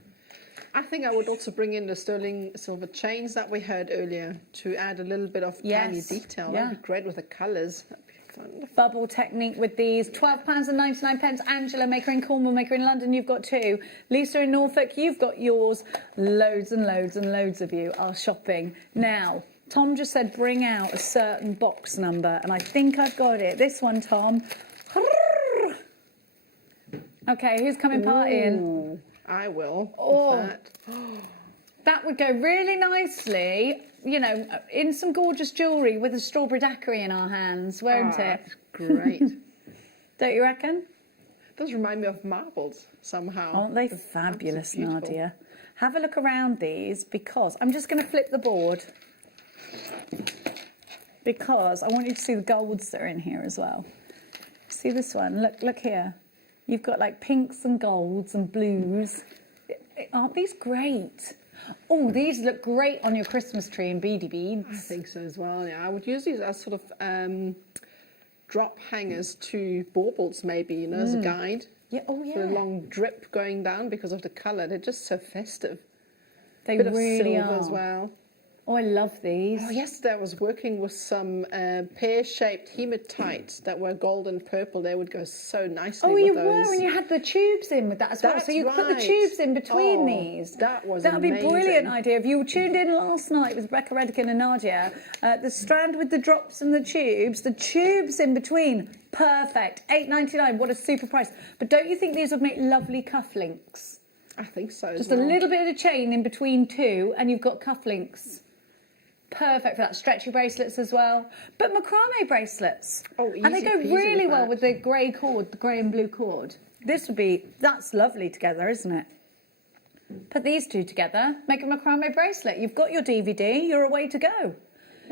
I think I would also bring in the sterling silver chains that we heard earlier to add a little bit of tiny Yes, detail. yeah. That'd be great with the colours. That'd be wonderful. Bubble technique with these. £12.99. Angela, maker in Cornwall, maker in London, you've got two. Lisa in Norfolk, you've got yours. Loads and loads and loads of you are shopping. Now, Tom just said bring out a certain box number, and I think I've got it. This one, Tom. Okay, who's coming part in? Ooh, I will. Oh. In fact. That would go really nicely, you know, in some gorgeous jewellery with a strawberry daiquiri in our hands, won't it? That's great. Don't you reckon? Does remind me of marbles somehow. Aren't they That's fabulous, beautiful. Nadia? Have a look around these because I'm just going to flip the board because I want you to see the golds that are in here as well. See this one? Look here. You've got like pinks and golds and blues. Aren't these great? Oh, these look great on your Christmas tree in beady beads. I think so as well, yeah. I would use these as sort of drop hangers to baubles maybe, you know, as a guide. Yeah, oh yeah. For a long drip going down because of the colour. They're just so festive. They Bit of really silver are. as well. Oh, I love these. Oh, yesterday I was working with some pear-shaped hematites that were gold and purple. They would go so nicely Oh, with you those. were, and you had the tubes in with that as well. That's So you put the right. tubes in between Oh, these. that was That would be a brilliant amazing. idea. If you tuned in last night with Rebecca Redican and Nadia, the strand with the drops and the tubes in between, perfect. $8.99. What a super price. But don't you think these would make lovely cufflinks? I think so. Just as a well. little bit of chain in between two, and you've got cufflinks. Perfect for that. Stretchy bracelets as well. But macrame bracelets. Oh, and they easy go peasy really with well that. with the grey cord, the grey and blue cord. That's lovely together, isn't it? Put these two together, make a macrame bracelet. You've got your DVD, you're away to go.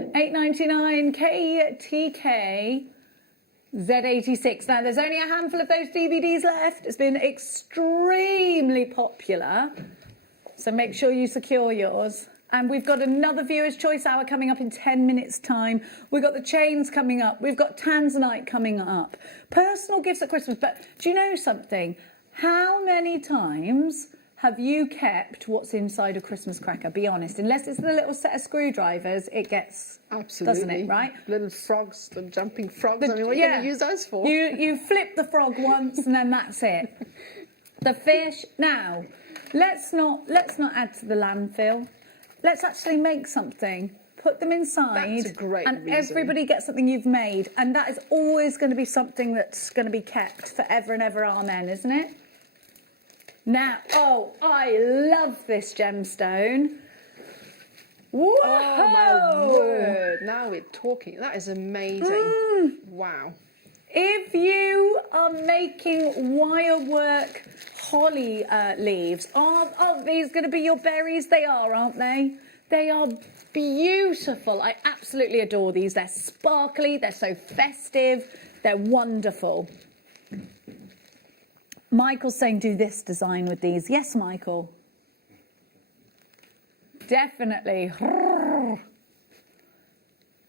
$8.99 KTK Z86. Now, there's only a handful of those DVDs left. It's been extremely popular. So make sure you secure yours. And we've got another Viewer's Choice Hour coming up in 10 minutes' time. We've got the chains coming up. We've got Tanzanite coming up. Personal gifts at Christmas. But do you know something? How many times have you kept what's inside a Christmas cracker? Be honest. Unless it's the little set of screwdrivers, it gets, Absolutely. doesn't it, right? Little frogs, the jumping frogs. I mean, what are you going to use those for? You flip the frog once and then that's it. The fish. Now, let's not add to the landfill. Let's actually make something. Put them inside. That's a great and reason. everybody gets something you've made. And that is always going to be something that's going to be kept forever and ever, amen, isn't it? Now, oh, I love this gemstone. Whoa! Oh, my word. Now we're talking. That is amazing. Wow. If you are making wirework holly leaves, are these going to be your berries? They are, aren't they? They are beautiful. I absolutely adore these. They're sparkly. They're so festive. They're wonderful. Michael's saying do this design with these. Yes, Michael. Definitely.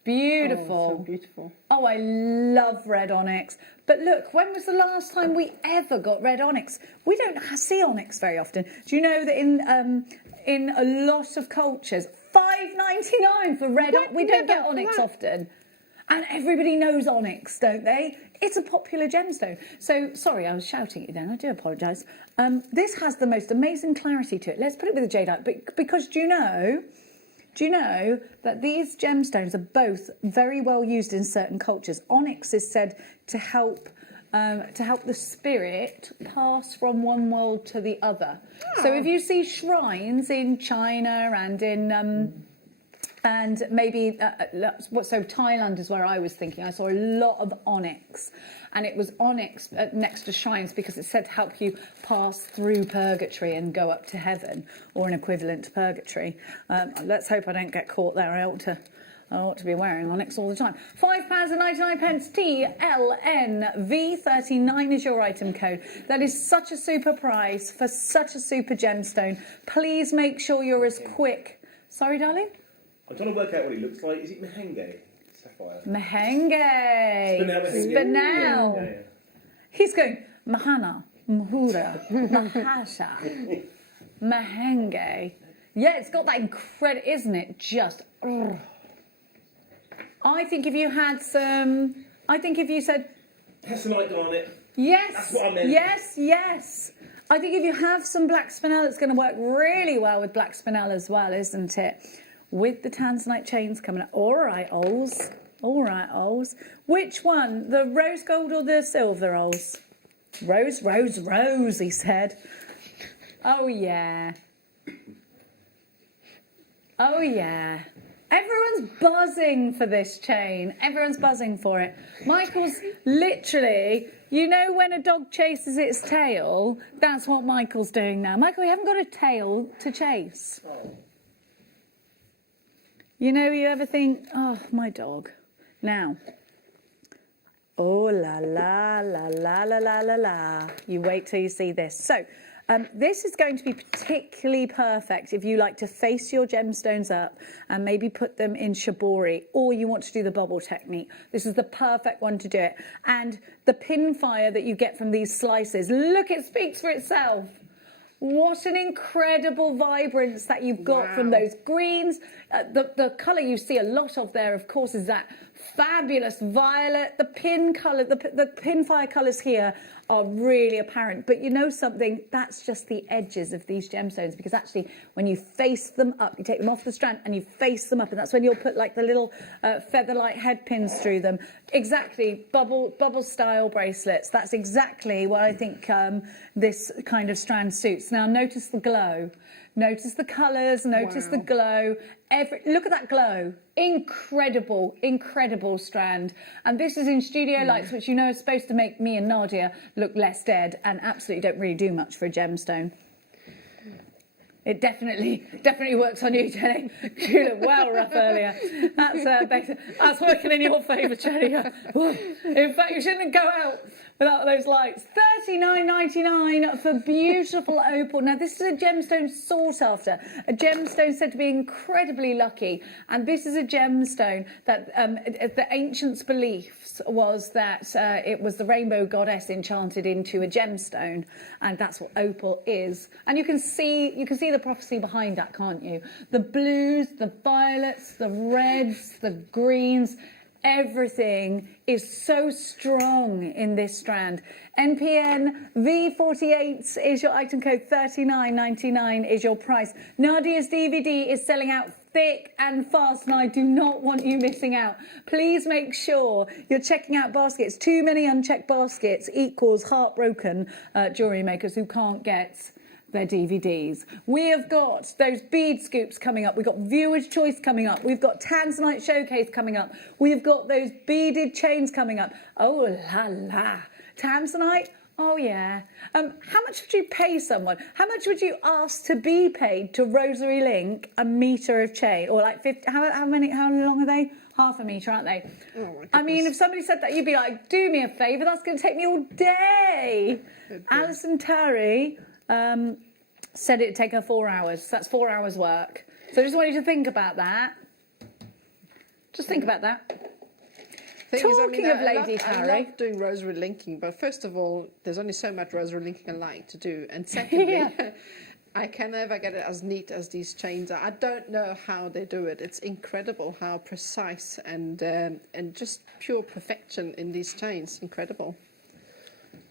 Beautiful. Oh, so beautiful. Oh, I love red onyx. But look, when was the last time we ever got red onyx? We don't see onyx very often. Do you know that in a lot of cultures, $5.99 for red onyx? We don't get onyx often. And everybody knows onyx, don't they? It's a popular gemstone. So, sorry, I was shouting at you then. I do apologise. This has the most amazing clarity to it. Let's put it with a jadeite. But because do you know that these gemstones are both very well used in certain cultures? Onyx is said to help the spirit pass from one world to the other. Oh. So if you see shrines in China and in and maybe so Thailand is where I was thinking. I saw a lot of onyx, and it was onyx next to shrines because it said to help you pass through purgatory and go up to heaven, or an equivalent to purgatory. Let's hope I don't get caught there. I ought to be wearing onyx all the time. £5.99 TLNV39 is your item code. That is such a super price for such a super gemstone. Please make sure you're as quick. Sorry, darling? I'm trying to work out what it looks like. Is it Mahenge? Sapphire? Mahenge. Spinel. Yeah. He's going, Mahana, Mahura, Mahasha, Mahenge. Yeah, it's got that incredible, isn't it? Just, I think if you had some, I think if you said... Hessenite garnet. Yes. That's what I meant. Yes. I think if you have some black spinel, it's going to work really well with black spinel as well, isn't it? With the tanzanite chains coming up. All right, Ols. Which one? The rose gold or the silver, Ols? Rose, he said. Oh, yeah. Everyone's buzzing for this chain. Everyone's buzzing for it. Michael's literally, you know when a dog chases its tail? That's what Michael's doing now. Michael, you haven't got a tail to chase. Oh. You know, you ever think, oh, my dog. Now, oh, la, la, la, la, la, la, la, la. You wait till you see this. So, this is going to be particularly perfect if you like to face your gemstones up and maybe put them in shibori, or you want to do the bubble technique. This is the perfect one to do it. And the pin fire that you get from these slices, look, it speaks for itself. What an incredible vibrance that you've got from those greens. The colour you see a lot of there, of course, is that fabulous violet. The pin colour, the pin fire colours here are really apparent. But you know something? That's just the edges of these gemstones, because actually when you face them up, you take them off the strand and you face them up, and that's when you'll put like the little feather-like head pins through them. Exactly, bubble style bracelets. That's exactly what I think this kind of strand suits. Now notice the glow. Notice the colours, notice the glow. Look at that glow. Incredible, incredible strand. And this is in studio lights, which you know is supposed to make me and Nadia look less dead and absolutely don't really do much for a gemstone. It definitely works on you, Jenny. You look well rough earlier. That's working in your favour, Jenny. In fact, you shouldn't go out without those lights. $39.99 for beautiful opal. Now, this is a gemstone sought after, a gemstone said to be incredibly lucky. And this is a gemstone that the ancients' beliefs was that it was the rainbow goddess enchanted into a gemstone, and that's what opal is. And you can see the prophecy behind that, can't you? The blues, the violets, the reds, the greens. Everything is so strong in this strand. NPN V48 is your item code, $39.99 is your price. Nadia's DVD is selling out thick and fast, and I do not want you missing out. Please make sure you're checking out baskets. Too many unchecked baskets equals heartbroken jewellery makers who can't get their DVDs. We have got those bead scoops coming up. We've got Viewer's Choice coming up. We've got Tanzanite Showcase coming up. We've got those beaded chains coming up. Oh la la. Tanzanite? Oh yeah. How much would you pay someone? How much would you ask to be paid to rosary link a metre of chain? Or like 50, how long are they? Half a metre, aren't they? Oh, I mean, if somebody said that, you'd be like, do me a favour, that's going to take me all day. Alison Terry said it'd take her 4 hours. That's 4 hours work. So I just want you to think about that. Just think about that. Talking of Lady Terry. I love doing rosary linking, but first of all, there's only so much rosary linking I like to do. And secondly, I can never get it as neat as these chains are. I don't know how they do it. It's incredible how precise and just pure perfection in these chains. Incredible.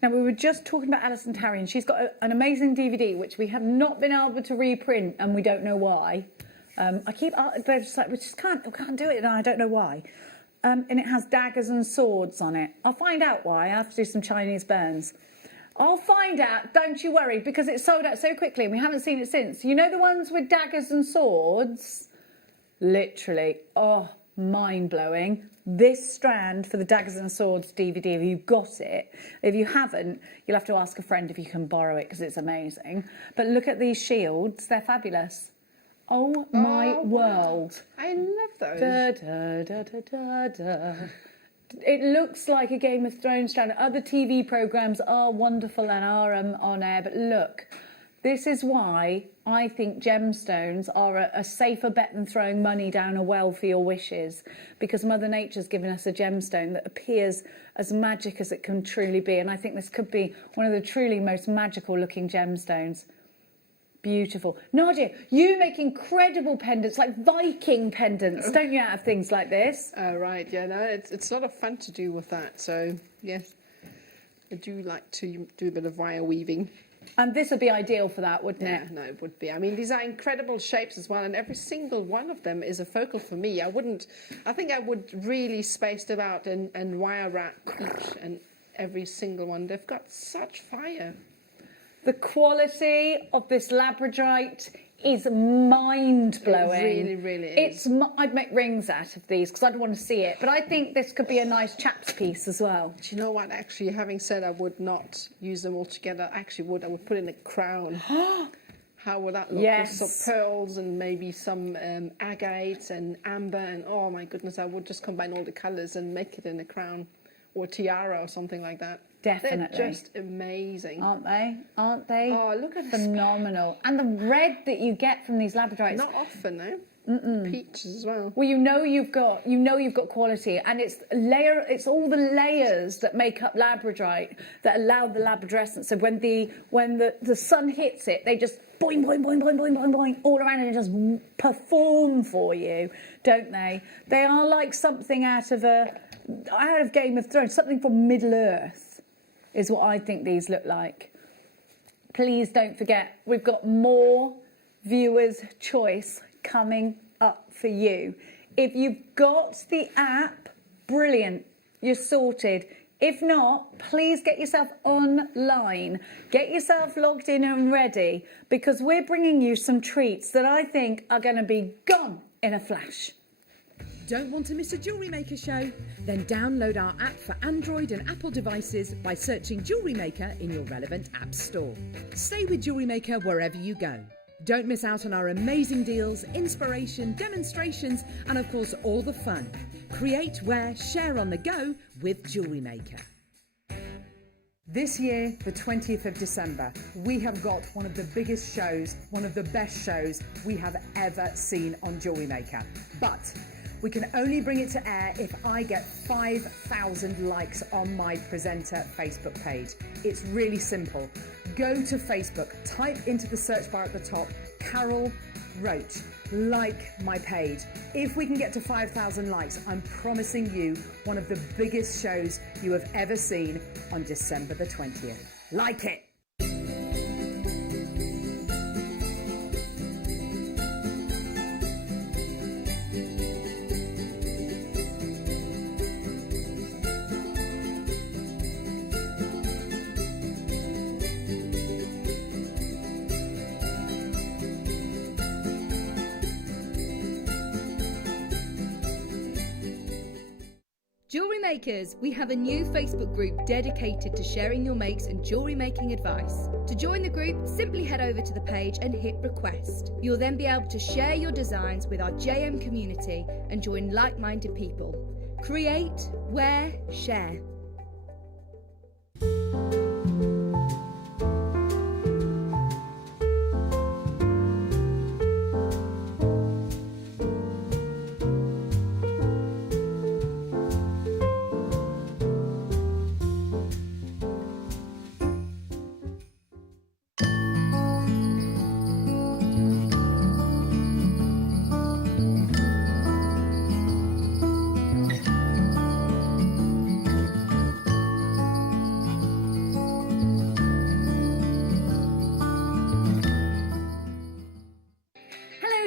Now, we were just talking about Alison Terry, and she's got an amazing DVD, which we have not been able to reprint, and we don't know why. I keep, we just can't do it, and I don't know why. And it has daggers and swords on it. I'll find out why. I have to do some Chinese burns. I'll find out, don't you worry, because it sold out so quickly, and we haven't seen it since. You know the ones with daggers and swords? Literally, mind-blowing. This strand for the Daggers and Swords DVD, if you've got it. If you haven't, you'll have to ask a friend if you can borrow it, because it's amazing. But look at these shields. They're fabulous. Oh, my world. I love those. Da, da, da, da, da, da. It looks like a Game of Thrones strand. Other TV programmes are wonderful and are on air, but look. This is why I think gemstones are a safer bet than throwing money down a well for your wishes, because Mother Nature's given us a gemstone that appears as magic as it can truly be, and I think this could be one of the truly most magical looking gemstones. Beautiful. Nadia, you make incredible pendants, like Viking pendants, don't you, out of things like this? Right, yeah, no, it's a lot of fun to do with that, so yes, I do like to do a bit of wire weaving. And this would be ideal for that, wouldn't it? Yeah, no, it would be. I mean, these are incredible shapes as well, and every single one of them is a focal for me. I think I would really space them out and wire wrap each and every single one. They've got such fire. The quality of this labradorite is mind-blowing. It really, really is. I'd make rings out of these because I'd want to see it. But I think this could be a nice chap's piece as well. Do you know what? Actually, having said I would not use them all together, I would put in a crown. How would that look? Yes. With some pearls and maybe some agate and amber, and oh my goodness, I would just combine all the colours and make it in a crown or tiara or something like that. Definitely. They're just amazing. Aren't they? Aren't they? Oh, look at this. Phenomenal. And the red that you get from these labradorites. Not often, no. Peaches as well. Well, you know you've got quality, and it's all the layers that make up labradorite that allow the labradorescence. So when the sun hits it, they just boing boing boing boing boing boing boing all around, and it just perform for you, don't they? They are like something out of Game of Thrones, something from Middle Earth, is what I think these look like. Please don't forget, we've got more viewers' choice coming up for you. If you've got the app, brilliant, you're sorted. If not, please get yourself online. Get yourself logged in and ready, because we're bringing you some treats that I think are going to be gone in a flash. Don't want to miss a Jewellery Maker show? Then download our app for Android and Apple devices by searching Jewellery Maker in your relevant app store. Stay with Jewellery Maker wherever you go. Don't miss out on our amazing deals, inspiration, demonstrations, and of course all the fun. Create, wear, share on the go with JewelleryMaker. This year, the 20th of December, we have got one of the biggest shows, one of the best shows we have ever seen on JewelleryMaker. But we can only bring it to air if I get 5,000 likes on my presenter Facebook page. It's really simple. Go to Facebook, type into the search bar at the top, Carol Roach, like my page. If we can get to 5,000 likes, I'm promising you one of the biggest shows you have ever seen on December the 20th. Like it! Jewellery Makers, we have a new Facebook group dedicated to sharing your makes and jewellery making advice. To join the group, simply head over to the page and hit request. You'll then be able to share your designs with our JM community and join like-minded people. Create, wear, share.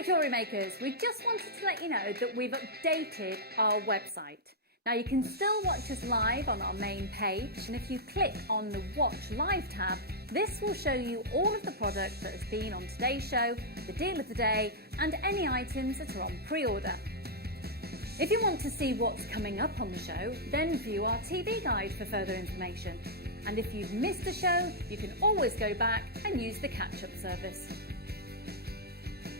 Jewellery Makers, we just wanted to let you know that we've updated our website. Now you can still watch us live on our main page, and if you click on the Watch Live tab, this will show you all of the product that has been on today's show, the deal of the day, and any items that are on pre-order. If you want to see what's coming up on the show, then view our TV guide for further information. And if you've missed a show, you can always go back and use the catch-up service.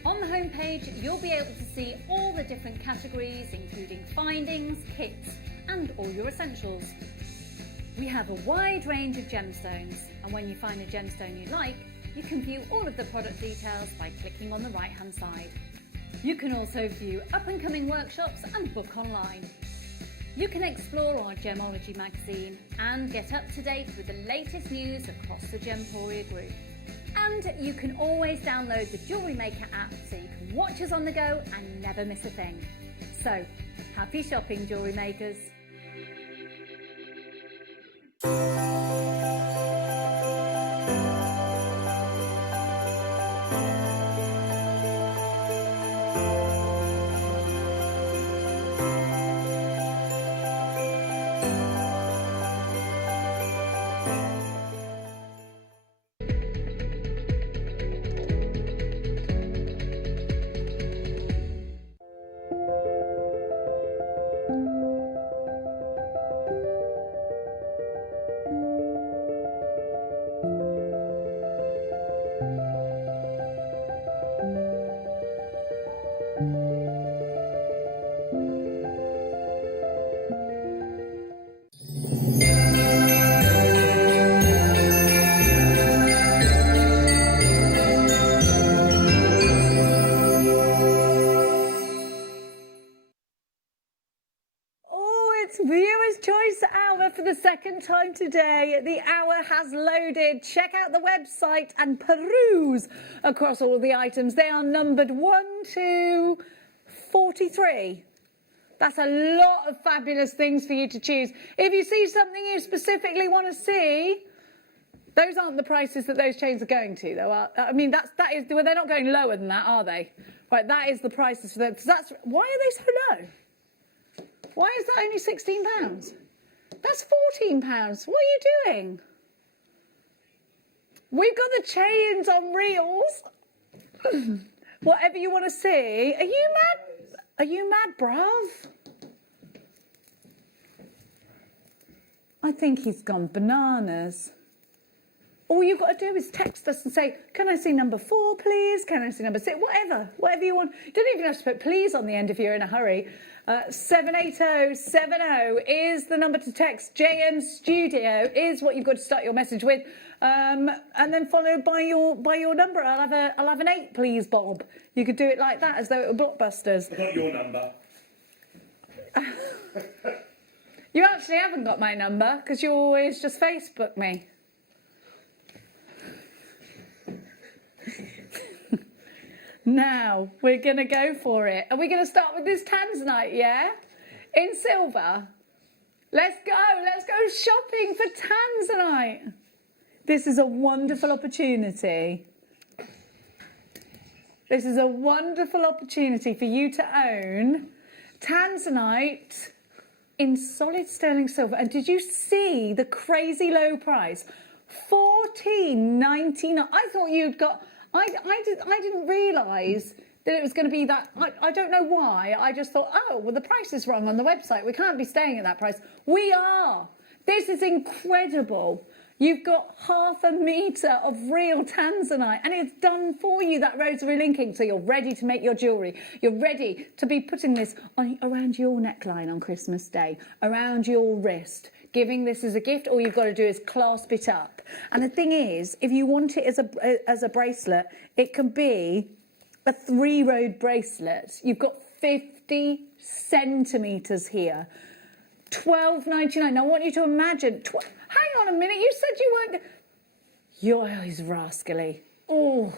On the homepage, you'll be able to see all the different categories, including findings, kits, and all your essentials. We have a wide range of gemstones, and when you find a gemstone you like, you can view all of the product details by clicking on the right-hand side. You can also view up-and-coming workshops and book online. You can explore our Gemology magazine and get up to date with the latest news across the Gemporia group. And you can always download the Jewellery Maker app so you can watch us on the go and never miss a thing. So, happy shopping, Jewellery Makers! Viewer's Choice Hour for the second time today. The hour has loaded. Check out the website and peruse across all of the items. They are numbered 1 to 43. That's a lot of fabulous things for you to choose. If you see something you specifically want to see, those aren't the prices that those chains are going to, though. I mean, that is, well, they're not going lower than that, are they? Right, that is the prices for them. Why are they so low? Why is that only £16? That's £14. What are you doing? We've got the chains on reels. Whatever you want to see. Are you mad? Are you mad, bruv? I think he's gone bananas. all you've got to do is text us and say, can I see number 4, please? Can I see number 6? Whatever you want. You don't even have to put please on the end if you're in a hurry. 78070 is the number to text. JM Studio is what you've got to start your message with, and then followed by your number. I'll have an 8, please, Bob. You could do it like that, as though it were Blockbusters. I got your number. You actually haven't got my number because you always just Facebook me. Now, we're going to go for it. Are we going to start with this Tanzanite, yeah? In silver. Let's go shopping for Tanzanite. This is a wonderful opportunity. This is a wonderful opportunity for you to own Tanzanite in solid sterling silver. And did you see the crazy low price? $14.99. I thought you'd got... I didn't realise that it was going to be that. I don't know why. I just thought, oh, well, the price is wrong on the website. We can't be staying at that price. We are. This is incredible. You've got 1/2 metre of real Tanzanite, and it's done for you, that rosary linking, so you're ready to make your jewellery. You're ready to be putting this around your neckline on Christmas Day, around your wrist, giving this as a gift. All you've got to do is clasp it up. And the thing is, if you want it as a bracelet, it can be a 3-road bracelet. You've got 50 centimetres here. $12.99. Now, I want you to imagine... Hang on a minute, you said you weren't... Your eyes rascally. Oh,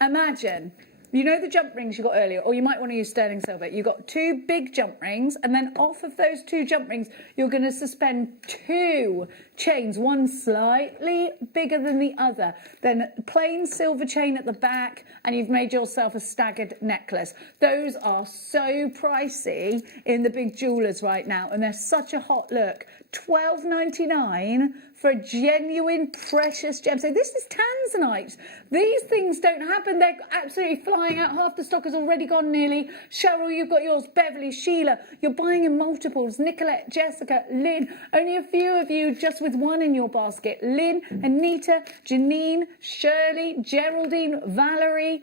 imagine... You know the jump rings you got earlier, or you might want to use sterling silver. You've got 2 big jump rings, and then off of those 2 jump rings, you're going to suspend 2 chains, one slightly bigger than the other. Then plain silver chain at the back, and you've made yourself a staggered necklace. Those are so pricey in the big jewellers right now, and they're such a hot look. $12.99 for a genuine precious gem. So this is Tanzanite. These things don't happen. They're absolutely flying out. Half the stock has already gone nearly. Cheryl, you've got yours. Beverly, Sheila, you're buying in multiples. Nicolette, Jessica, Lynn. Only a few of you just with one in your basket. Lynn, Anita, Janine, Shirley, Geraldine, Valerie,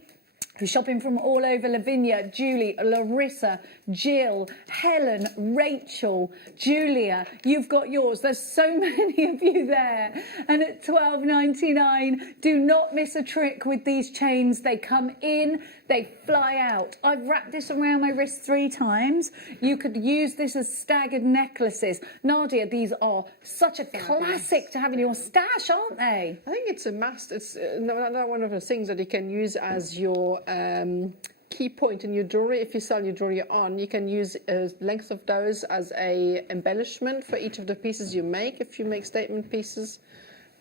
who's shopping from all over. Lavinia, Julie, Larissa, Jill, Helen, Rachel, Julia, you've got yours. There's so many of you there. And at $12.99, do not miss a trick with these chains. They come in, they fly out. I've wrapped this around my wrist 3 times. You could use this as staggered necklaces. Nadia, these are such a classic to have in your stash, aren't they? I think it's a must. It's another one of the things that you can use as your key point in your jewellery. If you sell your jewellery on, you can use length of those as a embellishment for each of the pieces you make, if you make statement pieces,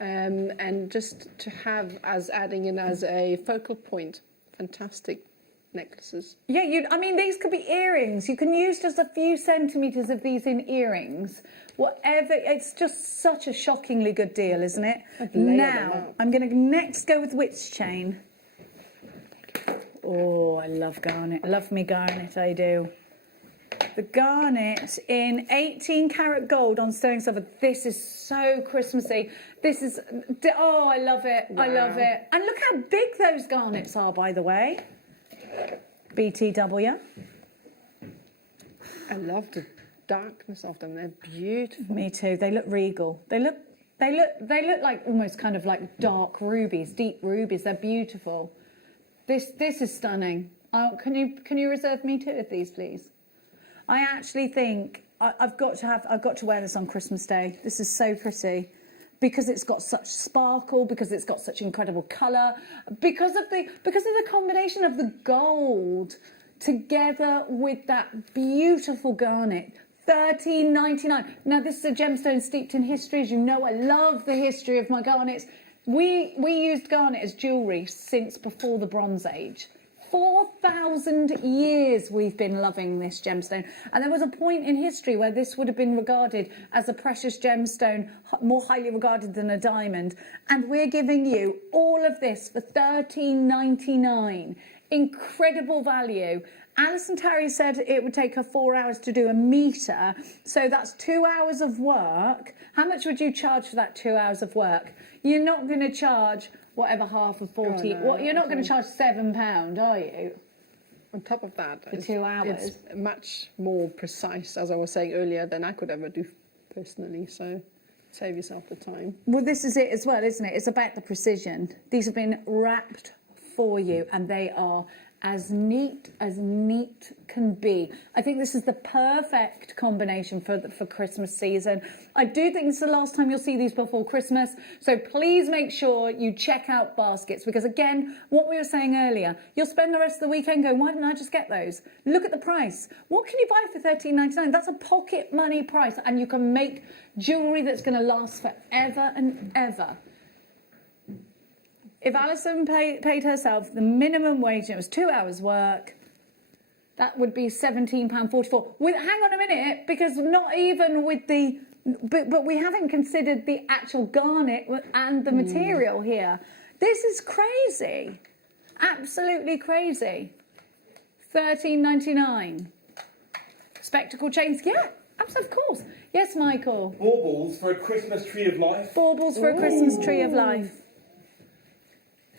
and just to have as adding in as a focal point. Fantastic necklaces. Yeah, I mean, these could be earrings. You can use just a few centimetres of these in earrings. Whatever, it's just such a shockingly good deal, isn't it? Now, I'm going to next go with which chain? Oh, I love garnet. Love me garnet, I do. The garnet in 18 karat gold on sterling silver. This is so Christmassy. This is, oh, I love it. Wow. I love it. And look how big those garnets are, by the way. BTW. I love the darkness of them. They're beautiful. Me too. They look regal. They look like almost kind of like dark rubies, deep rubies. They're beautiful. This is stunning. Can you reserve me 2 of these, please? I actually think I've got to wear this on Christmas Day. This is so pretty because it's got such sparkle, because it's got such incredible colour, because of the combination of the gold together with that beautiful garnet. $13.99. Now this is a gemstone steeped in history. As you know, I love the history of my garnets. We used garnet as jewellery since before the Bronze Age. 4,000 years we've been loving this gemstone. And there was a point in history where this would have been regarded as a precious gemstone, more highly regarded than a diamond. And we're giving you all of this for $13.99. Incredible value. Alison Terry said it would take her 4 hours to do a metre, so that's 2 hours of work. How much would you charge for that 2 hours of work? You're not going to charge whatever half of 40. Oh, no, you're not going to charge £7, are you? On top of that, For 2 hours. it's much more precise, as I was saying earlier, than I could ever do personally. So save yourself the time. Well, this is it as well, isn't it? It's about the precision. These have been wrapped for you, and they are as neat can be. I think this is the perfect combination for Christmas season. I do think it's the last time you'll see these before Christmas, so please make sure you check out baskets, because again, what we were saying earlier, you'll spend the rest of the weekend going, why didn't I just get those? Look at the price. What can you buy for $13.99? That's a pocket money price, and you can make jewellery that's going to last forever and ever. If Alison paid herself the minimum wage and it was 2 hours work, that would be £17.44. Hang on a minute, because not even with the... But we haven't considered the actual garnet and the material here. This is crazy. Absolutely crazy. $13.99. Spectacle chains, yeah, absolutely, of course. Yes, Michael. Baubles for a Christmas tree of life. Baubles for a Christmas tree of life.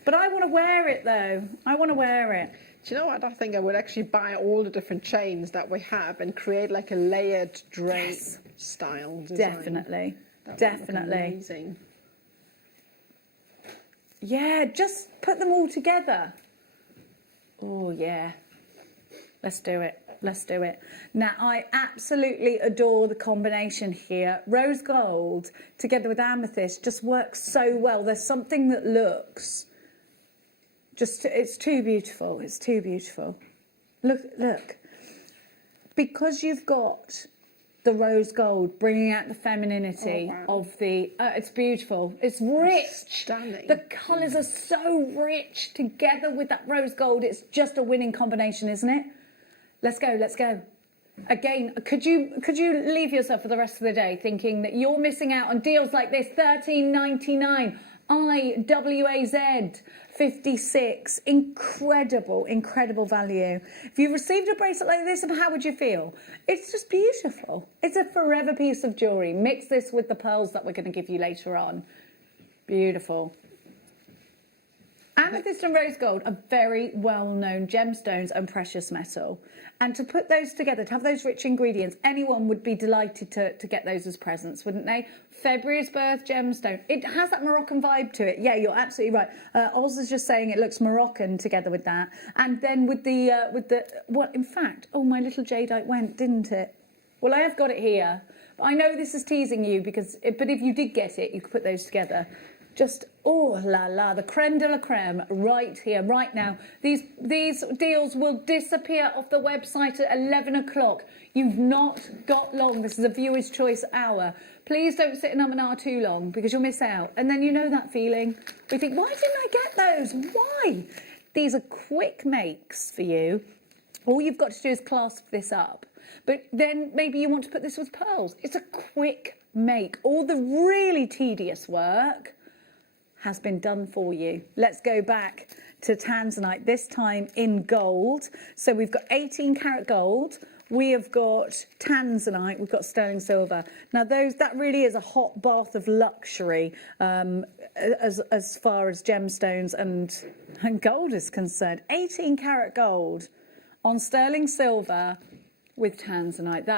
But I want to wear it, though. I want to wear it. Do you know what? I think I would actually buy all the different chains that we have and create like a layered drape style design. Definitely. That would look Definitely. amazing. Yeah, just put them all together. Oh, yeah. Let's do it. Let's do it. Now, I absolutely adore the combination here. Rose gold together with amethyst just works so well. There's something that looks... it's too beautiful. It's too beautiful. Look. Because you've got the rose gold bringing out the femininity of the... it's beautiful. It's rich. Stunning. The colours are so rich together with that rose gold. It's just a winning combination, isn't it? Let's go. Let's go. Again, could you leave yourself for the rest of the day thinking that you're missing out on deals like this? $13.99. IWAZ 56. Incredible value. If you received a bracelet like this, how would you feel? It's just beautiful. It's a forever piece of jewellery. Mix this with the pearls that we're going to give you later on. Beautiful. Amethyst and rose gold are very well-known gemstones and precious metal. And to put those together, to have those rich ingredients, anyone would be delighted to get those as presents, wouldn't they? February's birth gemstone. It has that Moroccan vibe to it. Yeah, you're absolutely right. Oz is just saying it looks Moroccan together with that. And then with the what? In fact, oh, my little jadeite went, didn't it? Well, I have got it here. But I know this is teasing you but if you did get it, you could put those together. Just, oh la la, the creme de la creme right here, right now. These deals will disappear off the website at 11 o'clock. You've not got long. This is a viewer's choice hour. Please don't sit in an too long because you'll miss out. And then you know that feeling. We think, why didn't I get those? Why? These are quick makes for you. All you've got to do is clasp this up. But then maybe you want to put this with pearls. It's a quick make. All the really tedious work has been done for you. Let's go back to tanzanite, this time in gold. So we've got 18 karat gold, we have got tanzanite, we've got sterling silver. Now that really is a hot bath of luxury as far as gemstones and gold is concerned. 18 karat gold on sterling silver with tanzanite.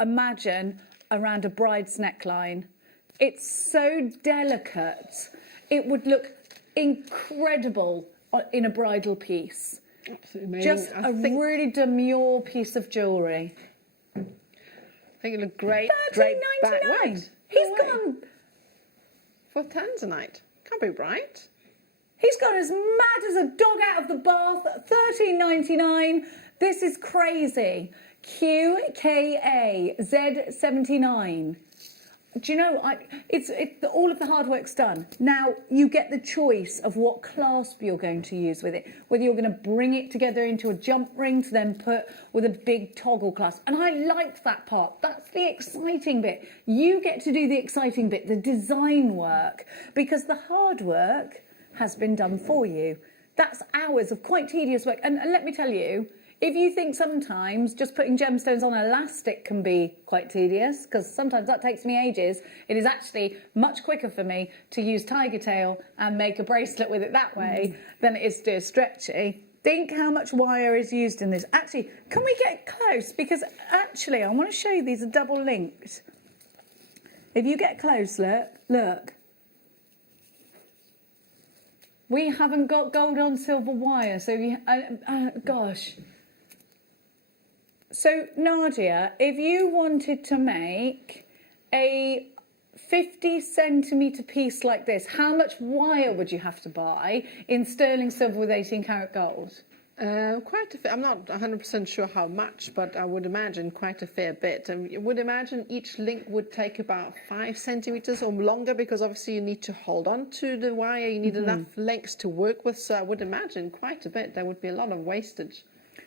Imagine around a bride's neckline. It's so delicate. It would look incredible in a bridal piece. Absolutely Just really demure piece of jewellery. I think it looked great. $13.99. He's gone. For tanzanite. Can't be right. He's gone as mad as a dog out of the bath. $13.99. This is crazy. QKA Z79. Do you know, all of the hard work's done. Now you get the choice of what clasp you're going to use with it. Whether you're going to bring it together into a jump ring to then put with a big toggle clasp. And I like that part. That's the exciting bit. You get to do the exciting bit, the design work, because the hard work has been done for you. That's hours of quite tedious work. And let me tell you, if you think sometimes just putting gemstones on elastic can be quite tedious, because sometimes that takes me ages, it is actually much quicker for me to use tiger tail and make a bracelet with it that way than it is to do a stretchy. Think how much wire is used in this. Actually, can we get close? Because actually, I want to show you these are double linked. If you get close, look. We haven't got gold on silver wire, so gosh. So, Nadia, if you wanted to make a 50 centimetre piece like this, how much wire would you have to buy in sterling silver with 18 karat gold? Quite a fair. I'm not 100% sure how much, but I would imagine quite a fair bit. And you would imagine each link would take about 5 centimeters or longer, because obviously you need to hold on to the wire. You need enough lengths to work with. So I would imagine quite a bit. There would be a lot of wastage.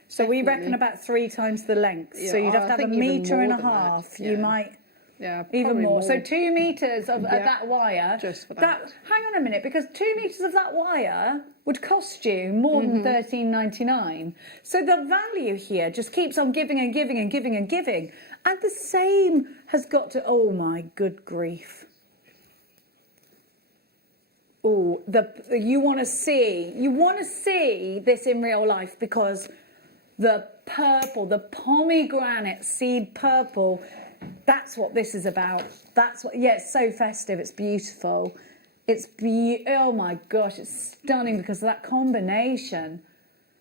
So we reckon about 3 times the length. Yeah, so you'd have to have a metre and a half. Yeah. You might. Yeah, Even more. more. So 2 metres of that wire. Just for that. Hang on a minute, because 2 metres of that wire would cost you more than $13.99. So the value here just keeps on giving and giving and giving and giving. And the same has got to, oh my good grief. Oh, you want to see this in real life, because the purple, the pomegranate seed purple, that's what this is about. That's what, yeah, it's so festive, it's beautiful. Oh my gosh, it's stunning because of that combination.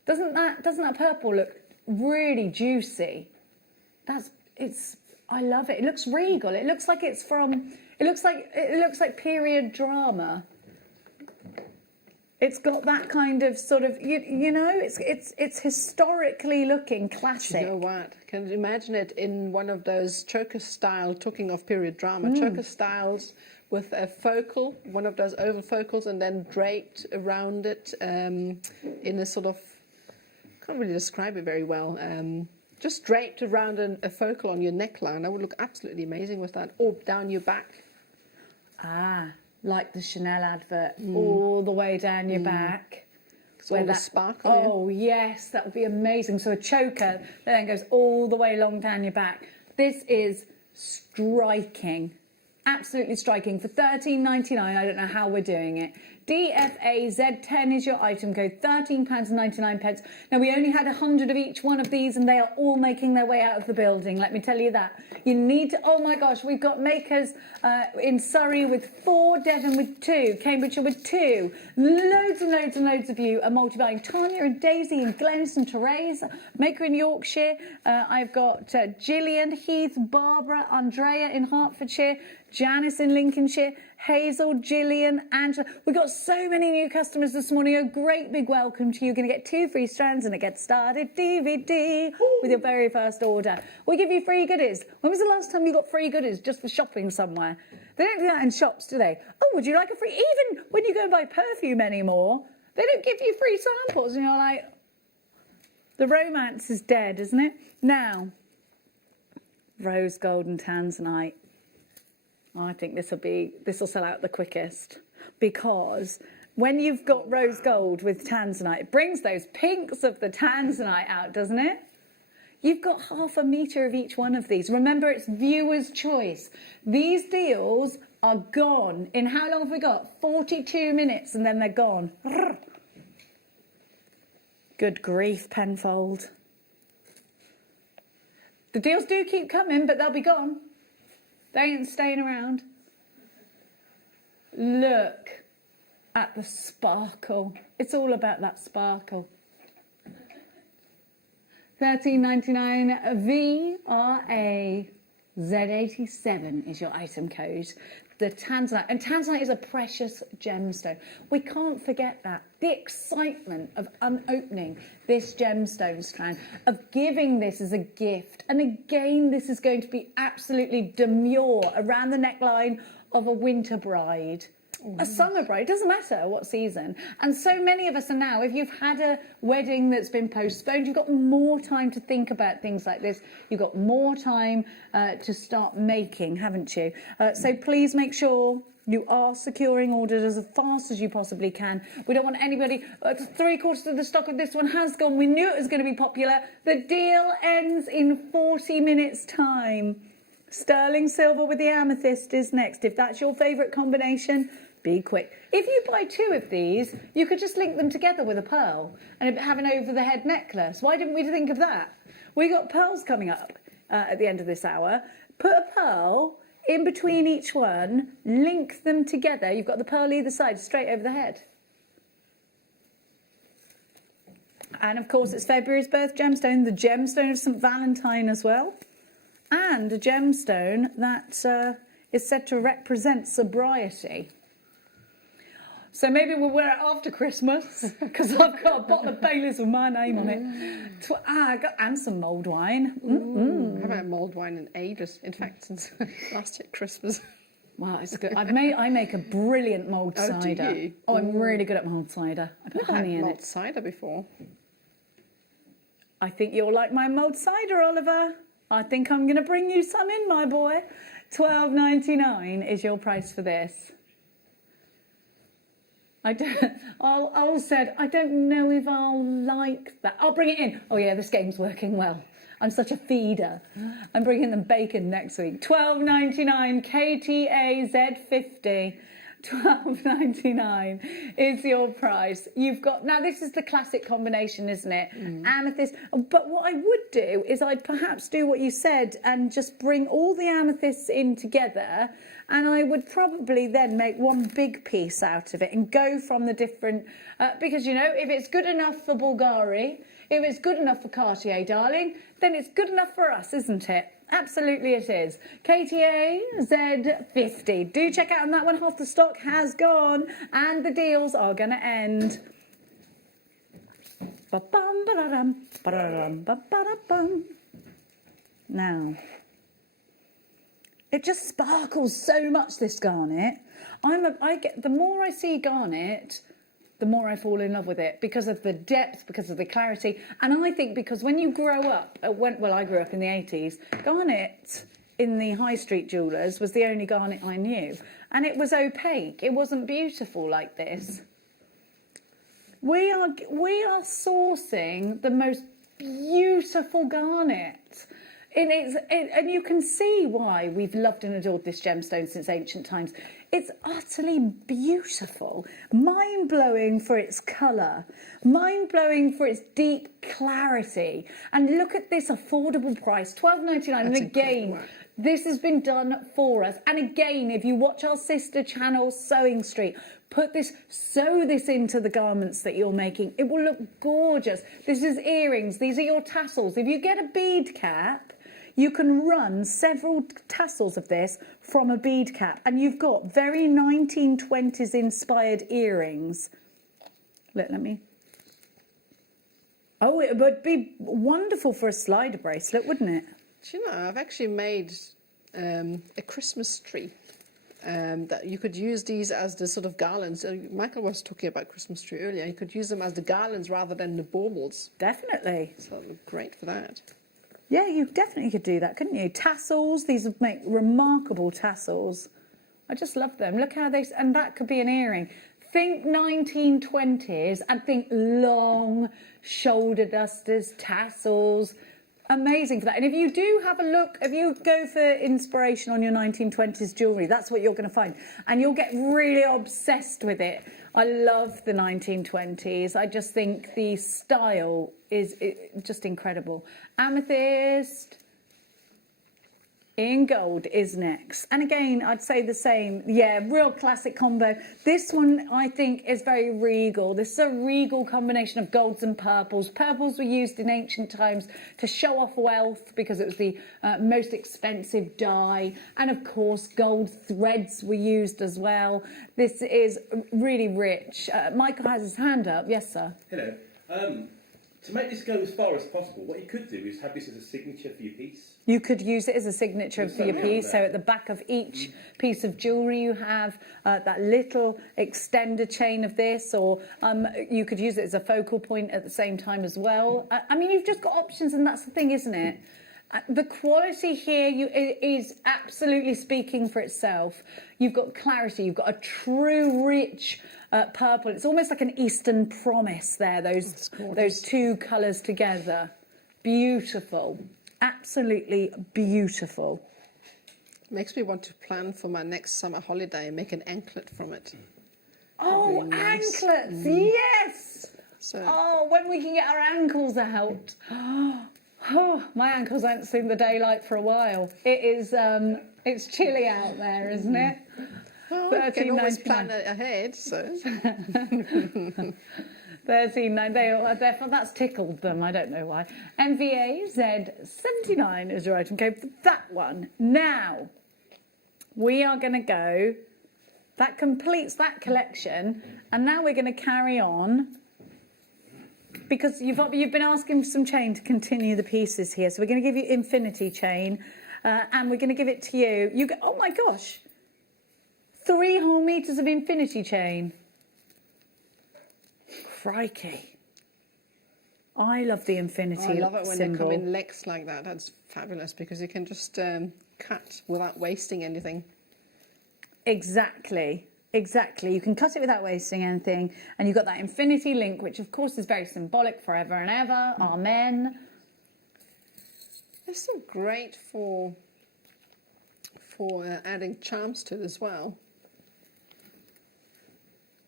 Doesn't that purple look really juicy? I love it. It looks regal. It looks like it's from, it looks like period drama. It's got that kind of sort of, you know, it's historically looking classic. You know what? Can you imagine it in one of those choker style, talking of period drama, choker styles with a focal, one of those oval focals, and then draped around it in a sort of, can't really describe it very well, just draped around a focal on your neckline. That would look absolutely amazing with that, or down your back. Ah. Like the Chanel advert, all the way down your back. Where that sparkle. Oh, yes, that would be amazing. So a choker that then goes all the way long down your back. This is striking, absolutely striking. For $13.99, I don't know how we're doing it. DFAZ10 is your item code, £13.99. Now, we only had 100 of each one of these, and they are all making their way out of the building, let me tell you that. You need to, oh my gosh, we've got makers in Surrey with 4, Devon with 2, Cambridgeshire with 2. Loads and loads and loads of you are multi-buying. Tanya and Daisy in Glens and Therese, maker in Yorkshire. I've got Gillian, Heath, Barbara, Andrea in Hertfordshire, Janice in Lincolnshire, Hazel, Gillian, Angela. We've got so many new customers this morning. A great big welcome to you. You're going to get 2 free strands and a Get Started DVD with your very first order. We give you free goodies. When was the last time you got free goodies just for shopping somewhere? They don't do that in shops, do they? Oh, would you like a free... Even when you go and buy perfume anymore, they don't give you free samples. And you're like... The romance is dead, isn't it? Now, rose gold and tanzanite. I think this will sell out the quickest, because when you've got rose gold with tanzanite, it brings those pinks of the tanzanite out, doesn't it? You've got half a metre of each one of these. Remember, it's viewer's choice. These deals are gone. In how long have we got? 42 minutes, and then they're gone. Good grief, Penfold. The deals do keep coming, but they'll be gone. They ain't staying around. Look at the sparkle. It's all about that sparkle. $13.99 VRA Z87 is your item code. The tanzanite, and tanzanite is a precious gemstone. We can't forget that. The excitement of unopening this gemstone strand, of giving this as a gift. And again, this is going to be absolutely demure around the neckline of a winter bride. A summer bride, it doesn't matter what season. And so many of us are now, if you've had a wedding that's been postponed, you've got more time to think about things like this. You've got more time to start making, haven't you? So please make sure You are securing orders as fast as you possibly can. We don't want anybody, 3/4 of the stock of this one has gone. We knew it was going to be popular. The deal ends in 40 minutes time. Sterling silver with the amethyst is next. If that's your favourite combination, be quick. If you buy 2 of these, you could just link them together with a pearl and have an over-the-head necklace. Why didn't we think of that? We got pearls coming up at the end of this hour. Put a pearl in between each one, link them together. You've got the pearl either side, straight over the head. And of course, it's February's birth gemstone, the gemstone of St. Valentine as well. And a gemstone that is said to represent sobriety. So maybe we'll wear it after Christmas, because I've got a bottle of Baileys with my name on it. And some mulled wine. How about mulled wine and ages? In fact, since last year Christmas. Wow, it's good. I make a brilliant mulled cider. Do you? Oh, I'm really good at mulled cider. I put honey in mulled it. cider before. I think you'll like my mulled cider, Oliver. I think I'm going to bring you some in, my boy. $12.99 is your price for this. I'll said, I don't know if I'll like that. I'll bring it in. Oh yeah, this game's working well. I'm such a feeder. I'm bringing them bacon next week. $12.99 KTA Z50. $12.99 is your price. You've got, now this is the classic combination, isn't it? Amethyst. But what I would do is I'd perhaps do what you said and just bring all the amethysts in together, and I would probably then make one big piece out of it and go from the different, because you know, if it's good enough for Bulgari, if it's good enough for Cartier, darling, then it's good enough for us, isn't it? Absolutely it is. KTA Z50. Do check out on that one. Half the stock has gone and the deals are going to end. Now, it just sparkles so much, this garnet. The more I see garnet, the more I fall in love with it, because of the depth, because of the clarity. And I think because when you grow up, I grew up in the 80s, garnet in the high street jewellers was the only garnet I knew. And it was opaque. It wasn't beautiful like this. We are sourcing the most beautiful garnet. And you can see why we've loved and adored this gemstone since ancient times. It's utterly beautiful, mind-blowing for its colour, mind-blowing for its deep clarity. And look at this affordable price, $12.99. And again, this has been done for us. And again, if you watch our sister channel, Sewing Street, sew this into the garments that you're making. It will look gorgeous. This is earrings. These are your tassels. If you get a bead cap, you can run several tassels of this from a bead cap, and you've got very 1920s inspired earrings. Let me. Oh, it would be wonderful for a slider bracelet, wouldn't it? Do you know, I've actually made a Christmas tree. That you could use these as the sort of garlands. Michael was talking about Christmas tree earlier. You could use them as the garlands rather than the baubles. Definitely. So it would look great for that. Yeah, you definitely could do that, couldn't you? Tassels, these would make remarkable tassels. I just love them. Look how and that could be an earring. Think 1920s and think long shoulder dusters, tassels. Amazing for that. And if you do have a look, if you go for inspiration on your 1920s jewellery, that's what you're going to find. And you'll get really obsessed with it. I love the 1920s. I just think the style is just incredible. Amethyst in gold is next. And again, I'd say the same. Yeah, real classic combo. This one, I think, is very regal. This is a regal combination of golds and purples. Purples were used in ancient times to show off wealth because it was the most expensive dye. And of course, gold threads were used as well. This is really rich. Michael has his hand up. Yes, sir. Hello. To make this go as far as possible, what you could do is have this as a signature for your piece. You could use it as a signature for your piece. So at the back of each piece of jewellery you have that little extender chain of this, or you could use it as a focal point at the same time as well. I mean, you've just got options, and that's the thing, isn't it? The quality here is absolutely speaking for itself. You've got clarity, you've got a true rich purple. It's almost like an Eastern promise there, those two colours together. Beautiful, absolutely beautiful. Makes me want to plan for my next summer holiday and make an anklet from it. Oh, Really nice. anklets, yes! So, Oh, when we can get our ankles out. Oh, my ankles haven't seen the daylight for a while. It is, it's chilly out there, isn't it? well, you can always $13.99. plan ahead, so. $13.99. That's tickled them. I don't know why. MVA Z79 is your item code for that one. Now, we are going to go. That completes that collection, and now we're going to carry on. Because you've been asking for some chain to continue the pieces here. So we're going to give you infinity chain, and we're going to give it to you. You go, oh my gosh, 3 whole meters of infinity chain. Crikey. I love the infinity I love it when symbol. they come in legs like that. That's fabulous because you can just cut without wasting anything. Exactly. Exactly. You can cut it without wasting anything. And you've got that infinity link, which of course is very symbolic forever and ever. Amen. They're still great for adding charms to it as well.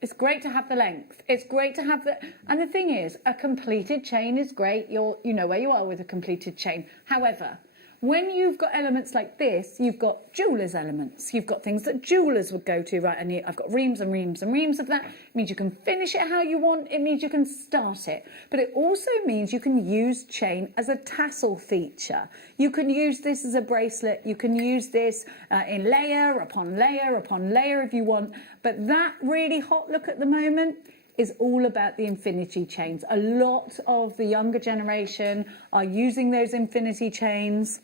It's great to have the length. It's great to have the... And the thing is, a completed chain is great. You know where you are with a completed chain. However, when you've got elements like this, you've got jewellers' elements. You've got things that jewellers would go to, right? And I've got reams and reams and reams of that. It means you can finish it how you want. It means you can start it. But it also means you can use chain as a tassel feature. You can use this as a bracelet. You can use this in layer upon layer upon layer if you want. But that really hot look at the moment is all about the infinity chains. A lot of the younger generation are using those infinity chains.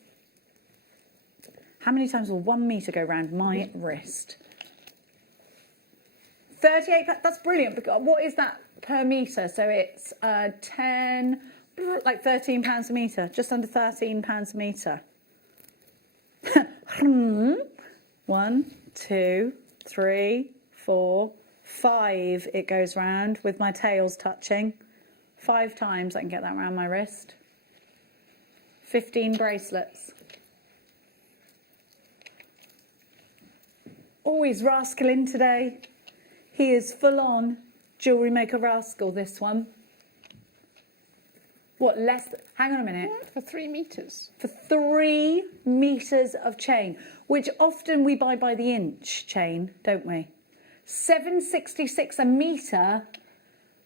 How many times will 1 meter go around my wrist? 38, that's brilliant. Because what is that per meter? So it's 10, like £13 a meter, just under £13 a meter. 1, 2, 3, 4, 5 it goes round with my tails touching. 5 times I can get that around my wrist. 15 bracelets. Oh, he's rascaling today. He is full on jewellery maker rascal, this one. What, less? Hang on a minute. What? For 3 meters. For 3 meters of chain, which often we buy by the inch chain, don't we? £7.66 a metre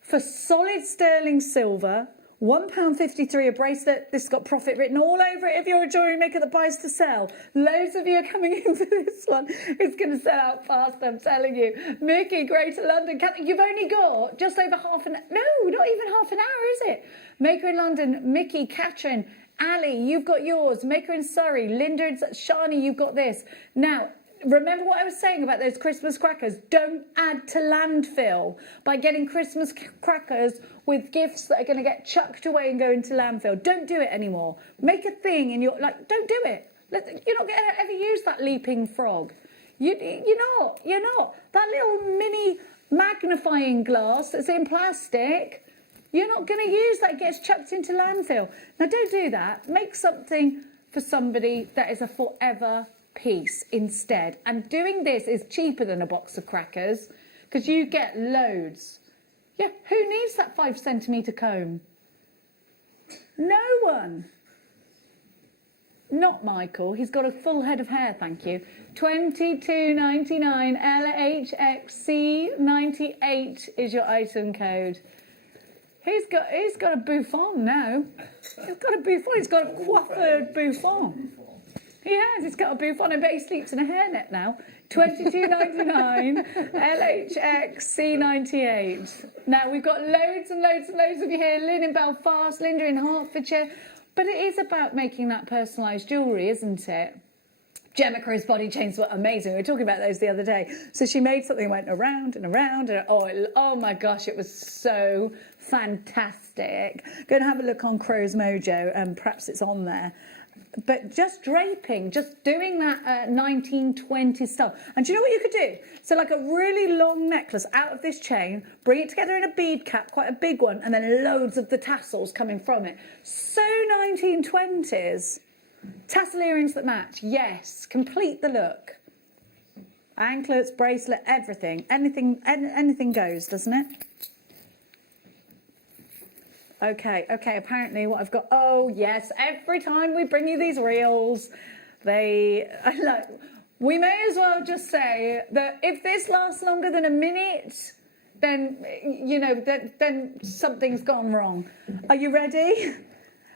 for solid sterling silver. £1.53 a bracelet. This has got profit written all over it if you're a jewellery maker that buys to sell. Loads of you are coming in for this one. It's going to sell out fast, I'm telling you. Mickey, Greater London. You've only got just over half an hour. No, not even half an hour, is it? Maker in London, Mickey, Catherine, Ali, you've got yours. Maker in Surrey, Linda and Shani, you've got this. Now, remember what I was saying about those Christmas crackers? Don't add to landfill by getting Christmas crackers with gifts that are going to get chucked away and go into landfill. Don't do it anymore. Make a thing and you're like, don't do it. You're not going to ever use that leaping frog. You're not. That little mini magnifying glass that's in plastic, you're not going to use that. It gets chucked into landfill. Now, don't do that. Make something for somebody that is a forever piece instead. And doing this is cheaper than a box of crackers because you get loads. Yeah, who needs that 5 centimetre comb? No one. Not Michael. He's got a full head of hair, thank you. $22.99 LHXC98 is your item code. He's got a bouffant now. He's got a bouffant. He's got a coiffeured bouffant. He has. He's got a bouffant. I bet he sleeps in a hairnet now. $22.99 LHXC98. Now, we've got loads and loads and loads of you here. Lynn in Belfast, Linda in Hertfordshire. But it is about making that personalised jewellery, isn't it? Gemma Crow's body chains were amazing. We were talking about those the other day. So she made something that went around and around. And oh my gosh, it was so fantastic. Go and have a look on Crow's Mojo, and perhaps it's on there. But just draping, just doing that 1920 stuff. And do you know what you could do? So like a really long necklace out of this chain, bring it together in a bead cap, quite a big one, and then loads of the tassels coming from it. So 1920s. Tassel earrings that match, yes. Complete the look. Anklets, bracelet, everything. Anything goes, doesn't it? Okay, apparently what I've got, oh yes, every time we bring you these reels, we may as well just say that if this lasts longer than a minute, then, you know, then something's gone wrong. Are you ready?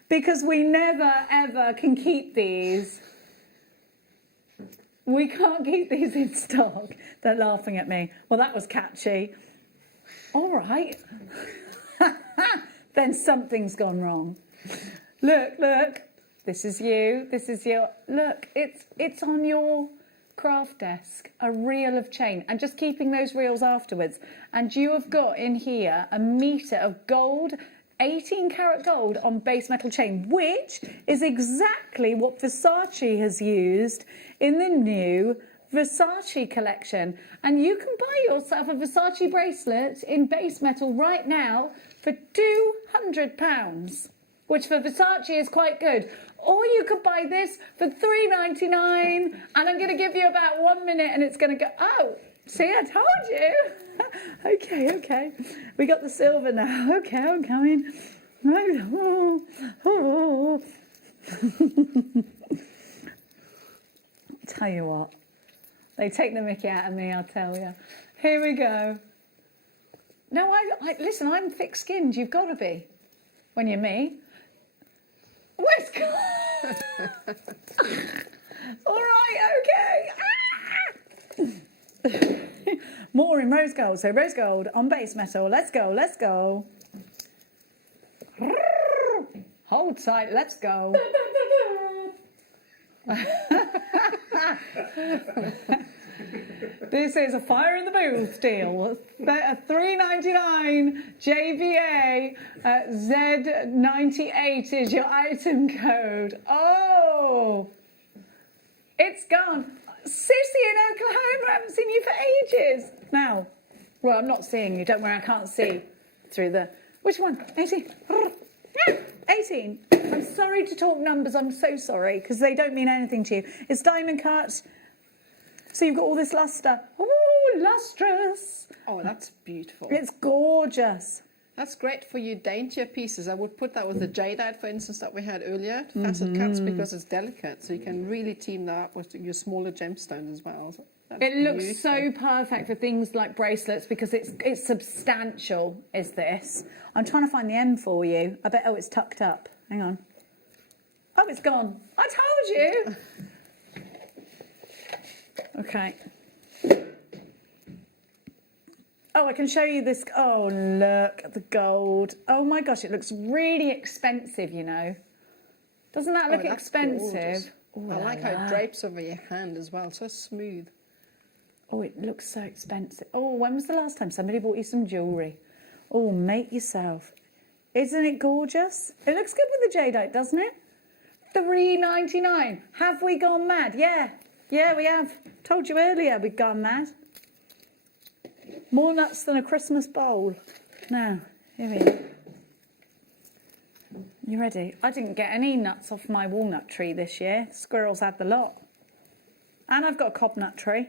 Because we never, ever can keep these. We can't keep these in stock. They're laughing at me. Well, that was catchy. All right. Then something's gone wrong. Look. This is you. Look, it's on your craft desk, a reel of chain, and just keeping those reels afterwards. And you have got in here a metre of gold, 18 karat gold on base metal chain, which is exactly what Versace has used in the new Versace collection. And you can buy yourself a Versace bracelet in base metal right now for £200, which for Versace is quite good. Or you could buy this for $3.99, and I'm going to give you about 1 minute and it's going to go, oh, see, I told you. Okay. We got the silver now. Okay, I'm coming. Tell you what, they take the mickey out of me, I'll tell you. Here we go. No, listen, I'm thick-skinned. You've got to be when you're me. Where's all right, okay. More in rose gold. So rose gold on base metal. Let's go. Hold tight. Let's go. This is a fire in the booth deal. A $3.99 JVA Z98 is your item code. Oh, it's gone. Sissy in Oklahoma, I haven't seen you for ages. Now, well, I'm not seeing you. Don't worry, I can't see through the... Which one? 18. 18. I'm sorry to talk numbers. I'm so sorry, because they don't mean anything to you. It's diamond cut. So you've got all this luster. Oh, lustrous. Oh, that's beautiful. It's gorgeous. That's great for your daintier pieces. I would put that with the jadeite, for instance, that we had earlier, facet cuts, because it's delicate. So you can really team that up with your smaller gemstones as well. So it looks so perfect for things like bracelets because it's substantial, is this. I'm trying to find the M for you. I bet, oh, it's tucked up. Hang on. Oh, it's gone. I told you. Okay. Oh, I can show you this. Oh, look at the gold. Oh my gosh, it looks really expensive, you know. Doesn't that look expensive? Ooh, I like how it drapes over your hand as well. So smooth. Oh, it looks so expensive. Oh, when was the last time somebody bought you some jewellery? Oh, make yourself. Isn't it gorgeous? It looks good with the jadeite, doesn't it? $3.99. Have we gone mad? Yeah, we have. Told you earlier we'd gone mad. More nuts than a Christmas bowl. Now, here we are. You ready? I didn't get any nuts off my walnut tree this year. Squirrels had the lot. And I've got a cob nut tree.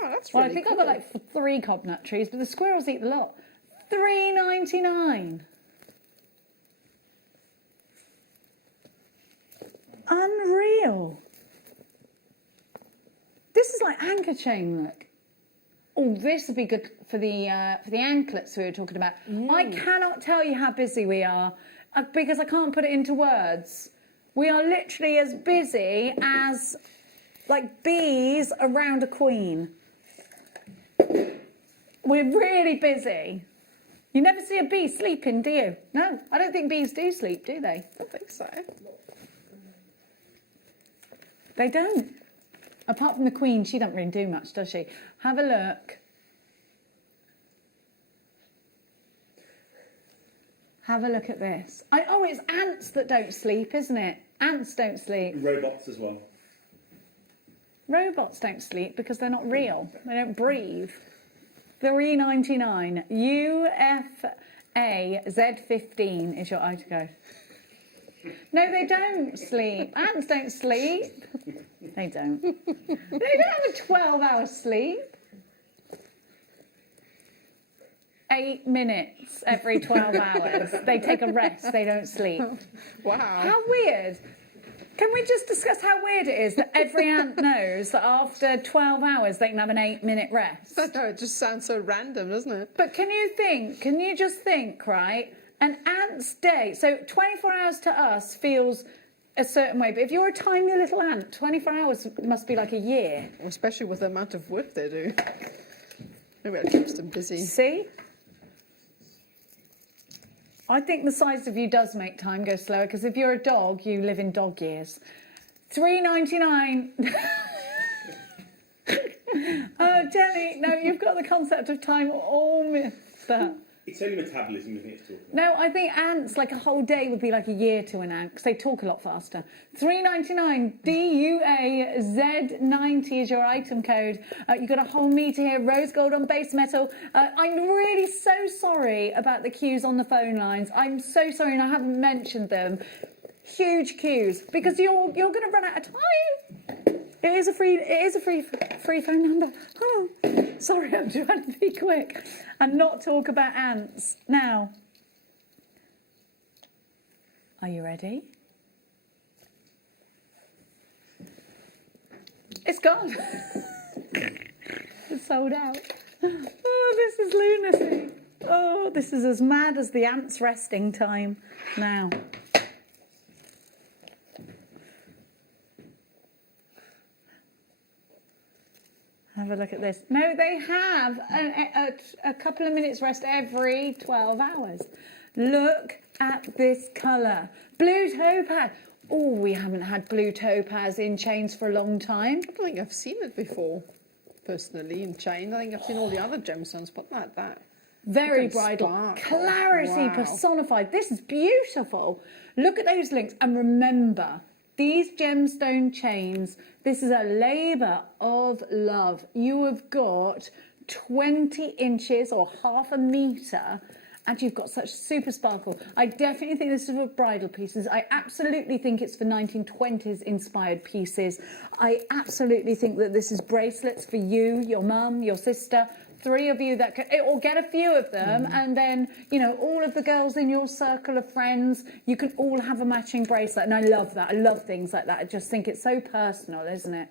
Oh, that's Well, really I think cool. I've got like 3 cob nut trees, but the squirrels eat the lot. $3.99. Unreal. This is like anchor chain, look. Oh, this would be good for the anklets we were talking about. I cannot tell you how busy we are because I can't put it into words. We are literally as busy as like bees around a queen. We're really busy. You never see a bee sleeping, do you? No, I don't think bees do sleep, do they? I don't think so. They don't. Apart from the queen, she doesn't really do much, does she? Have a look. Have a look at this. Oh, it's ants that don't sleep, isn't it? Ants don't sleep. Robots as well. Robots don't sleep because they're not real. They don't breathe. $3.99. UFA Z15 is your item code. No, they don't sleep. Ants don't sleep. They don't. They don't have a 12-hour sleep. 8 minutes every 12 hours. They take a rest. They don't sleep. Wow. How weird. Can we just discuss how weird it is that every ant knows that after 12 hours they can have an 8-minute rest? I know, it just sounds so random, doesn't it? But can you just think, right? An ant's day, so 24 hours to us feels a certain way, but if you're a tiny little ant, 24 hours must be like a year. Especially with the amount of work they do. Maybe that keeps them busy. See? I think the size of you does make time go slower, because if you're a dog, you live in dog years. $3.99. Oh, Jenny, no, you've got the concept of time all mixed up. It's only metabolism, isn't it? Talking. No, I think ants, like a whole day would be like a year to an ant, because they talk a lot faster. $3.99, DUAZ90 is your item code. You've got a whole meter here, rose gold on base metal. I'm really so sorry about the queues on the phone lines. I'm so sorry, and I haven't mentioned them. Huge queues, because you're going to run out of time. It is a free phone number. Oh, sorry, I'm trying to be quick and not talk about ants. Now, are you ready? It's gone. It's sold out. Oh, this is lunacy. Oh, this is as mad as the ants' resting time. Now. Have a look at this. No, they have a couple of minutes rest every 12 hours. Look at this colour. Blue topaz. Oh, we haven't had blue topaz in chains for a long time. I don't think I've seen it before, personally, in chain. I think I've seen all the other gemstones, but not that. Very Look at bridal. sparkle. Clarity Wow. personified. This is beautiful. Look at those links and remember, these gemstone chains, this is a labour of love. You have got 20 inches or half a metre and you've got such super sparkle. I definitely think this is for bridal pieces. I absolutely think it's for 1920s inspired pieces. I absolutely think that this is bracelets for you, your mum, your sister, 3 of you that can, or get a few of them, and then, you know, all of the girls in your circle of friends, you can all have a matching bracelet, and I love that. I love things like that. I just think it's so personal, isn't it?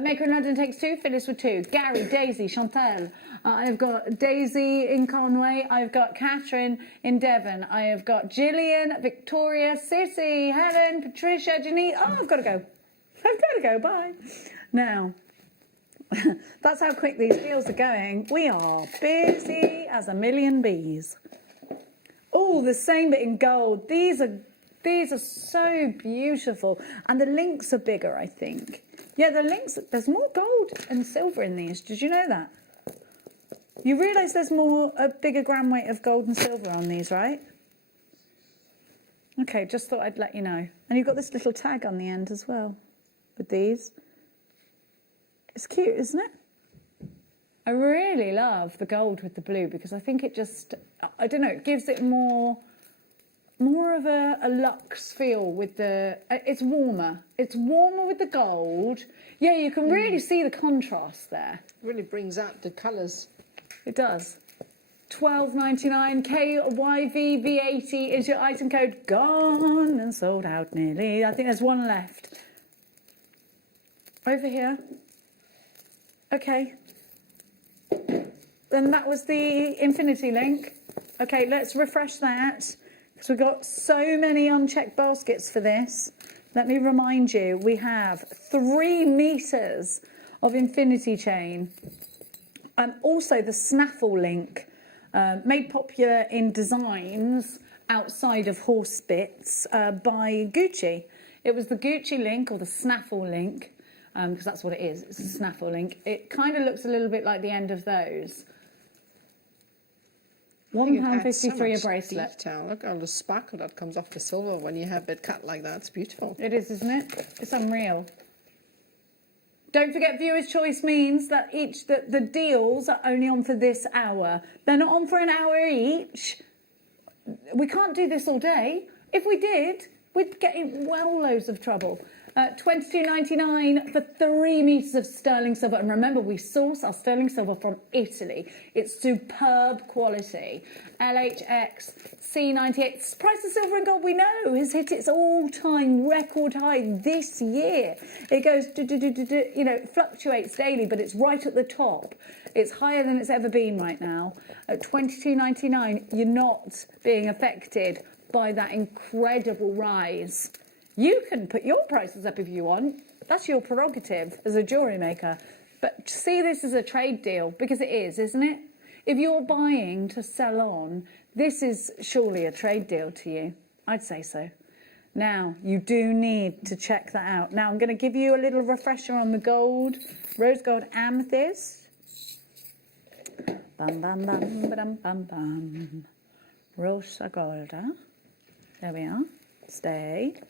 Maker in London takes 2, Phyllis with 2. Gary, Daisy, Chantal. I've got Daisy in Conway. I've got Catherine in Devon. I have got Gillian, Victoria, Sissy, Helen, Patricia, Janine. Oh, I've got to go. I've got to go. Bye. Now, that's how quick these deals are going. We are busy as a million bees. Oh, the same bit in gold. These are so beautiful. And the links are bigger, I think. Yeah, the links, there's more gold and silver in these. Did you know that? You realise there's a bigger gram weight of gold and silver on these, right? Okay, just thought I'd let you know. And you've got this little tag on the end as well with these. It's cute, isn't it? I really love the gold with the blue because I think it just, I don't know, it gives it more of a luxe feel with the, it's warmer. It's warmer with the gold. Yeah, you can really see the contrast there. Really brings out the colours. It does. $12.99 KYVV80 is your item code. Gone and sold out nearly. I think there's one left. Over here. Okay. Then that was the infinity link. Okay, let's refresh that because we've got so many unchecked baskets for this. Let me remind you, we have 3 meters of infinity chain. Also the snaffle link, made popular in designs outside of horse bits by Gucci. It was the Gucci link or the snaffle link. Because that's what it is, it's a snaffle link. It kind of looks a little bit like the end of those. £1.53 a so bracelet. Detail. Look at all the sparkle that comes off the silver when you have it cut like that. It's beautiful. It is, isn't it? It's unreal. Don't forget, viewer's choice means that the deals are only on for this hour. They're not on for an hour each. We can't do this all day. If we did, we'd get in well loads of trouble. $22.99 for 3 metres of sterling silver. And remember, we source our sterling silver from Italy. It's superb quality. LHX C98. Price of silver and gold, we know, has hit its all-time record high this year. It goes, you know, it fluctuates daily, but it's right at the top. It's higher than it's ever been right now. At $22.99, you're not being affected by that incredible rise. You can put your prices up if you want. That's your prerogative as a jewellery maker. But see this as a trade deal, because it is, isn't it? If you're buying to sell on, this is surely a trade deal to you. I'd say so. Now, you do need to check that out. Now, I'm going to give you a little refresher on the gold, rose gold amethyst. Bam, bam, bam, bam, bam, bam. Rosa golda. There we are. Stay.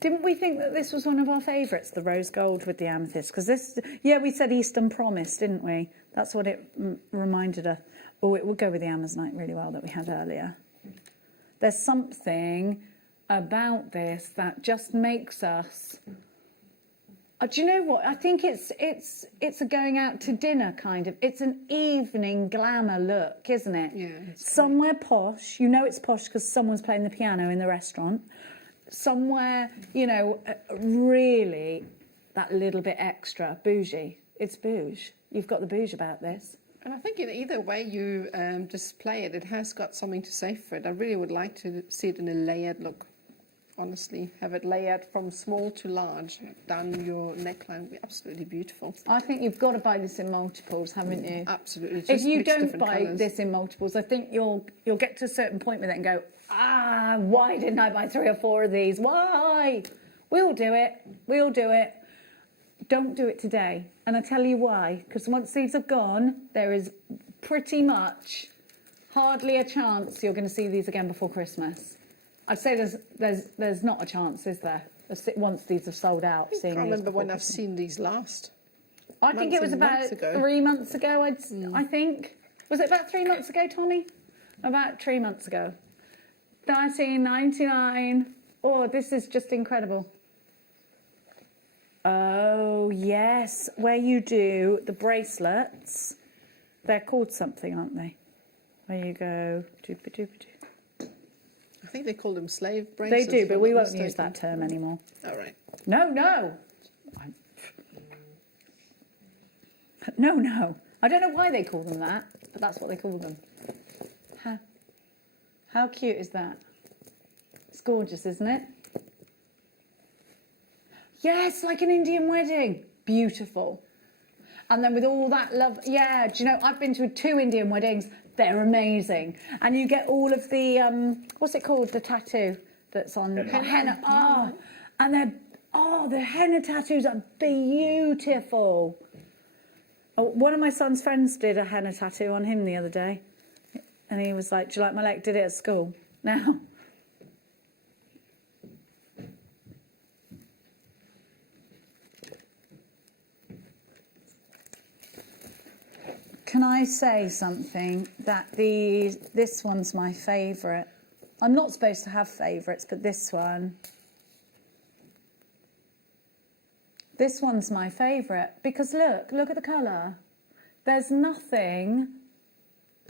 Didn't we think that this was one of our favourites, the rose gold with the amethyst? Because this, yeah, we said Eastern Promise, didn't we? That's what it reminded us. Oh, it would go with the Amazonite really well that we had earlier. There's something about this that just makes us... do you know what? I think it's a going out to dinner kind of. It's an evening glamour look, isn't it? Yeah. Somewhere posh. You know it's posh because someone's playing the piano in the restaurant. Somewhere, you know, really that little bit extra. Bougie. It's bouge. You've got the bouge about this. And I think in either way you display it, it has got something to say for it. I really would like to see it in a layered look. Honestly, have it layered from small to large down your neckline would be absolutely beautiful. I think you've got to buy this in multiples, haven't you? Absolutely. If you don't different buy colours. this in multiples, I think you'll get to a certain point with it and go, why didn't I buy 3 or 4 of these? Why? We'll do it. We'll do it. Don't do it today. And I tell you why. Because once these are gone, there is pretty much hardly a chance you're going to see these again before Christmas. I'd say there's not a chance, is there? Once these have sold out. I can't remember when I've seen these last. I think it was about 3 months ago, I think. Was it about 3 months ago, Tommy? About 3 months ago. $13.99. Oh, this is just incredible. Oh, yes. Where you do the bracelets. They're called something, aren't they? Where you go... I think they call them slave bracelets. They do, but we won't use that term anymore. All right. No. No. I don't know why they call them that, but that's what they call them. How cute is that? It's gorgeous, isn't it? Yes, like an Indian wedding. Beautiful. And then with all that love, yeah, do you know, I've been to 2 Indian weddings. They're amazing. And you get all of the, what's it called, the tattoo that's on henna. Oh, and the henna tattoos are beautiful. Oh, one of my son's friends did a henna tattoo on him the other day. And he was like, do you like my leg? Did it at school. Now. Can I say something that this one's my favourite? I'm not supposed to have favourites, but this one's my favourite because look at the colour. There's nothing.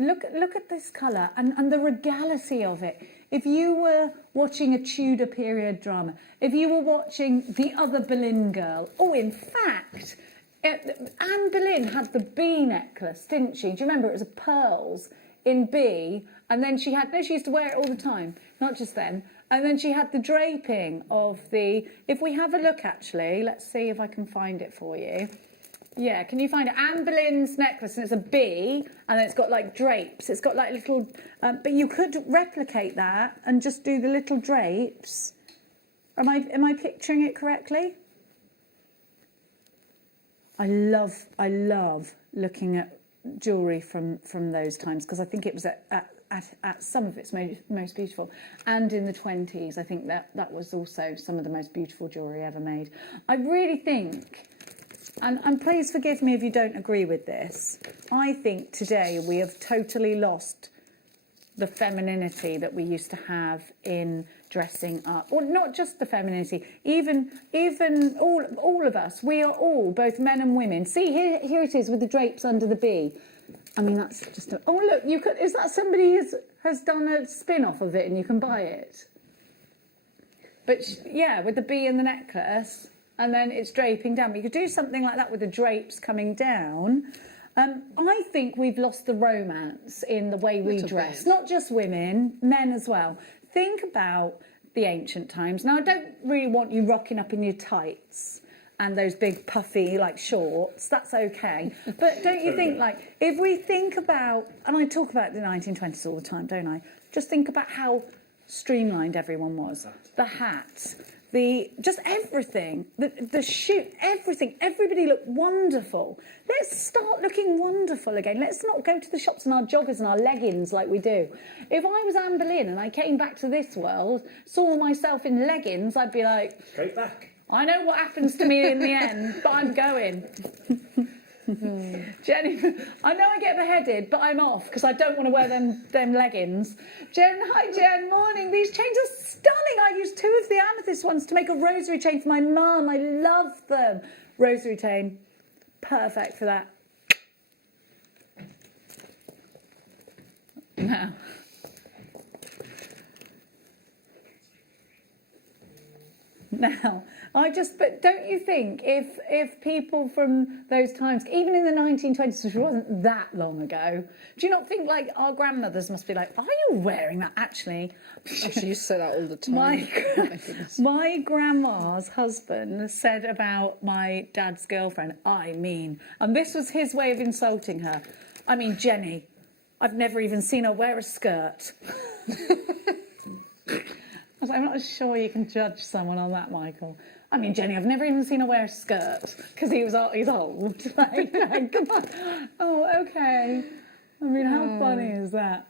Look at this colour and the regality of it. If you were watching a Tudor period drama, if you were watching the other Boleyn girl, in fact. Anne Boleyn had the bee necklace, didn't she? Do you remember? It was pearls in bee, and then she used to wear it all the time, not just then. And then she had the draping of the... If we have a look, actually, let's see if I can find it for you. Yeah, can you find it? Anne Boleyn's necklace, and it's a bee, and then it's got, like, drapes. It's got, like, little... but you could replicate that and just do the little drapes. Am I picturing it correctly? I love looking at jewellery from those times, because I think it was at some of its most beautiful. And in the 20s, I think that was also some of the most beautiful jewellery ever made. I really think, and please forgive me if you don't agree with this, I think today we have totally lost the femininity that we used to have in dressing up, or not just the femininity, even all of us, we are all, both men and women. See, here it is with the drapes under the bee. I mean, that's just oh look, you could, is that somebody has done a spin-off of it and you can buy it? But yeah, with the bee and the necklace, and then it's draping down. But you could do something like that with the drapes coming down. I think we've lost the romance in the way we dress. Not just women, men as well. Think about the ancient times. Now, I don't really want you rocking up in your tights and those big puffy like shorts. That's okay. But don't you think, like, if we think about, and I talk about the 1920s all the time, don't I? Just think about how streamlined everyone was. The hats, just everything, the shoe, everything. Everybody looked wonderful. Let's start looking wonderful again. Let's not go to the shops in our joggers and our leggings like we do. If I was Anne Boleyn and I came back to this world, saw myself in leggings, I'd be like, straight back. I know what happens to me in the end, but I'm going. Jenny, I know I get beheaded, but I'm off because I don't want to wear them leggings. Jen, hi Jen, morning. These chains are stunning. I used 2 of the amethyst ones to make a rosary chain for my mum. I love them. Rosary chain, perfect for that. Now. Now, but don't you think if people from those times, even in the 1920s, which wasn't that long ago, do you not think like our grandmothers must be like, are you wearing that actually? She used to say that all the time. My grandma's husband said about my dad's girlfriend, I mean, and this was his way of insulting her, I mean, Jenny, I've never even seen her wear a skirt. I was like, I'm not sure you can judge someone on that, Michael. I mean, Jenny, I've never even seen her wear a skirt because he's old. Like, come on. Oh, okay. I mean, how funny is that?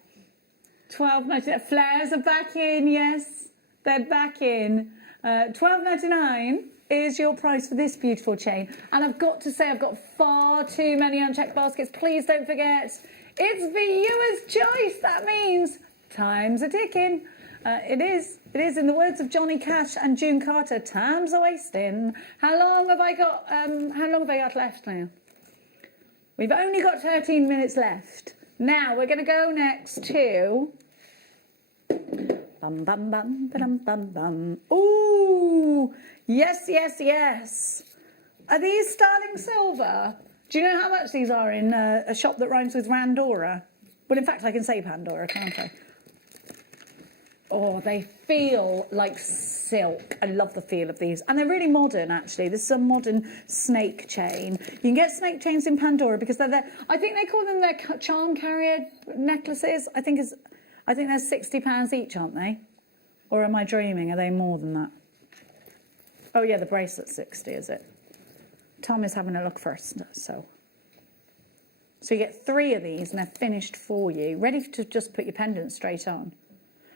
12.99. Flares are back in. Yes, they're back in. 12.99 is your price for this beautiful chain. And I've got to say, I've got far too many unchecked baskets. Please don't forget, it's viewer's choice. That means time's a ticking. It is in the words of Johnny Cash and June Carter, time's a wasting. How long have I got left now? We've only got 13 minutes left. Now we're going to go next to bum bum bum bum bum bum. Ooh, yes. Are these sterling silver? Do you know how much these are in a shop that rhymes with Randora? Well, in fact, I can say Pandora, can't I? Oh, they feel like silk. I love the feel of these. And they're really modern, actually. This is a modern snake chain. You can get snake chains in Pandora because they're there. I think they call them their charm carrier necklaces. I think they're £60 each, aren't they? Or am I dreaming? Are they more than that? Oh, yeah, the bracelet's 60, is it? Tom is having a look first, so you get 3 of these and they're finished for you, ready to just put your pendant straight on.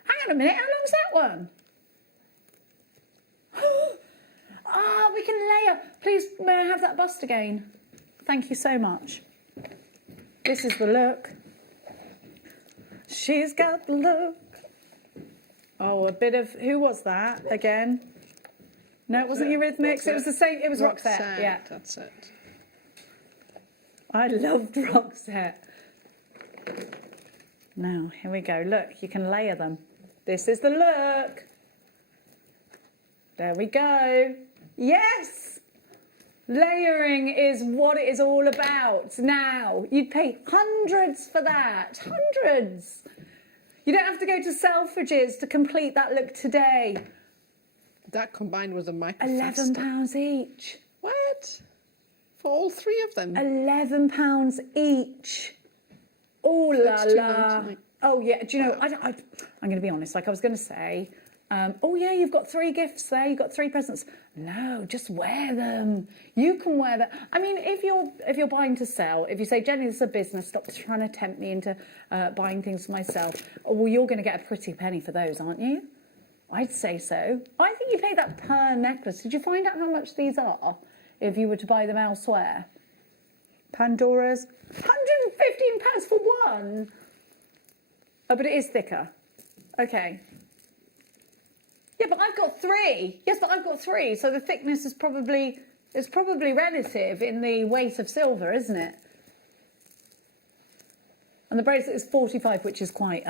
Hang on a minute, how long's that one? We can layer. Please, may I have that bust again? Thank you so much. This is the look. She's got the look. Oh, a bit of, who was that again? No, it wasn't Eurythmics. It was the same, it was Roxette. Yeah, that's it. I loved Roxette. Now, here we go. Look, you can layer them. This is the look. There we go. Yes! Layering is what it is all about. Now, you'd pay hundreds for that. Hundreds. You don't have to go to Selfridges to complete that look today. That combined with a micro. £11 each. What? For all 3 of them? £11 each. Oh la la. Oh yeah, do you know, I'm going to be honest, like I was going to say, Oh yeah, you've got 3 gifts there. You've got 3 presents. No, just wear them. You can wear them. I mean, if you're buying to sell, if you say, Jenny, this is a business, stop trying to tempt me into buying things for myself. Well, you're going to get a pretty penny for those, aren't you? I'd say so. I think you pay that per necklace. Did you find out how much these are if you were to buy them elsewhere? Pandora's, £115 for one. Oh, but it is thicker. Okay. Yeah, but I've got 3. Yes, but I've got 3. So the thickness is probably relative in the weight of silver, isn't it? And the bracelet is 45, which is quite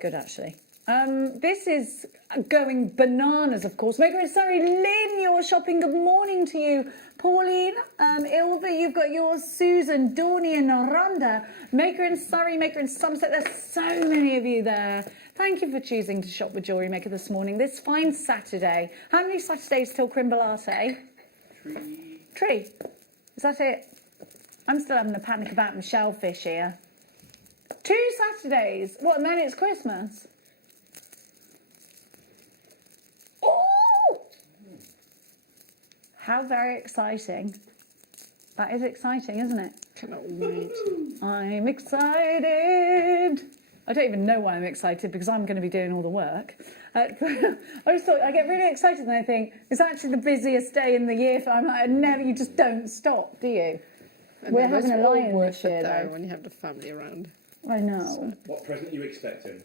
good actually. This is going bananas, of course. Maker and Surrey, Lynn, you're shopping. Good morning to you. Pauline, Ilva, you've got yours. Susan, Dawny and Rhonda. Maker and Surrey, Maker and Somerset. There's so many of you there. Thank you for choosing to shop with Jewellery Maker this morning. This fine Saturday. How many Saturdays till Creme Latte? 3. Is that it? I'm still having a panic about my shellfish here. 2 Saturdays. What, and then it's Christmas? Oh! How very exciting. That is exciting, isn't it? Cannot wait. I'm excited. I don't even know why I'm excited because I'm going to be doing all the work. I just thought, I get really excited and I think, it's actually the busiest day in the year. I'm like, you just don't stop, do you? And We're having a lion this year, though, when you have the family around. I know. What present are you expecting?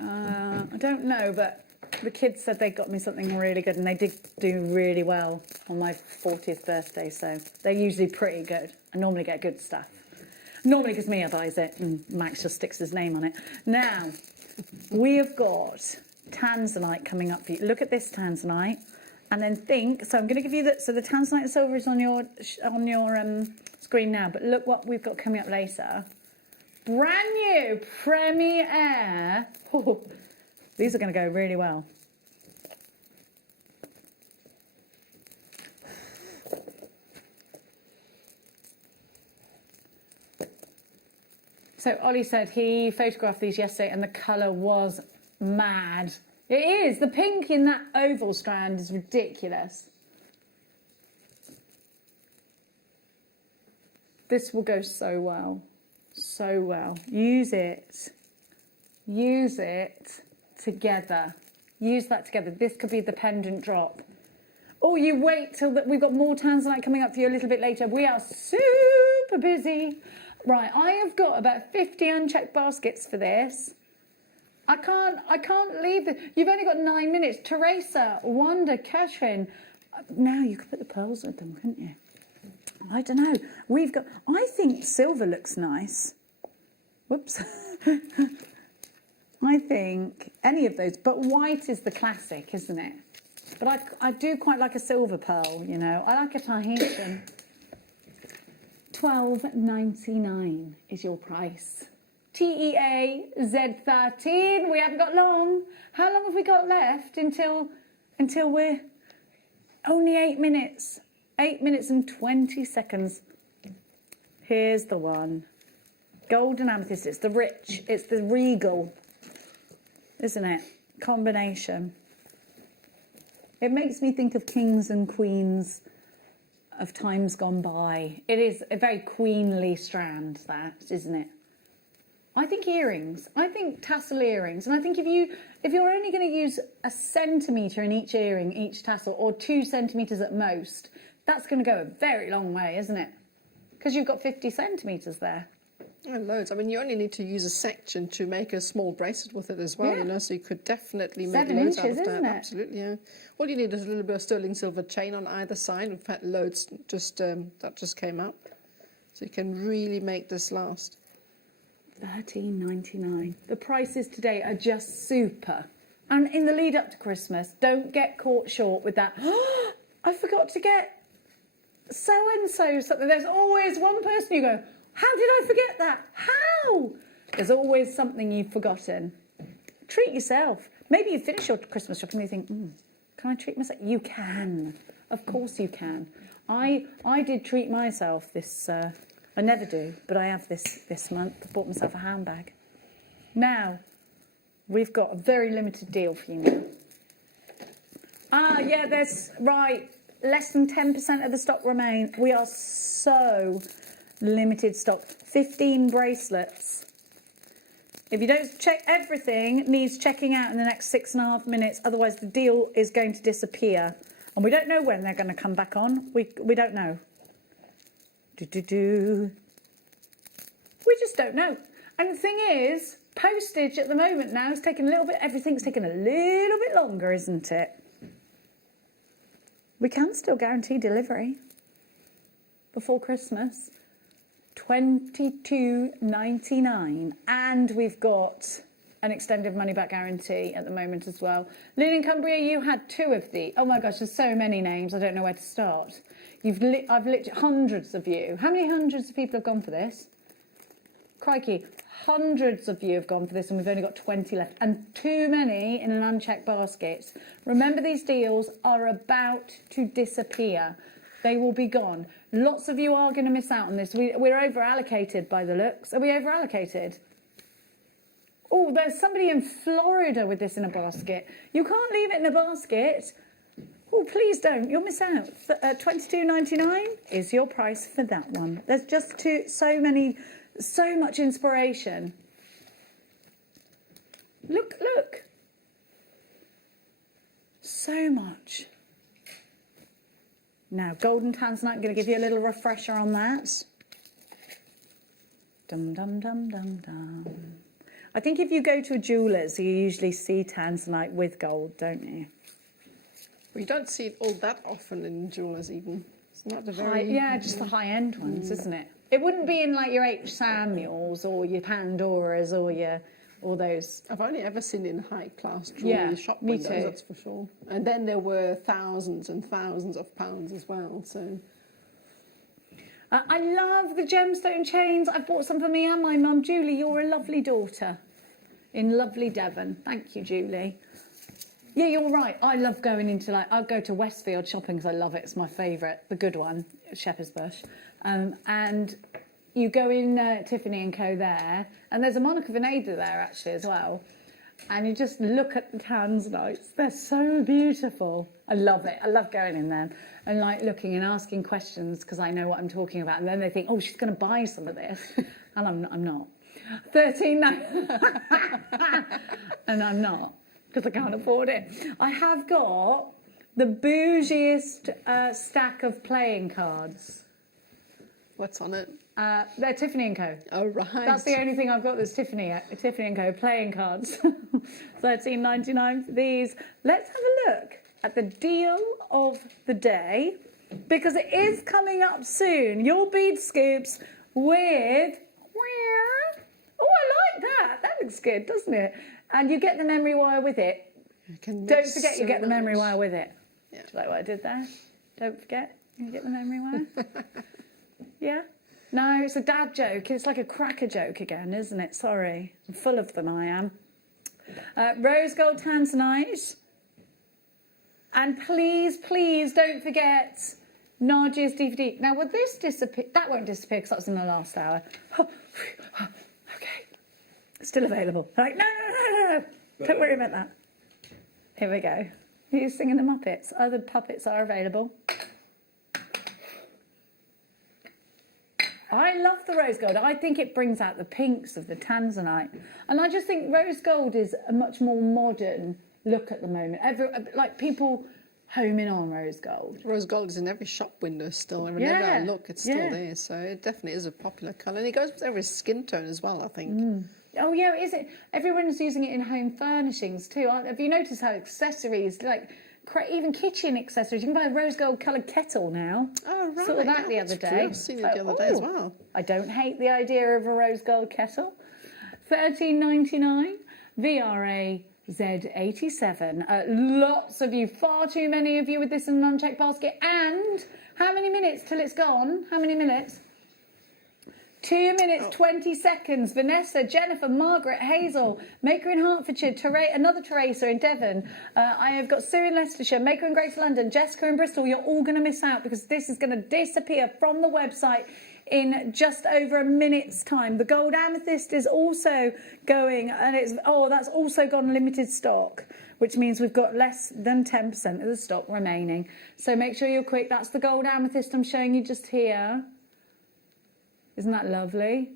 I don't know, but the kids said they got me something really good and they did do really well on my 40th birthday, so they're usually pretty good. I normally get good stuff. Normally because Mia buys it and Max just sticks his name on it. Now, we have got Tanzanite coming up for you. Look at this Tanzanite and then think, so I'm going to give you the Tanzanite and silver is on your screen now, but look what we've got coming up later. Brand new Premier. Oh, these are going to go really well. So Ollie said he photographed these yesterday and the colour was mad. It is. The pink in that oval strand is ridiculous. This will go so well. So well. Use it. Use it together. Use that together. This could be the pendant drop. Oh, you wait till that. We've got more Tanzanite coming up for you a little bit later. We are super busy. Right, I have got about 50 unchecked baskets for this. I can't leave this. You've only got 9 minutes. Teresa, Wanda, Catherine. Now you could put the pearls with them, couldn't you? I don't know. I think silver looks nice. Whoops. I think any of those, but white is the classic, isn't it? But I do quite like a silver pearl, you know. I like a Tahitian. $12.99 is your price. TEA Z13. We haven't got long. How long have we got left until we're only 8 minutes? 8 minutes and 20 seconds. Here's the one. Golden amethyst. It's the rich. It's the regal. Isn't it? Combination. It makes me think of kings and queens of times gone by. It is a very queenly strand, that, isn't it? I think earrings. I think tassel earrings. And I think if you're only going to use 1 centimetre in each earring, each tassel, or 2 centimetres at most, that's going to go a very long way, isn't it? Because you've got 50 centimetres there. Oh, loads. I mean, you only need to use a section to make a small bracelet with it as well, you know, so you could definitely make 7 loads inches, out of that. isn't it? Absolutely, yeah. All you need is a little bit of sterling silver chain on either side. We've had loads that just came up. So you can really make this last. $13.99. The prices today are just super. And in the lead up to Christmas, don't get caught short with that. Oh, I forgot to get so-and-so something. There's always one person you go, how did I forget that? How? There's always something you've forgotten. Treat yourself. Maybe you finish your Christmas shopping and you think, can I treat myself? You can. Of course you can. I did treat myself this, I never do, but I have this month. I bought myself a handbag. Now, We've got a very limited deal for you now. Ah, yeah, there's, right, less than 10% of the stock remain. We are so limited stock. 15 bracelets. If you don't check, everything needs checking out in the next 6.5 minutes, otherwise the deal is going to disappear. And we don't know when they're going to come back on. We don't know. We just don't know. And the thing is, postage at the moment now is taking a little bit, everything's taking a little bit longer, isn't it? We can still guarantee delivery before Christmas. $22.99, and we've got an extended money back guarantee at the moment as well. Lynn in Cumbria, you had 2 of the. Oh my gosh, there's so many names. I don't know where to start. I've literally hundreds of you. How many hundreds of people have gone for this? Crikey, hundreds of you have gone for this, and we've only got 20 left, and too many in an unchecked basket. Remember, these deals are about to disappear. They will be gone. Lots of you are going to miss out on this. We're over-allocated by the looks. Are we over-allocated? Oh, there's somebody in Florida with this in a basket. You can't leave it in a basket. Oh, please don't. You'll miss out. $22.99 is your price for that one. There's just so much inspiration. Look. So much. Now, golden tanzanite, I'm going to give you a little refresher on that. Dum, dum, dum, dum, dum. I think if you go to a jeweller's, you usually see tanzanite with gold, don't you? We don't see it all that often in jewellers even. It's not a very... just the high-end ones, isn't it? It wouldn't be in like your H. Samuels or your Pandoras or all those. I've only ever seen it in high-class jewellery shop me windows, too. that's for sure. And then there were thousands and thousands of pounds as well, so... I love the gemstone chains. I bought some for me and my mum. Julie, you're a lovely daughter in lovely Devon. Thank you, Julie. Yeah, you're right. I love going into, I'll go to Westfield shopping because I love it. It's my favourite, the good one, Shepherd's Bush. And you go in Tiffany & Co there, and there's a Monica Veneda there actually as well. And you just look at the tanzanites. They're so beautiful. I love it. I love going in there and looking and asking questions because I know what I'm talking about. And then they think, oh, she's going to buy some of this. And I'm not. And I'm not because I can't afford it. I have got the bougiest stack of playing cards. What's on it? They're Tiffany & Co. Oh, right. That's the only thing I've got that's Tiffany & Co. playing cards. $13.99 for these. Let's have a look at the deal of the day because it is coming up soon. Your bead scoops with... Oh, I like that. That looks good, doesn't it? And you get the memory wire with it. Don't forget you get the memory wire with it. Yeah. Do you like what I did there? Don't forget you get the memory wire. Yeah? No, it's a dad joke. It's like a cracker joke again, isn't it? Sorry. I'm full of them, I am. Rose gold tanzanite. And please, please don't forget Nadia's DVD. Now, will this disappear? That won't disappear because that was in the last hour. Okay. Still available. Like, no. Don't worry about that. Here we go. Who's singing the Muppets? Other puppets are available. I love the rose gold. I think it brings out the pinks of the tanzanite. And I just think rose gold is a much more modern look at the moment. People home in on rose gold. Rose gold is in every shop window still. Whenever I look, it's still there. So it definitely is a popular colour. And it goes with every skin tone as well, I think. Oh, yeah, is it? Everyone's using it in home furnishings too. Have you noticed how accessories, even kitchen accessories, you can buy a rose gold coloured kettle now. Oh, right. Saw that the other day. I've seen it the other day as well. I don't hate the idea of a rose gold kettle. $13.99, VRA Z87. Lots of you, far too many of you with this in an unchecked basket. And how many minutes till it's gone? How many minutes? 2 minutes, 20 seconds. Vanessa, Jennifer, Margaret, Hazel, Maker in Hertfordshire, another Teresa in Devon. I have got Sue in Leicestershire, Maker in Greater London, Jessica in Bristol. You're all going to miss out because this is going to disappear from the website in just over a minute's time. The gold amethyst is also going, and that's also gone limited stock, which means we've got less than 10% of the stock remaining. So make sure you're quick. That's the gold amethyst I'm showing you just here. Isn't that lovely?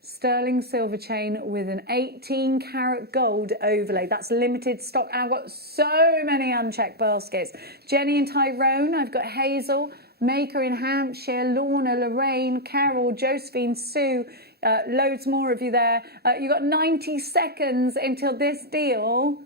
Sterling silver chain with an 18 karat gold overlay. That's limited stock. I've got so many unchecked baskets. Jenny and Tyrone. I've got Hazel, Maker in Hampshire, Lorna, Lorraine, Carol, Josephine, Sue. Loads more of you there. You've got 90 seconds until this deal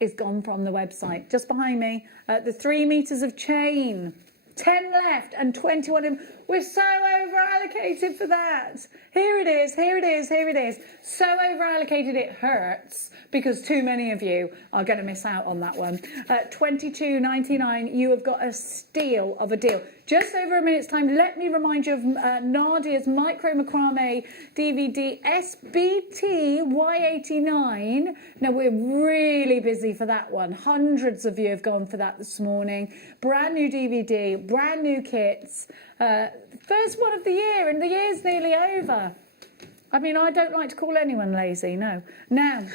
is gone from the website. Just behind me, the 3 meters of chain. 10 left and 21 in. We're so over allocated for that. Here it is, here it is, here it is. So over allocated it hurts because too many of you are going to miss out on that one. $22.99, you have got a steal of a deal. Just over a minute's time, let me remind you of Nadia's Micro Macrame DVD SBT Y89. Now, we're really busy for that one. Hundreds of you have gone for that this morning. Brand new DVD, brand new kits. First one of the year, and the year's nearly over. I mean, I don't like to call anyone lazy, no. Now,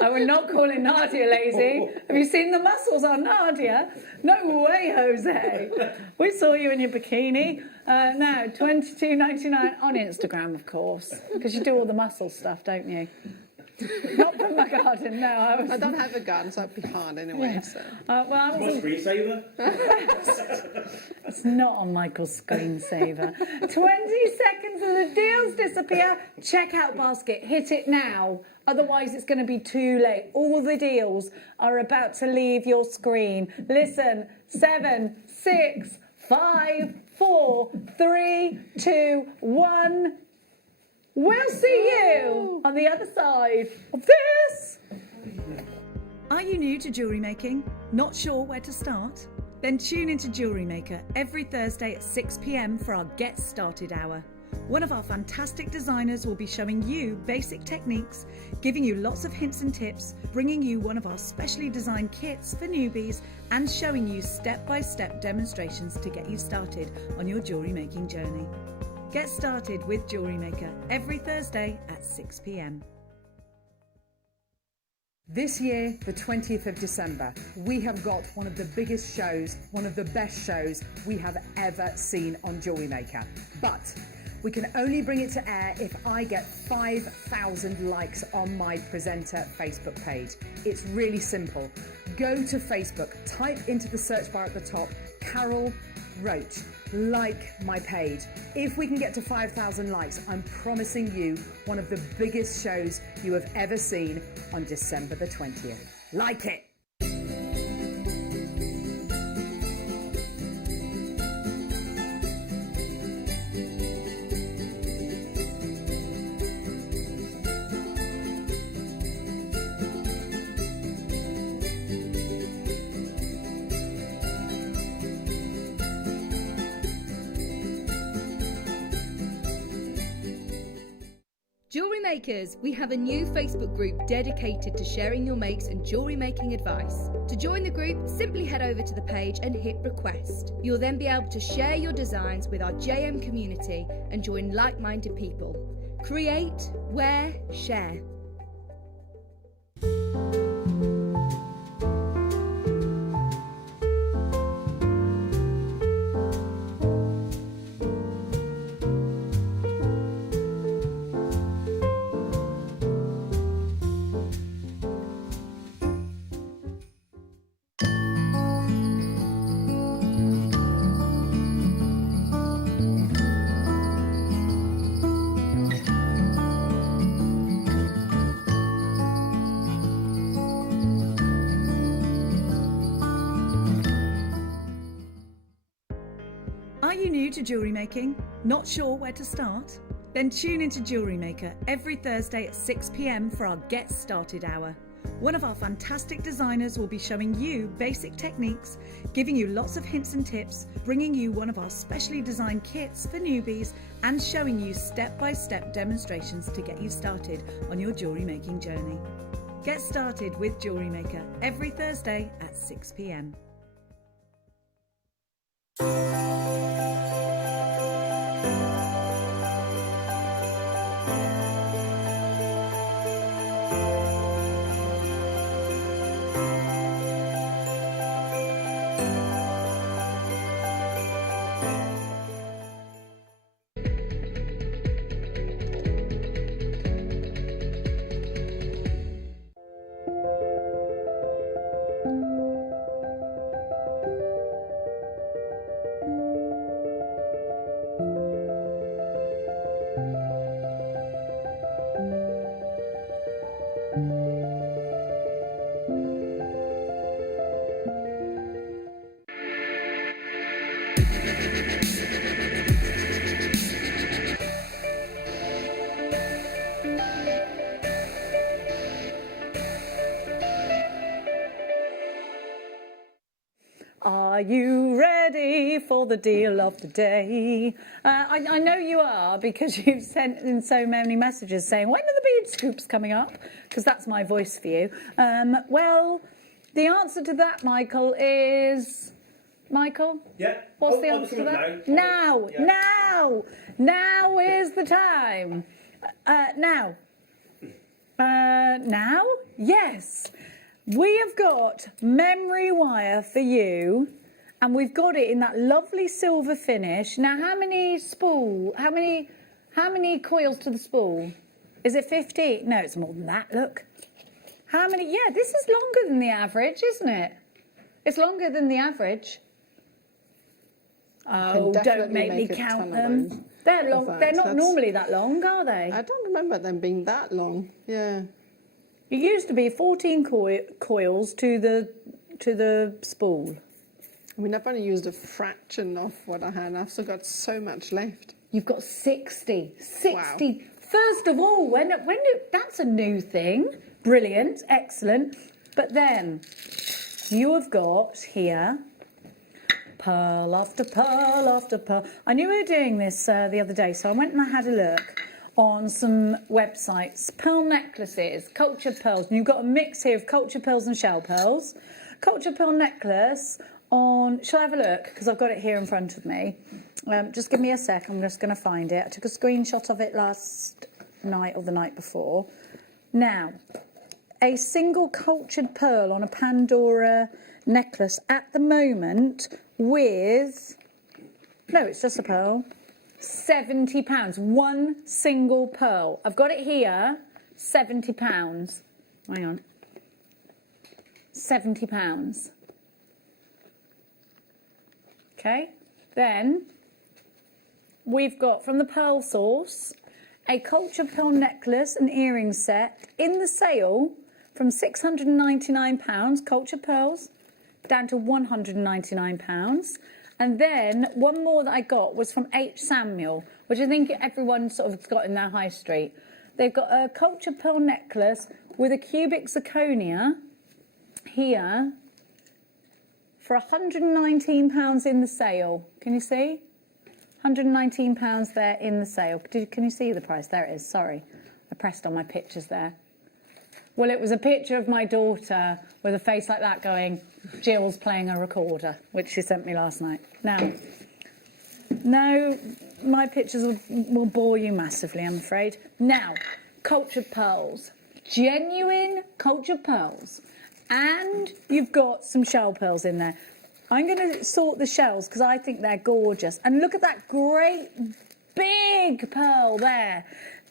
I would not calling Nadia lazy. Have you seen the muscles on Nadia? No way, Jose. We saw you in your bikini. Now, $22.99 on Instagram, of course, because you do all the muscle stuff, don't you? Not from my garden, no. I don't have a garden, so it'd be hard anyway. Yeah. So. Well, I My wasn't... screensaver? It's not on Michael's screensaver. 20 seconds and the deals disappear. Checkout basket, hit it now. Otherwise, it's going to be too late. All the deals are about to leave your screen. Listen, 7, 6, 5, 4, 3, 2, 1. We'll see you on the other side of this. Are you new to jewellery making? Not sure where to start? Then tune into JewelleryMaker every Thursday at 6 p.m. for our Get Started Hour. One of our fantastic designers will be showing you basic techniques, giving you lots of hints and tips, bringing you one of our specially designed kits for newbies, and showing you step-by-step demonstrations to get you started on your jewellery making journey. Get started with JewelleryMaker every Thursday at 6 p.m. This year, the 20th of December, we have got one of the biggest shows, one of the best shows we have ever seen on JewelleryMaker. But we can only bring it to air if I get 5,000 likes on my presenter Facebook page. It's really simple. Go to Facebook, type into the search bar at the top, Carol Roach, like my page. If we can get to 5,000 likes, I'm promising you one of the biggest shows you have ever seen on December the 20th. Like it! Jewellery Makers, we have a new Facebook group dedicated to sharing your makes and jewellery making advice. To join the group, simply head over to the page and hit request. You'll then be able to share your designs with our JM community and join like-minded people. Create, wear, share. Are you new to jewellery making? Not sure where to start? Then tune into JewelleryMaker every Thursday at 6 p.m. for our Get Started Hour. One of our fantastic designers will be showing you basic techniques, giving you lots of hints and tips, bringing you one of our specially designed kits for newbies, and showing you step-by-step demonstrations to get you started on your jewellery making journey. Get started with Jewellery Maker every Thursday at 6 p.m. Are you ready for the deal of the day? I know you are, because you've sent in so many messages saying, when are the bead scoops coming up? Because that's my voice for you. Well, the answer to that, Michael, is... Michael? Yeah. What's the answer to that? Now. Yeah. Now is the time. Now? Yes. We have got memory wire for you, and we've got it in that lovely silver finish. Now, how many coils to the spool? Is it 50? No, it's more than that, look. How many? Yeah, this is longer than the average, isn't it? It's longer than the average. Oh, don't make me count them. They're long. They're not normally that long, are they? I don't remember them being that long. Yeah. It used to be 14 coils to the spool. I mean, I've only used a fraction of what I had. I've still got so much left. You've got 60. 60. Wow. First of all, that's a new thing. Brilliant, excellent. But then you have got here pearl after pearl after pearl. I knew we were doing this the other day, so I went and I had a look on some websites. Pearl necklaces, cultured pearls. You've got a mix here of cultured pearls and shell pearls. Cultured pearl necklace on... Shall I have a look? Because I've got it here in front of me. Just give me a sec. I'm just going to find it. I took a screenshot of it last night or the night before. Now, a single cultured pearl on a Pandora necklace at the moment with... No, it's just a pearl. £70. One single pearl. I've got it here. £70. Hang on. £70. Okay. Then we've got from the Pearl Source a cultured pearl necklace and earring set in the sale from £699 cultured pearls down to £199. And then one more that I got was from H. Samuel, which I think everyone sort of got in their high street. They've got a cultured pearl necklace with a cubic zirconia here for £119 in the sale. Can you see? £119 there in the sale. Can you see the price? There it is. Sorry, I pressed on my pictures there. Well, it was a picture of my daughter with a face like that going, Jill's playing a recorder, which she sent me last night. Now, no, my pictures will bore you massively, I'm afraid. Now, cultured pearls. Genuine cultured pearls. And you've got some shell pearls in there. I'm going to sort the shells because I think they're gorgeous. And look at that great big pearl there.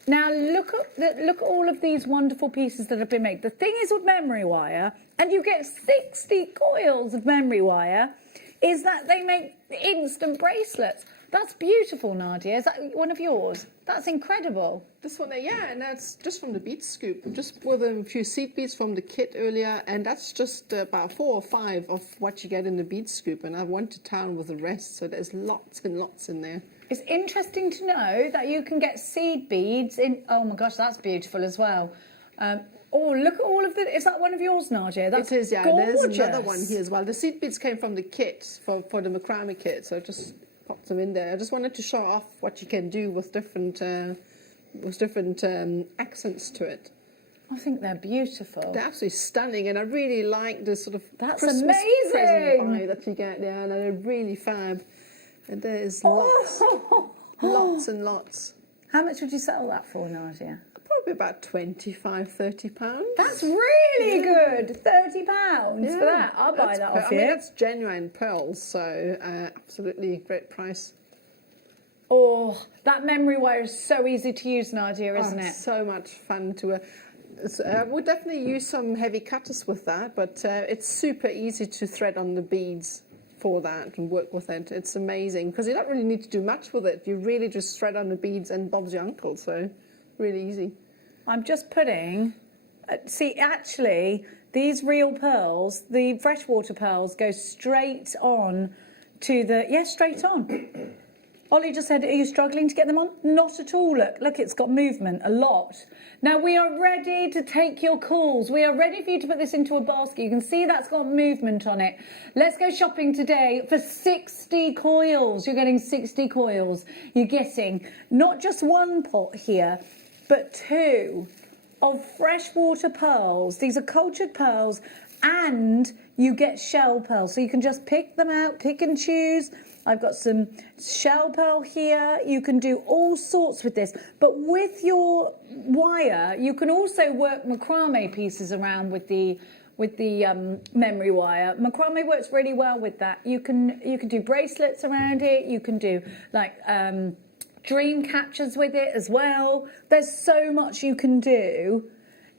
Now, look at all of these wonderful pieces that have been made. The thing is with memory wire, and you get 60 coils of memory wire, is that they make instant bracelets. That's beautiful, Nadia. Is that one of yours? That's incredible. This one, yeah, and that's just from the bead scoop. Just with a few seed beads from the kit earlier, and that's just about 4 or 5 of what you get in the bead scoop. And I went to town with the rest, so there's lots and lots in there. It's interesting to know that you can get seed beads in... Oh, my gosh, that's beautiful as well. Oh, look at all of the... Is that one of yours, Nadia? That's It is, yeah. gorgeous. There's another one here as well. The seed beads came from the kit, for the macrame kit, so I just popped them in there. I just wanted to show off what you can do with different accents to it. I think they're beautiful. They're absolutely stunning, and I really like the sort of That's Christmas amazing. present vibe that you get there, and they're really fab. And there's lots, lots and lots. How much would you sell that for, Nadia? Probably about £25–30. That's really good. £30 for that. I'll buy that off I you. mean, that's genuine pearls, so absolutely great price. Oh, that memory wire is so easy to use, Nadia, isn't it? So much fun to... we'll definitely use some heavy cutters with that, but it's super easy to thread on the beads for that and work with it. It's amazing, because you don't really need to do much with it. You really just thread on the beads and Bob's your uncle, so really easy. I'm just putting... see, actually, these real pearls, the freshwater pearls, go straight on to the... Yes, straight on. Ollie just said, are you struggling to get them on? Not at all, look, it's got movement, a lot. Now, we are ready to take your calls. We are ready for you to put this into a basket. You can see that's got movement on it. Let's go shopping today for 60 coils. You're getting 60 coils. You're getting not just one pot here, but 2 of freshwater pearls. These are cultured pearls, and you get shell pearls. So you can just pick them out, pick and choose. I've got some shell pearl here. You can do all sorts with this. But with your wire, you can also work macrame pieces around with the memory wire. Macrame works really well with that. You can do bracelets around it. You can do like dream catchers with it as well. There's so much you can do.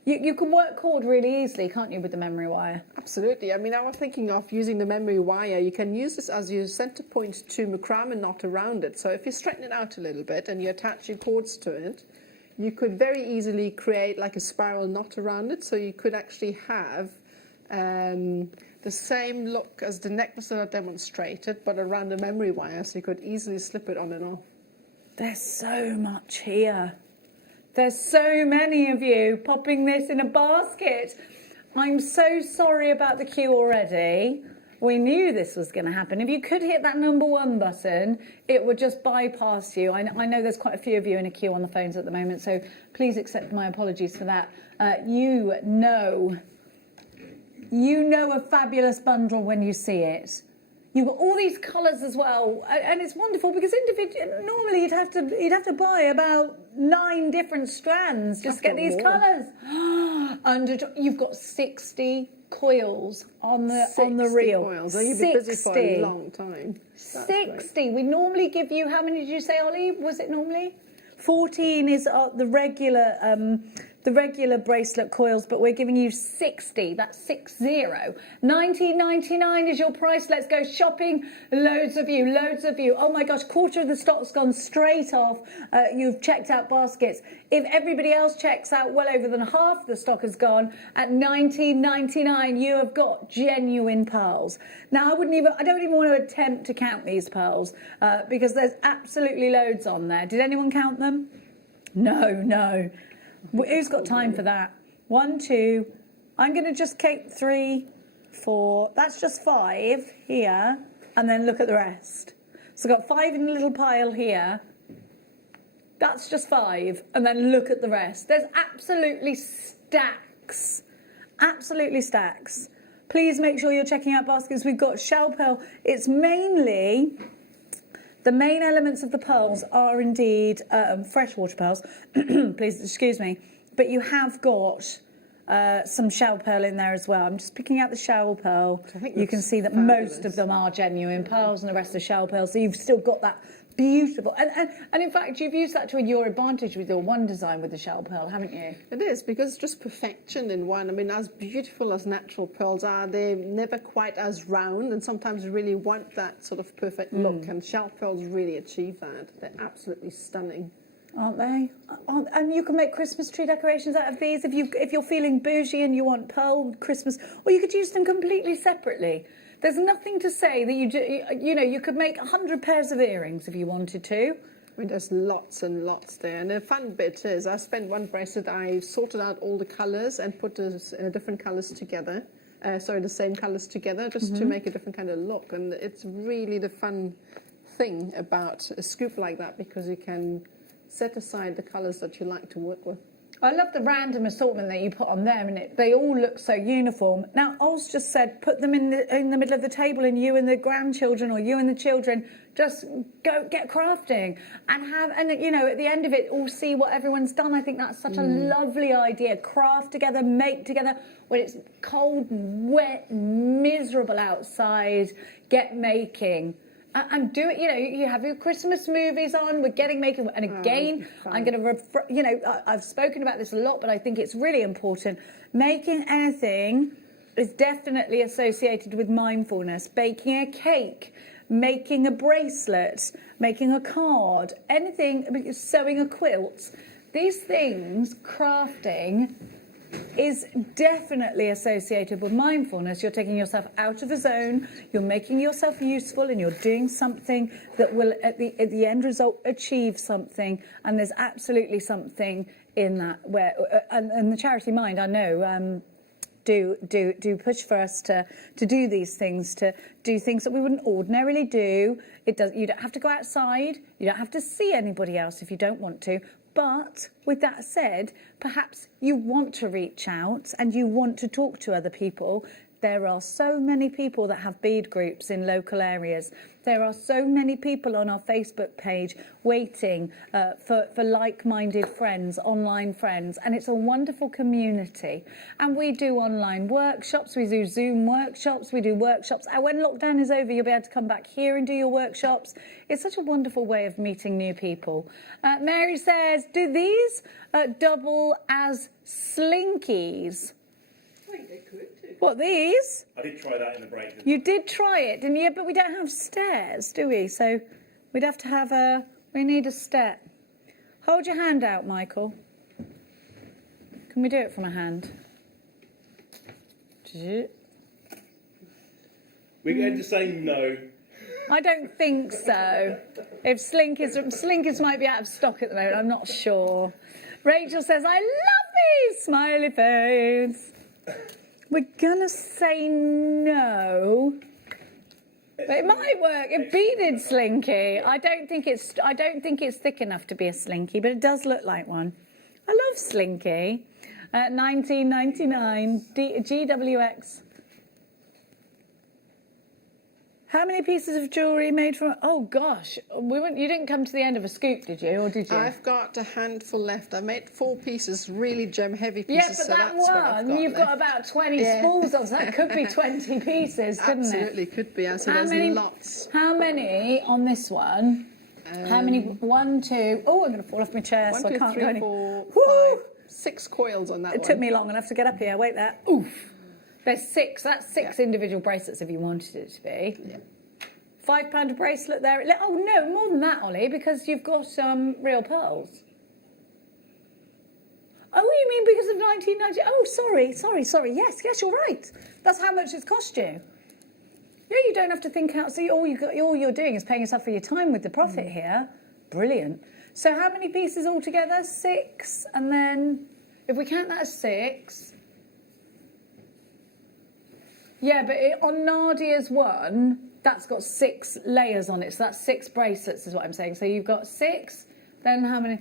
You can work cord really easily, can't you, with the memory wire? Absolutely. I mean, I was thinking of using the memory wire. You can use this as your center point to macrame knot around it. So if you straighten it out a little bit and you attach your cords to it, you could very easily create like a spiral knot around it. So you could actually have the same look as the necklace that I demonstrated, but around the memory wire, so you could easily slip it on and off. There's so much here. There's so many of you popping this in a basket. I'm so sorry about the queue already. We knew this was going to happen. If you could hit that number 1 button, it would just bypass you. I know there's quite a few of you in a queue on the phones at the moment, so please accept my apologies for that. You know a fabulous bundle when you see it. You've got all these colours as well, and it's wonderful because normally you'd have to buy about 9 different strands just to get these colours. You've got 60 coils on the reel. Coils. So you'd be busy for a long time. That's 60. great. We normally give you, how many did you say, Ollie? Was it normally? 14 is the regular bracelet coils, but we're giving you 60. That's 60. $19.99 is your price. Let's go shopping. Loads of you. Oh my gosh, quarter of the stock's gone straight off. You've checked out baskets. If everybody else checks out, well over than half the stock has gone. At $19.99, you have got genuine pearls. Now, I don't even want to attempt to count these pearls because there's absolutely loads on there. Did anyone count them? No. Who's got time for that? 1, 2. I'm going to just keep 3, 4. That's just 5 here. And then look at the rest. So I've got 5 in a little pile here. That's just 5. And then look at the rest. There's absolutely stacks. Absolutely stacks. Please make sure you're checking out baskets. We've got shell pearl. It's mainly... The main elements of the pearls are indeed freshwater pearls. Please excuse me. But you have got some shell pearl in there as well. I'm just picking out the shell pearl. You can see that fabulous. most of them are genuine pearls and the rest are shell pearls. So you've still got that beautiful. And in fact, you've used that to your advantage with your one design with the shell pearl, haven't you? It is, because it's just perfection in one. I mean, as beautiful as natural pearls are, they're never quite as round, and sometimes you really want that sort of perfect look, and shell pearls really achieve that. They're absolutely stunning. Aren't they? And you can make Christmas tree decorations out of these if you're feeling bougie and you want pearl Christmas, or you could use them completely separately. There's nothing to say that you could make 100 pairs of earrings if you wanted to. I mean, there's lots and lots there. And the fun bit is I spent one bracelet, I sorted out all the colours and put the different colours together. The same colours together, just to make a different kind of look. And it's really the fun thing about a scoop like that, because you can set aside the colours that you like to work with. I love the random assortment that you put on there, and they all look so uniform. Now, Oz just said put them in the middle of the table, and you and the grandchildren or you and the children just go get crafting and you know, at the end of it all see what everyone's done. I think that's such a lovely idea. Craft together, make together. When it's cold, wet, miserable outside, get making. And do it, you know, you have your Christmas movies on, we're getting making, and again, I'm going to, you know, I've spoken about this a lot, but I think it's really important. Making anything is definitely associated with mindfulness. Baking a cake, making a bracelet, making a card, anything, sewing a quilt. These things, crafting, is definitely associated with mindfulness. You're taking yourself out of the zone, you're making yourself useful, and you're doing something that will, at the end result, achieve something. And there's absolutely something in that where, and the Charity Mind, I know, do push for us to do these things, to do things that we wouldn't ordinarily do. You don't have to go outside, you don't have to see anybody else if you don't want to. But with that said, perhaps you want to reach out and you want to talk to other people. There are so many people that have bead groups in local areas. There are so many people on our Facebook page waiting for like-minded friends, online friends, and it's a wonderful community. And we do online workshops, we do Zoom workshops, we do workshops. And when lockdown is over, you'll be able to come back here and do your workshops. It's such a wonderful way of meeting new people. Mary says, do these double as slinkies? What, these? I did try that in the break. You did try it, didn't you? But we don't have stairs, do we? So we'd have to have we need a step. Hold your hand out, Michael. Can we do it from a hand? We're going to say no. I don't think so. If Slinkers might be out of stock at the moment, I'm not sure. Rachel says, I love these, smiley face. We're gonna say no, but it might work. A beaded slinky. I don't think it's thick enough to be a slinky, but it does look like one. I love slinky. 19.99 GWX. How many pieces of jewellery made from? Oh gosh, you didn't come to the end of a scoop, did you, or did you? I've got a handful left. I made 4 pieces, really gem-heavy pieces. Yeah, but that one, you've got about 20 spools of. So that could be 20 pieces, couldn't it? Absolutely, could be. So there's lots. How many on this one? How many? 1, 2. Oh, I'm going to fall off my chair, 1, so 2, I can't 3, go any. 4, Woo! 5, 6 coils on that one. It took me long enough to get up here. Wait there. Oof. There's 6. That's 6 individual bracelets if you wanted it to be. Yeah. £5 a bracelet there. Oh no, more than that, Ollie, because you've got real pearls. Oh, you mean because of 1990? Oh, sorry. Yes, you're right. That's how much it's cost you. Yeah, you don't have to think out. So all you're doing is paying yourself for your time with the profit here. Brilliant. So how many pieces altogether? 6, and then if we count that as 6. Yeah, but on Nadia's one, that's got 6 layers on it, so that's 6 bracelets is what I'm saying. So you've got 6, then how many?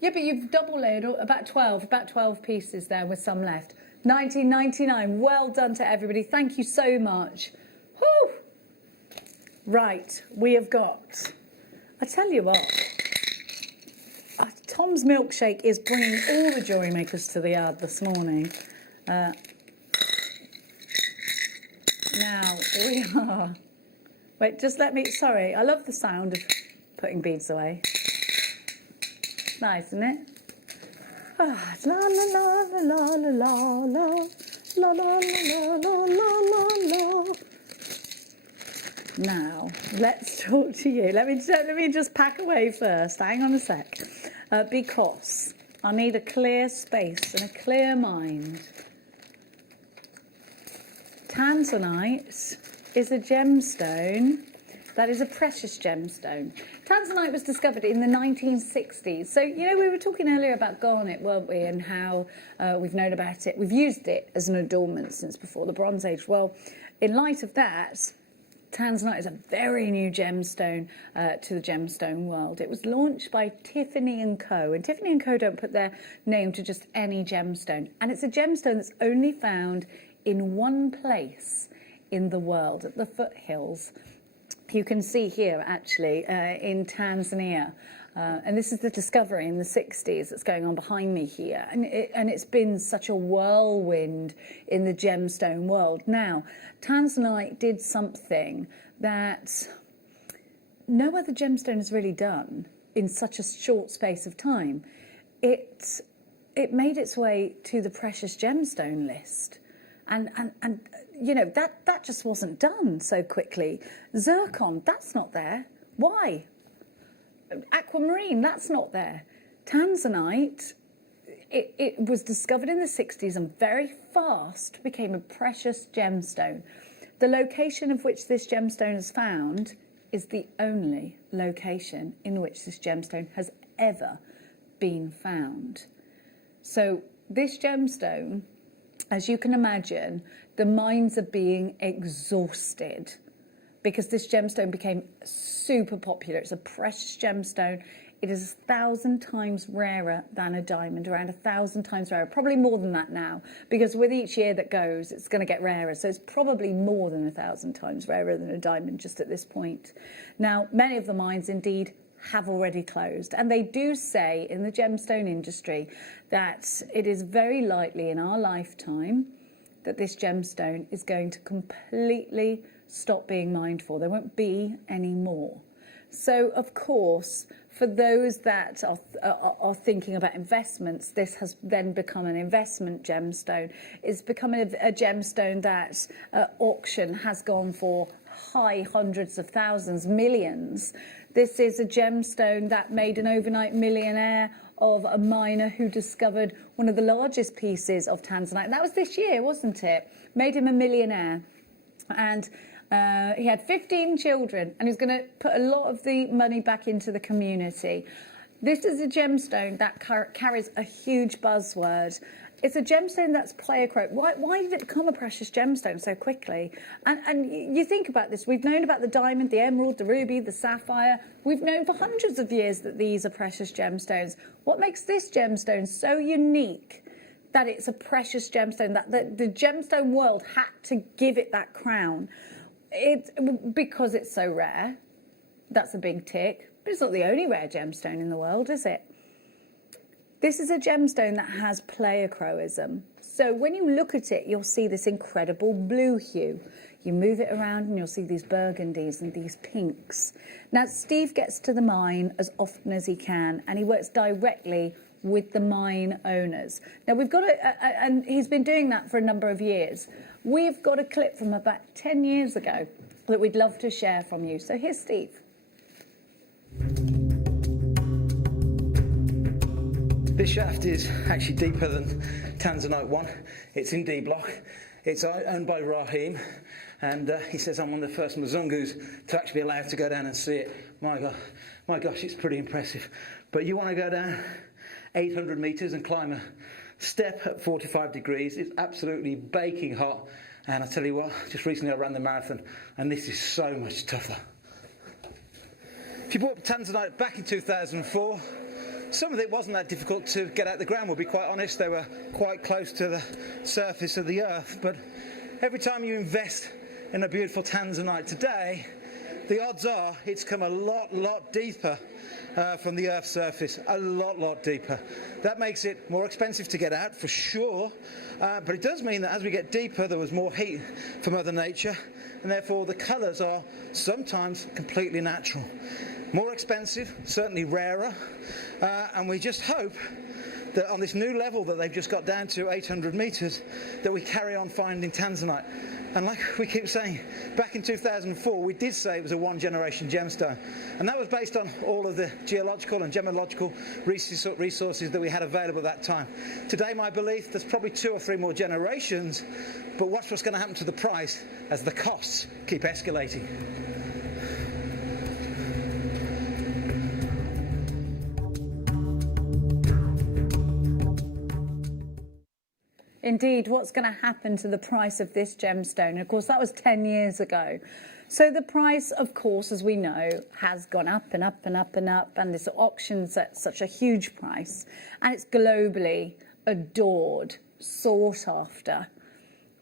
Yeah, but you've double layered about 12 pieces there with some left. 19.99. Well done to everybody. Thank you so much. Whew. Right, we have got. I tell you what. Tom's milkshake is bringing all the jewellery makers to the yard this morning. Now we are. Wait, just let me. Sorry, I love the sound of putting beads away. Nice, isn't it? Ah, la la la la la la la la la la la la la. Now let's talk to you. Let me just pack away first. Hang on a sec, because I need a clear space and a clear mind. Tanzanite is a gemstone That is a precious gemstone. Tanzanite was discovered in the 1960s. So, you know, we were talking earlier about garnet, weren't we, and how we've known about it. We've used it as an adornment since before the Bronze Age. Well, in light of that, Tanzanite is a very new gemstone to the gemstone world. It was launched by Tiffany & Co. And Tiffany & Co. don't put their name to just any gemstone. And it's a gemstone that's only found in one place in the world, at the foothills. You can see here, actually, in Tanzania. And this is the discovery in the 60s that's going on behind me here. And it's been such a whirlwind in the gemstone world. Now, Tanzanite did something that no other gemstone has really done in such a short space of time. It made its way to the precious gemstone list. And you know, that just wasn't done so quickly. Zircon, that's not there. Why? Aquamarine, that's not there. Tanzanite, it was discovered in the 60s and very fast became a precious gemstone. The location of which this gemstone is found is the only location in which this gemstone has ever been found. So this gemstone, as you can imagine, the mines are being exhausted because this gemstone became super popular. It's a precious gemstone. It is 1,000 times rarer than a diamond, around 1,000 times rarer, probably more than that now, because with each year that goes, it's going to get rarer. So it's probably more than 1,000 times rarer than a diamond just at this point. Now, many of the mines indeed have already closed, and they do say in the gemstone industry that it is very likely in our lifetime that this gemstone is going to completely stop being mined for. There won't be any more. So, of course, for those that are thinking about investments, this has then become an investment gemstone. It's become a gemstone that at auction has gone for high hundreds of thousands, millions. This is a gemstone that made an overnight millionaire of a miner who discovered one of the largest pieces of Tanzanite. And that was this year, wasn't it? Made him a millionaire. And he had 15 children, and he's going to put a lot of the money back into the community. This is a gemstone that carries a huge buzzword. It's a gemstone that's pleochrote. Why did it become a precious gemstone so quickly? And you think about this. We've known about the diamond, the emerald, the ruby, the sapphire. We've known for hundreds of years that these are precious gemstones. What makes this gemstone so unique that it's a precious gemstone, that the gemstone world had to give it that crown? It's because it's so rare. That's a big tick. But it's not the only rare gemstone in the world, is it? This is a gemstone that has pleochroism. So when you look at it, you'll see this incredible blue hue. You move it around and you'll see these burgundies and these pinks. Now, Steve gets to the mine as often as he can, and he works directly with the mine owners. Now, we've got and he's been doing that for a number of years. We've got a clip from about 10 years ago that we'd love to share from you. So here's Steve. This shaft is actually deeper than Tanzanite 1. It's in D block. It's owned by Rahim, and he says I'm one of the first Mzungus to actually be allowed to go down and see it. My gosh, it's pretty impressive. But you want to go down 800 meters and climb a step at 45 degrees. It's absolutely baking hot. And I tell you what, just recently I ran the marathon, and this is so much tougher. If you bought Tanzanite back in 2004, some of it wasn't that difficult to get out the ground, we'll be quite honest. They were quite close to the surface of the earth. But every time you invest in a beautiful Tanzanite today, the odds are it's come a lot deeper from the Earth's surface, a lot deeper. That makes it more expensive to get out, for sure, but it does mean that as we get deeper, there was more heat from Mother Nature, and therefore the colours are sometimes completely natural. More expensive, certainly rarer, and we just hope that on this new level that they've just got down to 800 metres, that we carry on finding Tanzanite. And like we keep saying, back in 2004, we did say it was a one-generation gemstone. And that was based on all of the geological and gemological resources that we had available at that time. Today, my belief, there's probably 2 or 3 more generations, but watch what's going to happen to the price as the costs keep escalating. indeed, what's going to happen to the price of this gemstone? Of course, that was 10 years ago. So the price, of course, as we know, has gone up and up and up and up, and this auction's at such a huge price, and it's globally adored, sought after.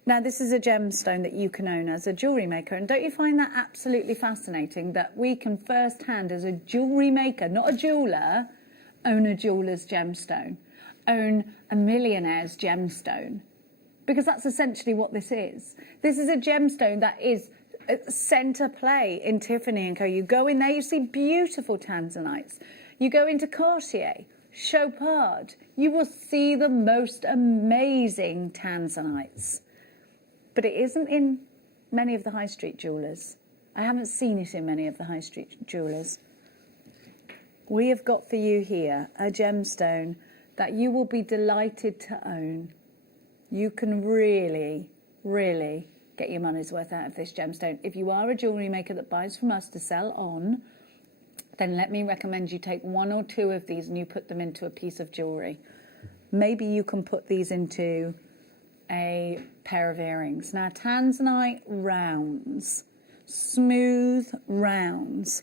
Now, this is a gemstone that you can own as a jewellery maker, and don't you find that absolutely fascinating that we can first-hand, as a jewellery maker, not a jeweller, own a jeweller's gemstone, own a millionaire's gemstone, because that's essentially what this is. This is a gemstone that is centre play in Tiffany & Co. You go in there, you see beautiful tanzanites. You go into Cartier, Chopard, you will see the most amazing tanzanites. But it isn't in many of the high street jewellers. I haven't seen it in many of the high street jewellers. We have got for you here a gemstone that you will be delighted to own. You can really, really get your money's worth out of this gemstone. If you are a jewellery maker that buys from us to sell on, then let me recommend you take 1 or 2 of these and you put them into a piece of jewellery. Maybe you can put these into a pair of earrings. Now, tanzanite rounds, smooth rounds,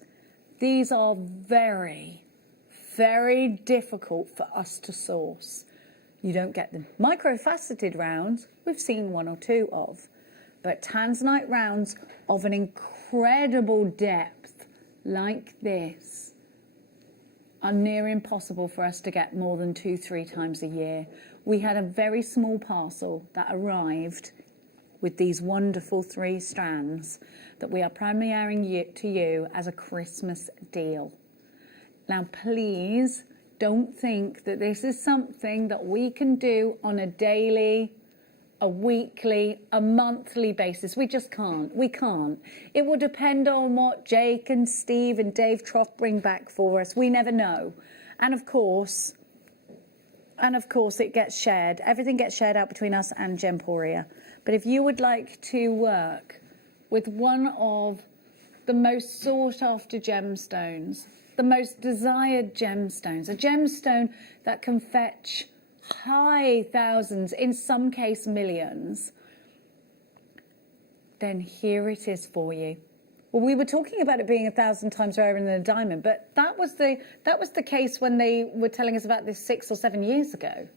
these are very, very difficult for us to source. You don't get them. Microfaceted rounds, we've seen 1 or 2 of. But tanzanite rounds of an incredible depth like this are near impossible for us to get more than 2-3 times a year. We had a very small parcel that arrived with these wonderful 3 strands that we are premiering to you as a Christmas deal. Now, please don't think that this is something that we can do on a daily, a weekly, a monthly basis. We just can't. We can't. It will depend on what Jake and Steve and Dave Troff bring back for us. We never know. And of course, it gets shared. Everything gets shared out between us and Gemporia. But if you would like to work with one of the most sought after gemstones, the most desired gemstones, a gemstone that can fetch high thousands, in some case millions, then here it is for you. Well, we were talking about it being 1,000 times rarer than a diamond, but that was the case when they were telling us about this 6 or 7 years ago.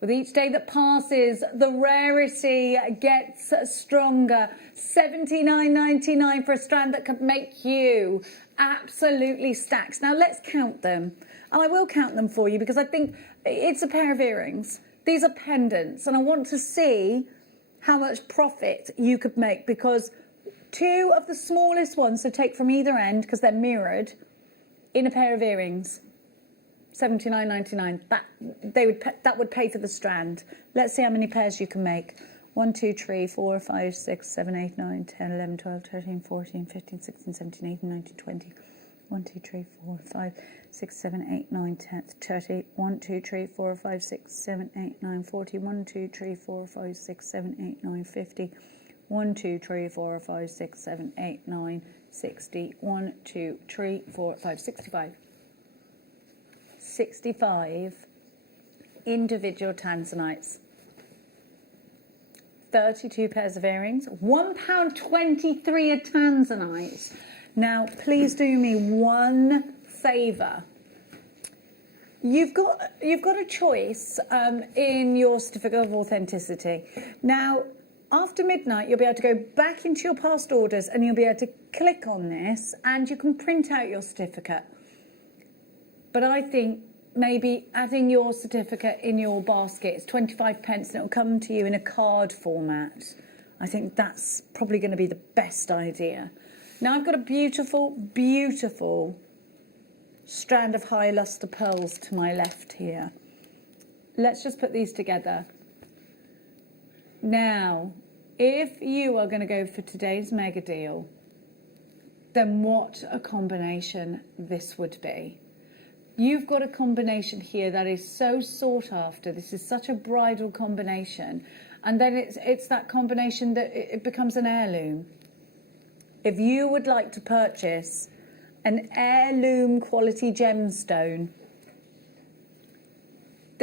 With each day that passes, the rarity gets stronger. $79.99 for a strand that could make you absolutely stacks. Now let's count them. And I will count them for you because I think it's a pair of earrings. These are pendants, and I want to see how much profit you could make, because 2 of the smallest ones, so take from either end because they're mirrored, in a pair of earrings, $79.99. That would pay for the strand. Let's see how many pairs you can make. 1, 2, 3, 4, 5, 6, 7, 8, 9, 10, 11, 12, 13, 14, 15, 16, 17, 18, 19, 20. 1, 2, 3, 4, 5, 6, 7, 8, 9, 10, 30. 1, 2, 3, 4, 5, 6, 7, 8, 9, 40. 1, 2, 3, 4, 5, 6, 7, 8, 9, 50. 1, 2, 3, 4, 5, 6, 7, 8, 9, 60. 1, 2, 3, 4, 5, 65. 65 individual tanzanites. 32 pairs of earrings. £1.23 a tanzanite. Now, please do me one favour. You've got a choice in your certificate of authenticity. Now, after midnight, you'll be able to go back into your past orders and you'll be able to click on this and you can print out your certificate. But I think maybe adding your certificate in your basket is 25 pence and it'll come to you in a card format. I think that's probably going to be the best idea. Now I've got a beautiful, beautiful strand of high lustre pearls to my left here. Let's just put these together. Now, if you are going to go for today's mega deal, then what a combination this would be. You've got a combination here that is so sought after. This is such a bridal combination. And then it's that combination that it becomes an heirloom. If you would like to purchase an heirloom quality gemstone,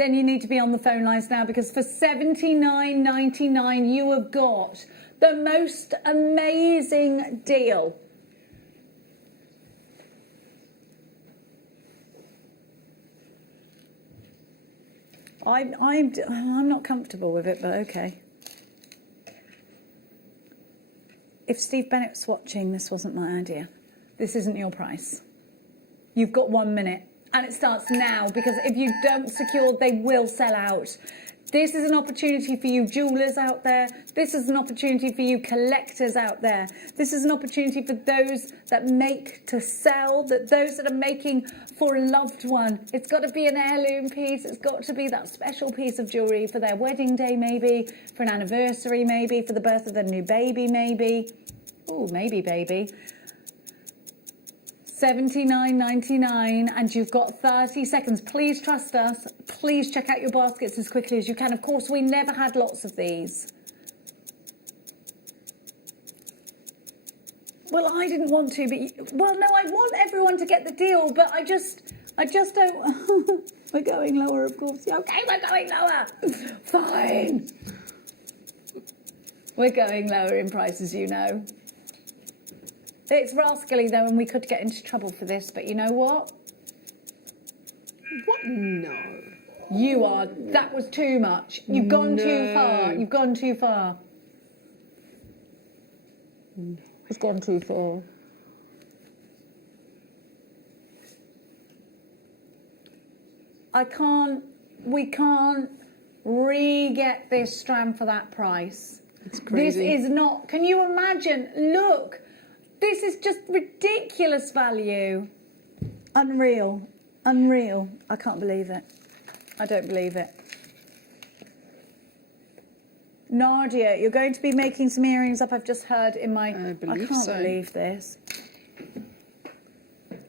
then you need to be on the phone lines now, because for $79.99 you have got the most amazing deal. I'm not comfortable with it, but okay. If Steve Bennett's watching, this wasn't my idea. This isn't your price. You've got 1 minute, and it starts now, because if you don't secure, they will sell out. This is an opportunity for you jewellers out there. This is an opportunity for you collectors out there. This is an opportunity for those that make to sell, those that are making for a loved one. It's got to be an heirloom piece. It's got to be that special piece of jewellery for their wedding day, maybe, for an anniversary, maybe, for the birth of their new baby, maybe. Oh, maybe baby. $79.99, and you've got 30 seconds. Please trust us. Please check out your baskets as quickly as you can. Of course, we never had lots of these. Well, I didn't want to, but well, no, I want everyone to get the deal, but I just don't. We're going lower, of course. Yeah, okay, we're going lower. Fine. We're going lower in prices, you know. It's rascally, though, and we could get into trouble for this, but you know what? What? No. You are. That was too much. You've gone too far. You've gone too far. No. It's gone too far. We can't re-get this strand for that price. It's crazy. This is not, can you imagine? Look. This is just ridiculous value. Unreal. Unreal. I can't believe it. I don't believe it. Nadia, you're going to be making some earrings up, I've just heard in my... I can't believe this.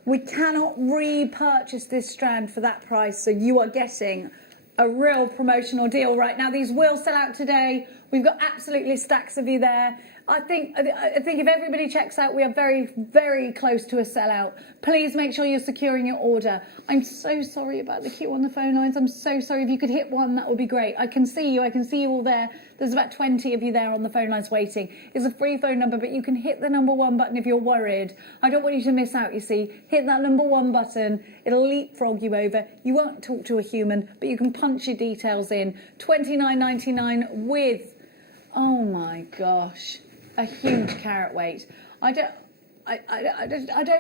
We cannot repurchase this strand for that price, so you are getting a real promotional deal right now. These will sell out today. We've got absolutely stacks of you there. I think if everybody checks out, we are very, very close to a sellout. Please make sure you're securing your order. I'm so sorry about the queue on the phone lines. I'm so sorry. If you could hit one, that would be great. I can see you. I can see you all there. There's about 20 of you there on the phone lines waiting. It's a free phone number, but you can hit the number 1 button if you're worried. I don't want you to miss out, you see. Hit that number 1 button. It'll leapfrog you over. You won't talk to a human, but you can punch your details in. $29.99 with, oh my gosh, a huge carat weight. I don't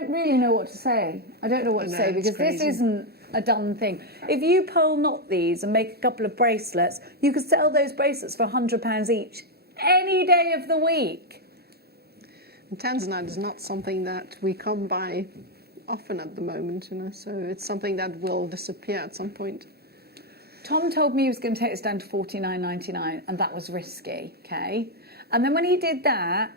really know what to say. I don't know what to say, because this isn't a done thing. If you pearl knot these and make a couple of bracelets, you could sell those bracelets for £100 each any day of the week. And tanzanite is not something that we come by often at the moment, you know, so it's something that will disappear at some point. Tom told me he was going to take us down to $49.99, and that was risky, okay? And then when he did that,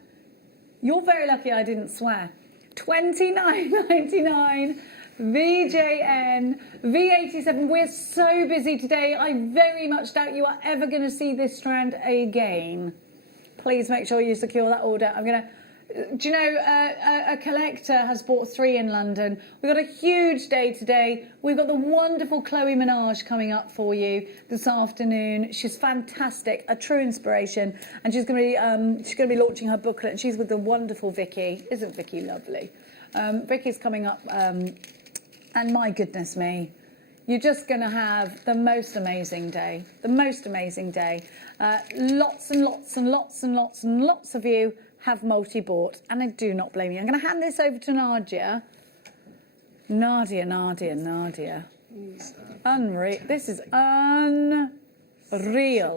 you're very lucky I didn't swear. $29.99, VJN, V87. We're so busy today. I very much doubt you are ever going to see this strand again. Please make sure you secure that order. I'm going to... Do you know, a collector has bought 3 in London. We've got a huge day today. We've got the wonderful Chloe Minaj coming up for you this afternoon. She's fantastic, a true inspiration, and she's going to be launching her booklet. And she's with the wonderful Vicky. Isn't Vicky lovely? Vicky's coming up, and my goodness me, you're just going to have the most amazing day. The most amazing day. Lots and lots and lots and lots and lots of you have multi-bought, and I do not blame you. I'm going to hand this over to Nadia. Nadia. Unreal. This is unreal.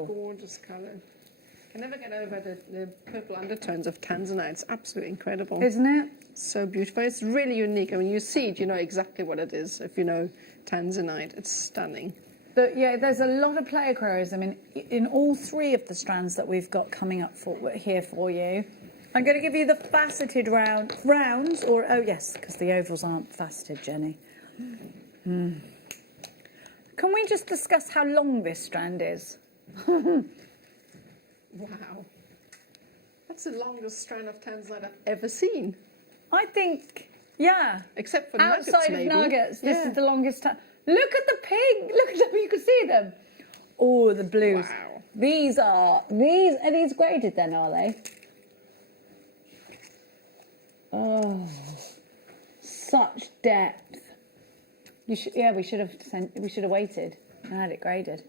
Gorgeous colour. I can never get over the purple undertones of tanzanite. It's absolutely incredible. Isn't it? So beautiful. It's really unique. I mean, you see it, you know exactly what it is if you know tanzanite. It's stunning. But yeah, there's a lot of player chroism in all 3 of the strands that we've got coming up here for you. I'm going to give you the faceted rounds, or, oh yes, because the ovals aren't faceted, Jenny. Can we just discuss how long this strand is? Wow. That's the longest strand of tanzanite I've ever seen. I think, yeah. Except for nuggets, outside maybe. of nuggets, this is the longest. Look at the pink. Look at them. You can see them. Oh, the blues. Wow. These are these graded then, are they? Oh, such depth. We should have waited and had it graded.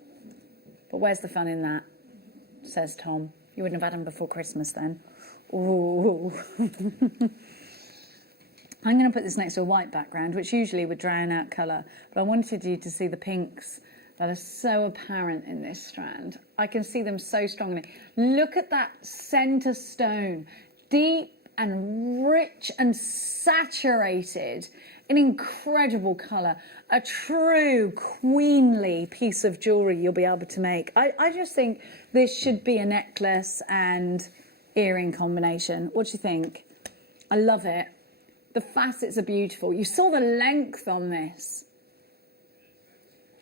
But where's the fun in that? Says Tom. You wouldn't have had them before Christmas then. Ooh. I'm going to put this next to a white background, which usually would drown out colour. But I wanted you to see the pinks that are so apparent in this strand. I can see them so strongly. Look at that centre stone. Deep and rich and saturated in incredible colour. A true queenly piece of jewellery you'll be able to make. I just think this should be a necklace and earring combination. What do you think? I love it. The facets are beautiful. You saw the length on this.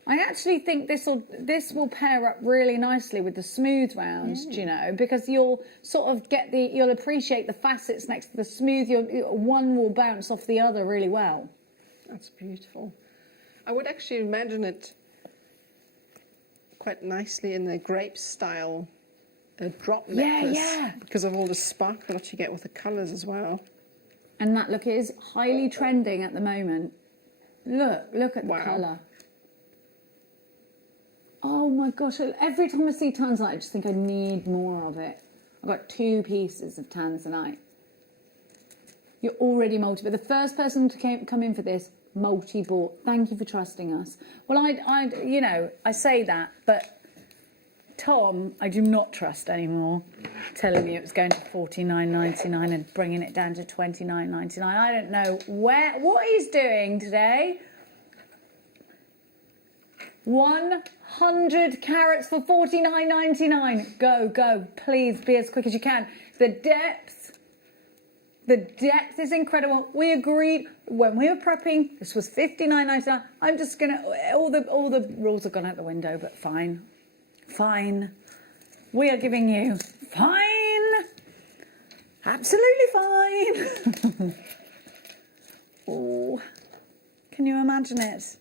I actually think this will pair up really nicely with the smooth rounds, do you know, because you'll sort of you'll appreciate the facets next to the smooth. One will bounce off the other really well. That's beautiful. I would actually imagine it quite nicely in the grape style drop necklace. Yeah. Because of all the sparkle that you get with the colours as well. And that look is highly trending at the moment. Look at the colour. Oh my gosh, every time I see tanzanite, I just think I need more of it. I've got 2 pieces of tanzanite. You're already but the first person to come in for this, multi-bought. Thank you for trusting us. Well, I say that, but Tom, I do not trust anymore, telling me it was going to $49.99 and bringing it down to $29.99. I don't know what he's doing today. 100 carats for $49.99. Go, please be as quick as you can. The depth is incredible. We agreed when we were prepping, this was $59.99. I'm just gonna, all the rules have gone out the window, but fine. We are giving you absolutely fine. Oh, can you imagine it?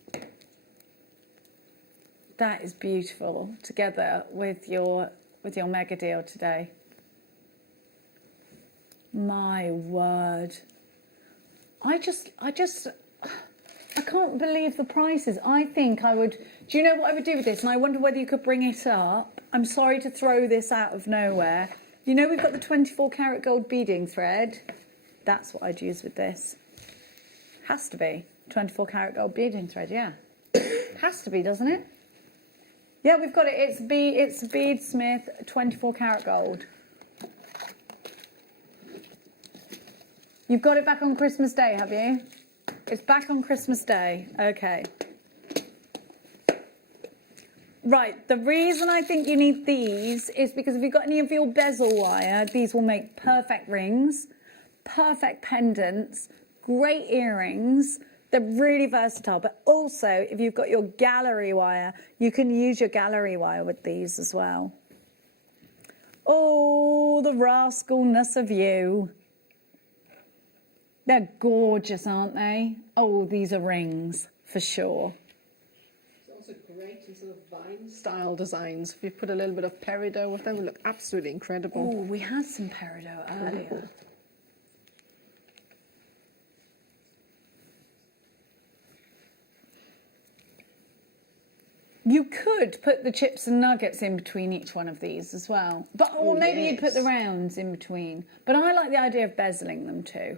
That is beautiful, together with your mega deal today. My word. I can't believe the prices. I think I would, do you know what I would do with this? And I wonder whether you could bring it up. I'm sorry to throw this out of nowhere. You know we've got the 24 karat gold beading thread. That's what I'd use with this. Has to be. 24 karat gold beading thread, yeah. Has to be, doesn't it? Yeah, we've got it. It's Beadsmith 24 karat gold. You've got it back on Christmas Day, have you? It's back on Christmas Day. Okay. Right, the reason I think you need these is because if you've got any of your bezel wire, these will make perfect rings, perfect pendants, great earrings. They're really versatile, but also if you've got your gallery wire, you can use your gallery wire with these as well. Oh, the rascalness of you. They're gorgeous, aren't they? Oh, these are rings, for sure. It's also great in sort of vine style designs. If you put a little bit of peridot with them, it will look absolutely incredible. Oh, we had some peridot earlier. You could put the chips and nuggets in between each one of these as well. But or maybe you'd put the rounds in between. But I like the idea of bezeling them too.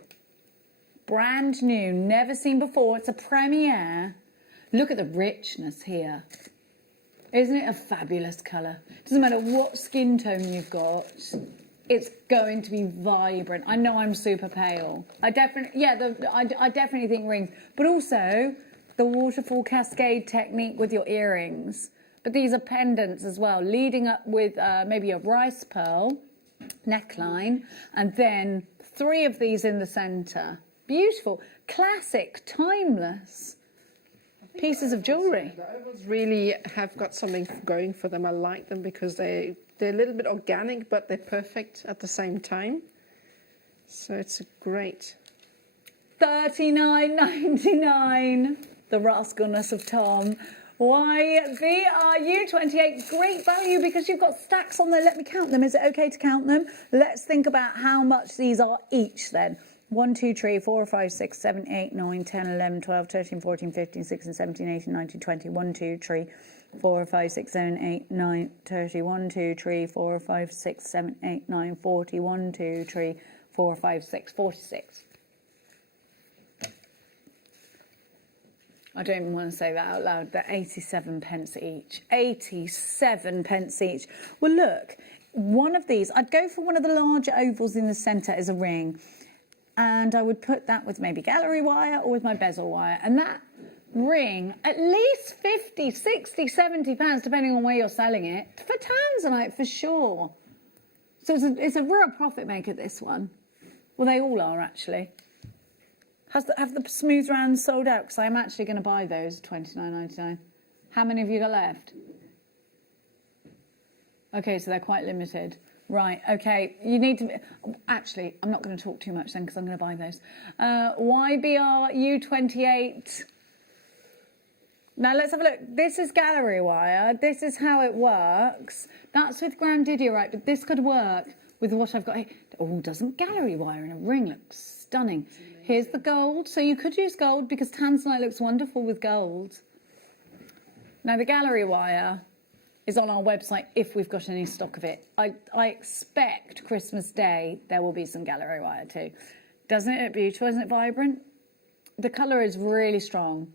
Brand new, never seen before. It's a premiere. Look at the richness here. Isn't it a fabulous colour? Doesn't matter what skin tone you've got, it's going to be vibrant. I know I'm super pale. I definitely think rings. But also the waterfall cascade technique with your earrings. But these are pendants as well, leading up with maybe a rice pearl neckline, and then 3 of these in the centre. Beautiful, classic, timeless pieces of jewellery. The ovals really have got something going for them. I like them because they're a little bit organic, but they're perfect at the same time. So it's a great. $39.99. the rascalness of Tom. YVRU28, great value because you've got stacks on there. Let me count them. Is it okay to count them? Let's think about how much these are each then. 1, 2, 3, 4, 5, 6, 7, 8, 9, 10, 11, 12, 13, 14, 15, 16, 17, 18, 19, 20. 1, 2, 3, 4, 5, 6, 7, 8, 9, 30. 1, 2, 3, 4, 5, 6, 7, 8, 9, 40. 1, 2, 3, 4, 5, 6, 46. I don't even want to say that out loud. They're 87 pence each. 87 pence each. Well, look, one of these, I'd go for one of the larger ovals in the centre as a ring. And I would put that with maybe gallery wire or with my bezel wire. And that ring, at least 50, 60, 70 pounds, depending on where you're selling it, for tanzanite for sure. So it's a real profit maker, this one. Well, they all are, actually. Have the smooth rounds sold out? Because I'm actually going to buy those, $29.99. How many have you got left? Okay, so they're quite limited. Right, okay, you need to... Actually, I'm not going to talk too much then because I'm going to buy those. YBRU28. Now, let's have a look. This is gallery wire. This is how it works. That's with grandidierite, but this could work with what I've got here. Oh, doesn't gallery wire in a ring look stunning? Here's the gold. So you could use gold because tanzanite looks wonderful with gold. Now, the gallery wire is on our website if we've got any stock of it. I expect Christmas Day there will be some gallery wire too. Doesn't it look beautiful? Isn't it vibrant? The colour is really strong.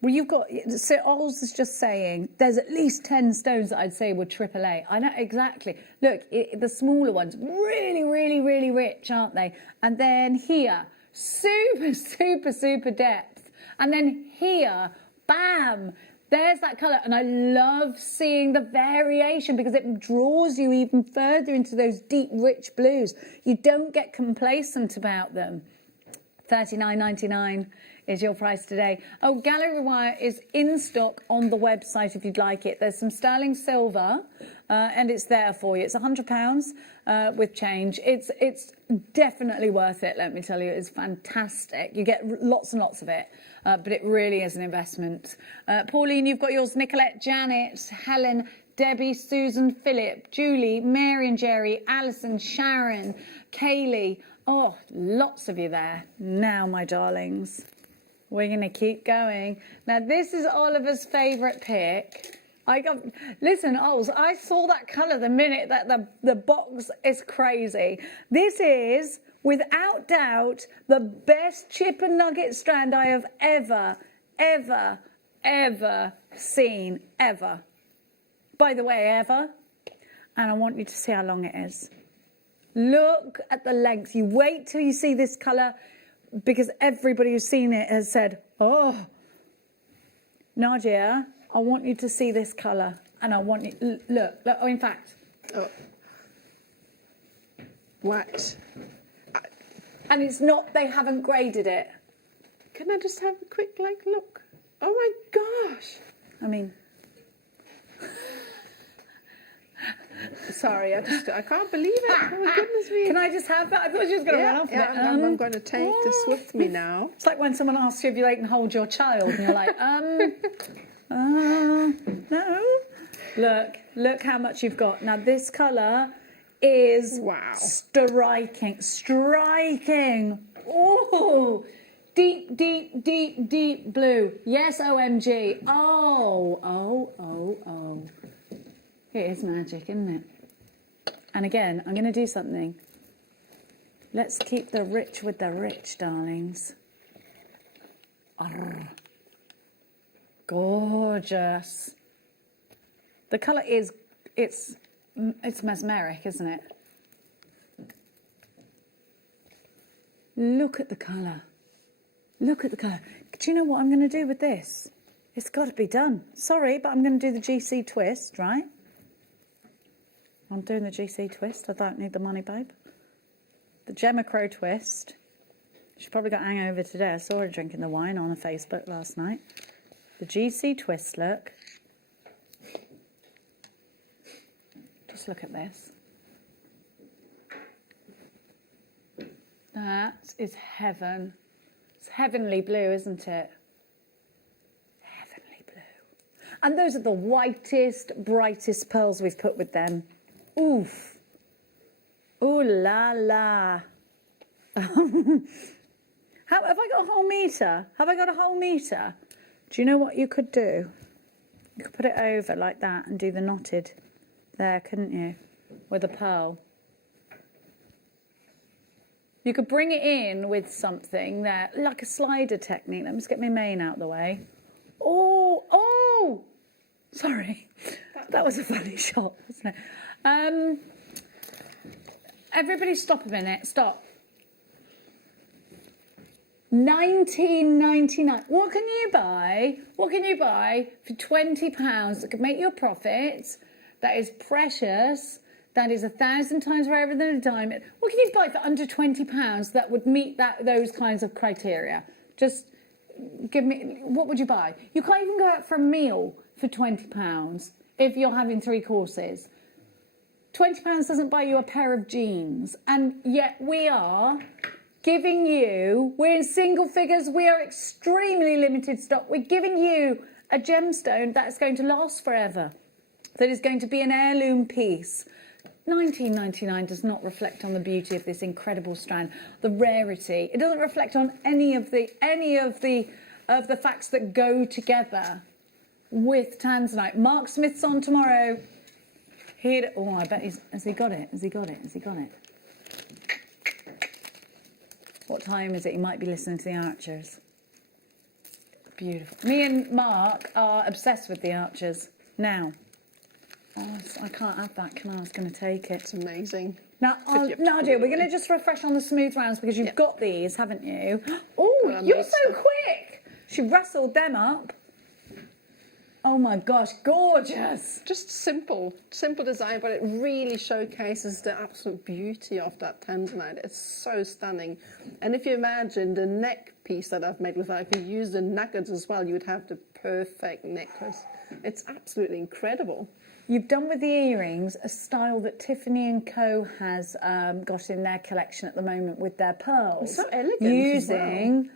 Well, you've got, so Oz is just saying, there's at least 10 stones that I'd say were AAA. I know exactly. Look, the smaller ones, really, really, really rich, aren't they? And then here, super, super, super depth. And then here, bam, there's that colour. And I love seeing the variation because it draws you even further into those deep, rich blues. You don't get complacent about them. $39.99 is your price today. Oh, gallery wire is in stock on the website if you'd like it. There's some sterling silver and it's there for you. It's £100 with change. It's definitely worth it, let me tell you. It's fantastic. You get lots and lots of it, but it really is an investment. Pauline, you've got yours. Nicolette, Janet, Helen, Debbie, Susan, Philip, Julie, Mary and Jerry, Alison, Sharon, Kaylee. Oh, lots of you there. Now, my darlings, we're going to keep going. Now, this is Oliver's favourite pick. Listen, Oz, I saw that colour the minute that the box is crazy. This is, without doubt, the best chip and nugget strand I have ever seen, ever. By the way, ever. And I want you to see how long it is. Look at the length. You wait till you see this colour because everybody who's seen it has said, oh, Nadia, I want you to see this colour. And I want you, look, oh, in fact. Oh. What? And it's not, they haven't graded it. Can I just have a quick, look? Oh my gosh. I mean. Sorry, I can't believe it. Oh my goodness me. Can I just have that? I thought she was going to run off with it. I'm going to take this with me now. It's like when someone asks you if they can hold your child and you're like, no. Look how much you've got. Now this colour is striking. Oh, deep, deep, deep, deep blue. Yes, OMG. Oh. It is magic, isn't it? And again, I'm going to do something. Let's keep the rich with the rich, darlings. Arr. Gorgeous. The colour is, it's mesmeric, isn't it? Look at the colour. Look at the colour. Do you know what I'm going to do with this? It's got to be done. Sorry, but I'm going to do the GC twist, right? I'm doing the GC twist. I don't need the money, babe. The Gemma Crow twist. She probably got hangover today. I saw her drinking the wine on her Facebook last night. The GC twist, look. Just look at this. That is heaven. It's heavenly blue, isn't it? Heavenly blue. And those are the whitest, brightest pearls we've put with them. Oof. Ooh la la. Have I got a whole metre? Have I got a whole metre? Do you know what you could do? You could put it over like that and do the knotted there, couldn't you? With a pearl. You could bring it in with something there, like a slider technique. Let me just get my mane out of the way. Oh, oh! Sorry. That was a funny shot, wasn't it? Everybody stop a minute. Stop. £19.99. What can you buy? What can you buy for £20 that could make you a profit? That is precious. That is 1,000 times rarer than a diamond. What can you buy for under £20 that would meet those kinds of criteria? Just give me, what would you buy? You can't even go out for a meal for £20 if you're having 3 courses. £20 doesn't buy you a pair of jeans. And yet we are giving you, we're in single figures, we are extremely limited stock. We're giving you a gemstone that's going to last forever, that is going to be an heirloom piece. £19.99 does not reflect on the beauty of this incredible strand, the rarity. It doesn't reflect on any of the facts that go together with tanzanite. Mark Smith's on tomorrow. Oh, I bet has he got it? Has he got it? Has he got it? What time is it? He might be listening to the Archers. Beautiful. Me and Mark are obsessed with the Archers now. Oh, I can't have that, can I? I was going to take it. It's amazing. Now, Nadia, we're going to just refresh on the smooth rounds because you've got these, haven't you? Oh, you're so quick. She rustled them up. Oh my gosh, gorgeous. Just simple design, but it really showcases the absolute beauty of that tanzanite. It's so stunning. And if you imagine the neck piece that I've made with that, if you use the nuggets as well, you would have the perfect necklace. It's absolutely incredible. You've done with the earrings a style that Tiffany & Co. has got in their collection at the moment with their pearls. It's so elegant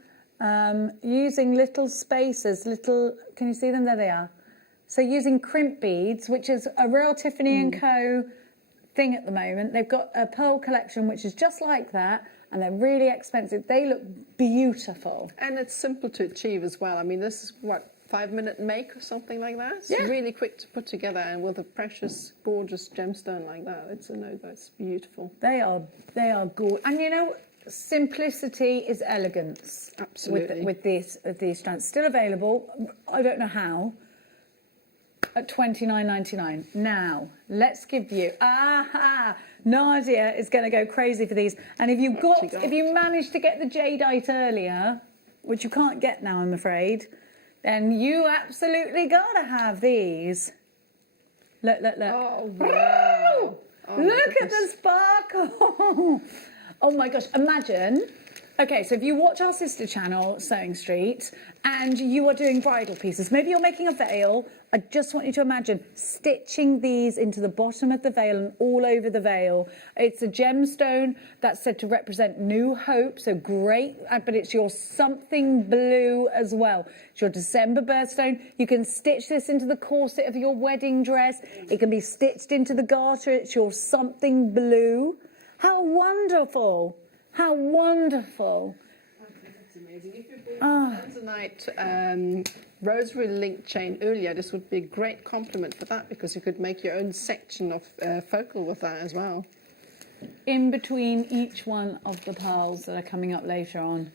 using little spaces, can you see them? There they are. So using crimp beads, which is a real Tiffany & Co. thing at the moment. They've got a pearl collection which is just like that, and they're really expensive. They look beautiful. And it's simple to achieve as well. I mean, this is, 5-minute make or something like that? It's really quick to put together, and with a precious, gorgeous gemstone like that, it's a no-go. It's beautiful. They are gorgeous. And you know, simplicity is elegance. Absolutely. With these strands. Still available, I don't know how, at £29.99. Now, let's give you, Nadia is going to go crazy for these. And if you managed to get the jadeite earlier, which you can't get now, I'm afraid, then you absolutely got to have these. Look. Oh, wow. Look at the sparkle. Oh my gosh, imagine. Okay, so if you watch our sister channel, Sewing Street, and you are doing bridal pieces, maybe you're making a veil, I just want you to imagine stitching these into the bottom of the veil and all over the veil. It's a gemstone that's said to represent new hope, so great, but it's your something blue as well. It's your December birthstone. You can stitch this into the corset of your wedding dress. It can be stitched into the garter. It's your something blue. How wonderful. How wonderful. That's amazing. If you bought tanzanite rosary link chain earlier, this would be a great complement for that, because you could make your own section of focal with that as well. In between each one of the pearls that are coming up later on.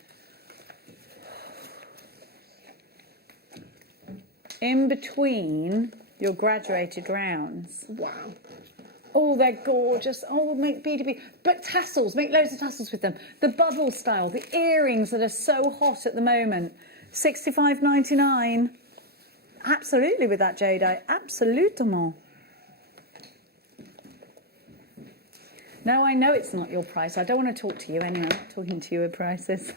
In between your graduated rounds. Wow. Oh, they're gorgeous. Oh, make beady. But tassels, make loads of tassels with them. The bubble style, the earrings that are so hot at the moment. $65.99. Absolutely with that jadeite. Absolutement. No, I know it's not your price. I don't want to talk to you anyway. I'm not talking to you at prices.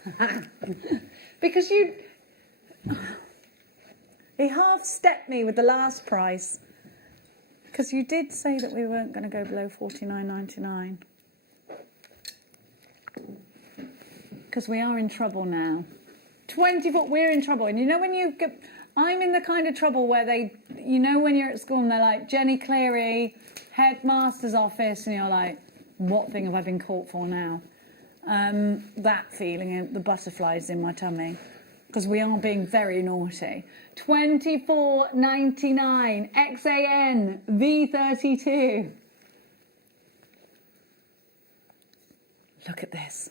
Because he half-stepped me with the last price. Because you did say that we weren't going to go below $49.99. because we are in trouble now. 24, we're in trouble. And you know when you get, I'm in the kind of trouble where they, you know when you're at school and they're like, Jenny Cleary, headmaster's office, and you're like, what thing have I been caught for now? That feeling, the butterflies in my tummy, because we are being very naughty. 24.99 XAN V32. Look at this.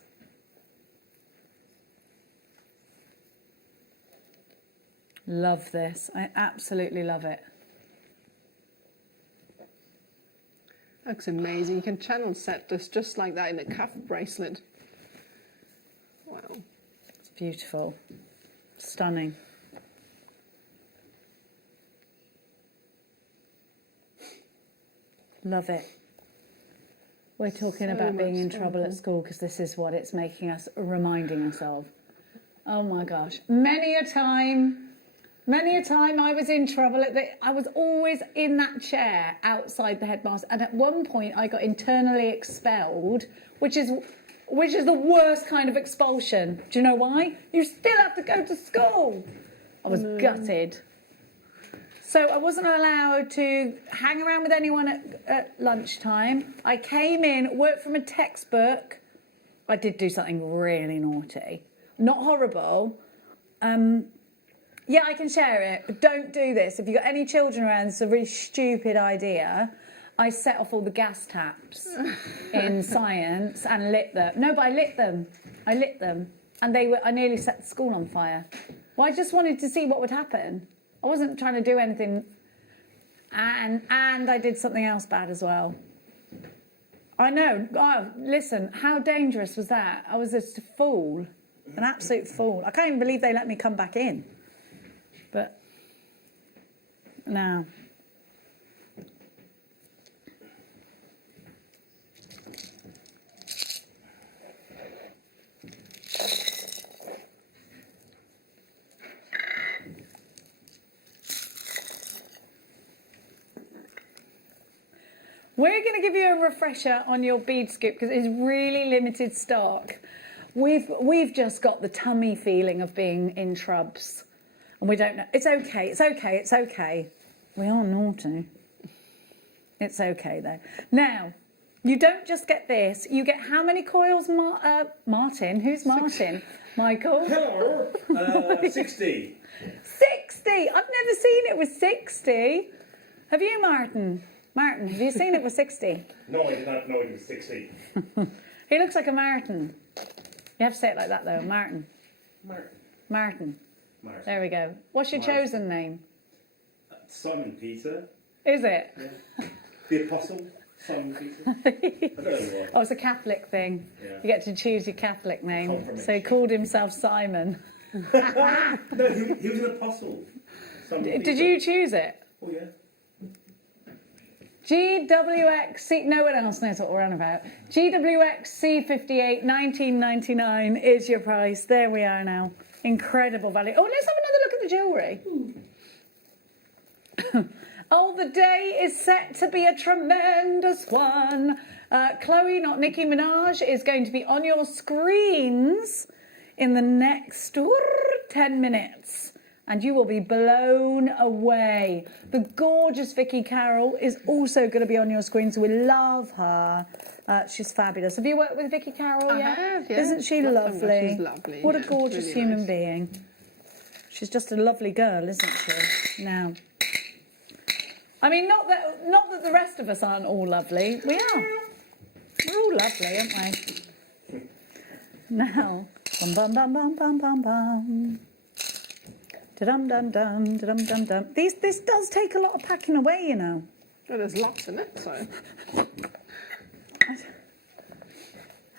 Love this. I absolutely love it. Looks amazing. You can channel set this just like that in a cuff bracelet. Wow. It's beautiful. Stunning. Love it. We're talking So about being much in trouble at fun. school because this is what it's making us, reminding us of. Oh my gosh. Many a time I was in trouble I was always in that chair outside the headmaster, and at one point I got internally expelled, which is the worst kind of expulsion. Do you know why? You still have to go to school. I was gutted. So I wasn't allowed to hang around with anyone at lunchtime. I came in, worked from a textbook. I did do something really naughty. Not horrible. Yeah, I can share it, but don't do this. If you've got any children around, it's a really stupid idea. I set off all the gas taps in science and lit them. No, but I lit them. And I nearly set the school on fire. Well, I just wanted to see what would happen. I wasn't trying to do anything. And I did something else bad as well. I know. Oh, listen, how dangerous was that? I was just a fool. An absolute fool. I can't even believe they let me come back in. But now. We're going to give you a refresher on your bead scoop because it's really limited stock. We've just got the tummy feeling of being in trubs. And we don't know. It's okay. We are naughty. It's okay, though. Now, you don't just get this. You get how many coils, Martin? Who's Martin? Michael? Hello. 60. 60! I've never seen it with 60. Have you, Martin? Martin, have you seen it with 60? No, I did not know it was 60. He looks like a Martin. You have to say it like that, though. Martin. Martin. There we go. What's your chosen name? Simon Peter. Is it? Yeah. The Apostle. Simon Peter. I don't know why. Oh, it's a Catholic thing. Yeah. You get to choose your Catholic name. Confirmation. So he called himself Simon. No, he was an apostle. Simon Did you choose it? Oh, yeah. GWXC, no one else knows what we're on about. GWXC58, 19.99 is your price. There we are now. Incredible value. Oh, let's have another look at the jewellery. Oh, the day is set to be a tremendous one. Chloe, not Nicki Minaj, is going to be on your screens in the next 10 minutes. And you will be blown away. The gorgeous Vicky Carroll is also going to be on your screens. We love her. She's fabulous. Have you worked with Vicky Carroll yet? I have, yeah. Isn't she lovely? She's lovely. What a yeah, gorgeous really human nice. being. She's just a lovely girl, isn't she? Now, I mean, not that the rest of us aren't all lovely. We are. We're all lovely, aren't we? Now, bum bum bum bum bum bum bum. Da-dum-dum-dum, da-dum-dum-dum. This does take a lot of packing away, you know. Well, there's lots in it, so.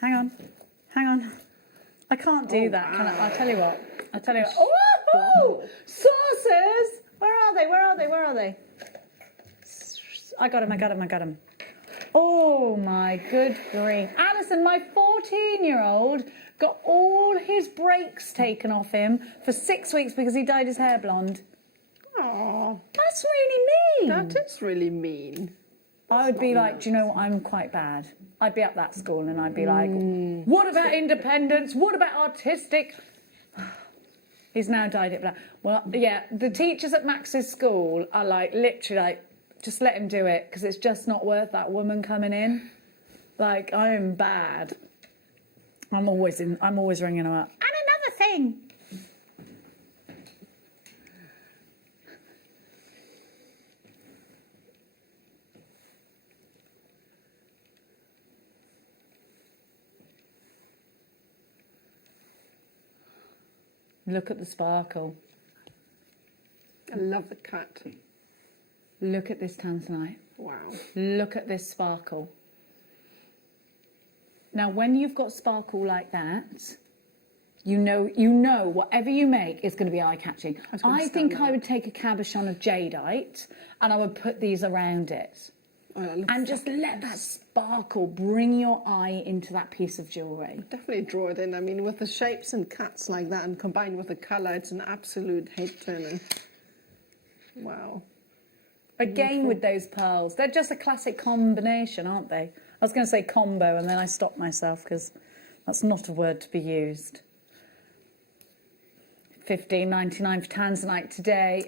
Hang on. I can't do that, can I? I'll tell you what. Oh, saucers! Where are they? I got him. Oh, my good grief. Alison, my 14-year-old got all his brakes taken off him for 6 weeks because he dyed his hair blonde. Oh, That's really mean. that is really mean. I would be like, do you know what? I'm quite bad. I'd be at that school and I'd be like, what about independence? What about artistic? He's now dyed it black. Well, yeah, the teachers at Max's school are like, literally like, just let him do it because it's just not worth that woman coming in. Like, I'm bad. I'm always ringing her up. And another thing. Look at the sparkle. I love the cut. Look at this tanzanite. Wow. Look at this sparkle. Now, when you've got sparkle like that, you know whatever you make is going to be eye-catching. I think I would take a cabochon of jadeite and I would put these around it. And just let that sparkle bring your eye into that piece of jewellery. Definitely draw it in. I mean, with the shapes and cuts like that and combined with the colour, it's an absolute head-turner. Wow. Again with those pearls. They're just a classic combination, aren't they? I was going to say combo and then I stopped myself because that's not a word to be used. $15.99 for tanzanite today.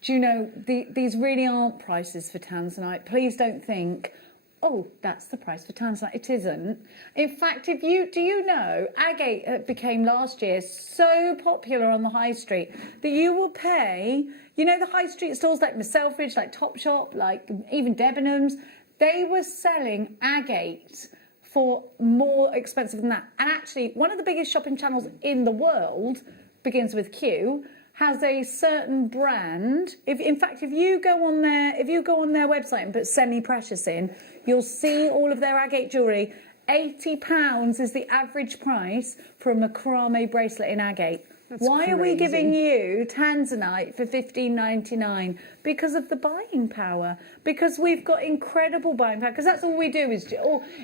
Do you know, these really aren't prices for tanzanite. Please don't think, oh, that's the price for tanzanite. It isn't. In fact, do you know, agate became last year so popular on the high street that you will pay, you know, the high street stores like Selfridge, like Topshop, like even Debenhams, they were selling agate for more expensive than that. And actually, one of the biggest shopping channels in the world, begins with Q, has a certain brand. If you go on their website and put semi-precious in, you'll see all of their agate jewellery. £80 is the average price for a macrame bracelet in agate. That's Why crazy. are we giving you tanzanite for $15.99? Because of the buying power. Because we've got incredible buying power. Because that's all we do is,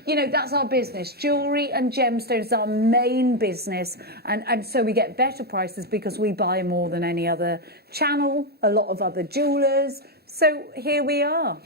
that's our business. Jewellery and gemstones is our main business. And so we get better prices because we buy more than any other channel, a lot of other jewellers. So here we are.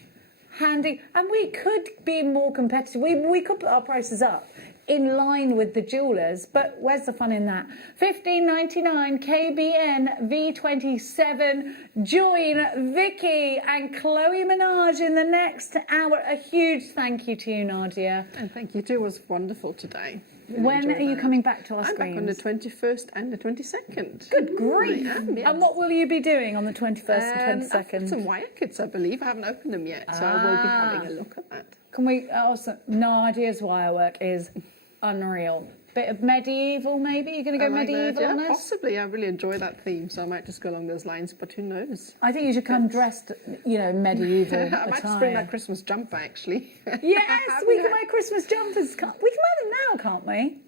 Handy. And we could be more competitive. We could put our prices up in line with the jewellers, but where's the fun in that? $15.99 KBN V27. Join Vicky and Chloe Minaj in the next hour. A huge thank you to you, Nadia. And thank you too. It was wonderful today. Really when are you coming back to our I'm screens? back on the 21st and the 22nd. Good grief! I am, yes. And what will you be doing on the 21st and 22nd? I've got some wire kits, I believe. I haven't opened them yet, so I will be having a look at that. Can we also, Nadia's wirework is unreal. Bit of medieval, maybe? You're going to go medieval on us? Possibly. I really enjoy that theme, so I might just go along those lines, but who knows? I think you should come dressed, medieval I might just bring my Christmas jumper, actually. Yes, we can wear Christmas jumpers. We can wear them now, can't we?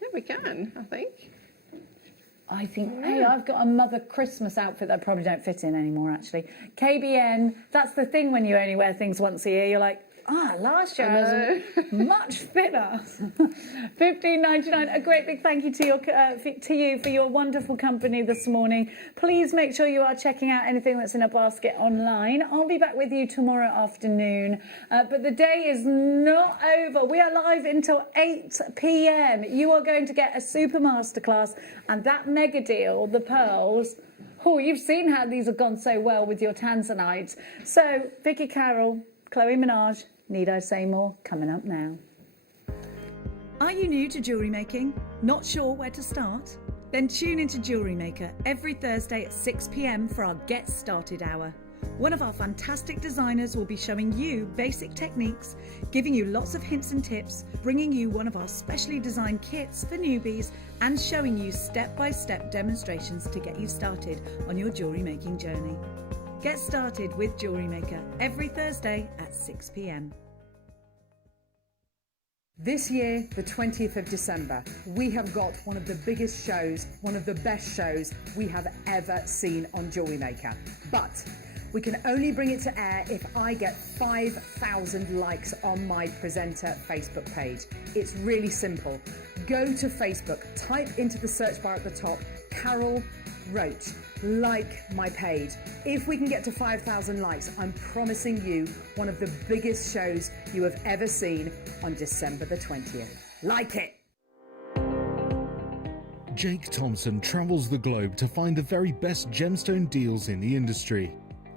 Yeah, we can, I think. I think, hey, I've got a mother Christmas outfit that I probably don't fit in anymore, actually. KBN, that's the thing when you only wear things once a year. You're like, last year I was much fitter. $15.99. A great big thank you to you for your wonderful company this morning. Please make sure you are checking out anything that's in a basket online. I'll be back with you tomorrow afternoon. But the day is not over. We are live until 8 p.m. You are going to get a super masterclass and that mega deal, the pearls. Oh, you've seen how these have gone so well with your tanzanites. So, Vicky Carroll, Chloe Minaj, need I say more? Coming up now. Are you new to jewellery making? Not sure where to start? Then tune into JewelleryMaker every Thursday at 6 p.m. for our Get Started Hour. One of our fantastic designers will be showing you basic techniques, giving you lots of hints and tips, bringing you one of our specially designed kits for newbies, and showing you step-by-step demonstrations to get you started on your jewellery making journey. Get started with JewelleryMaker every Thursday at 6 p.m. This year, the 20th of December, we have got one of the biggest shows, one of the best shows we have ever seen on JewelleryMaker. But we can only bring it to air if I get 5,000 likes on my presenter Facebook page. It's really simple. Go to Facebook, type into the search bar at the top, Carol Roach, like my page. If we can get to 5,000 likes, I'm promising you one of the biggest shows you have ever seen on December the 20th. Like it! Jake Thompson travels the globe to find the very best gemstone deals in the industry.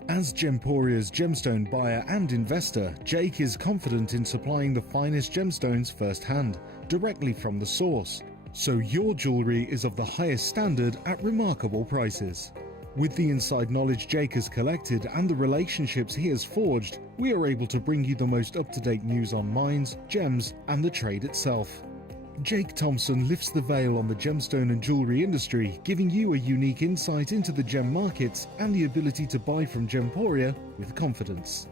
As Gemporia's gemstone buyer and investor, Jake is confident in supplying the finest gemstones firsthand, directly from the source, so your jewellery is of the highest standard at remarkable prices. With the inside knowledge Jake has collected and the relationships he has forged, we are able to bring you the most up-to-date news on mines, gems and the trade itself. Jake Thompson lifts the veil on the gemstone and jewellery industry, giving you a unique insight into the gem markets and the ability to buy from Gemporia with confidence.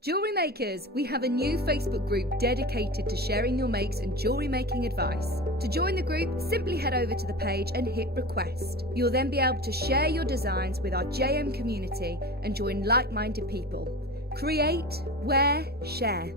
Jewellery Makers, we have a new Facebook group dedicated to sharing your makes and jewellery making advice. To join the group, simply head over to the page and hit request. You'll then be able to share your designs with our JM community and join like-minded people. Create, wear, share.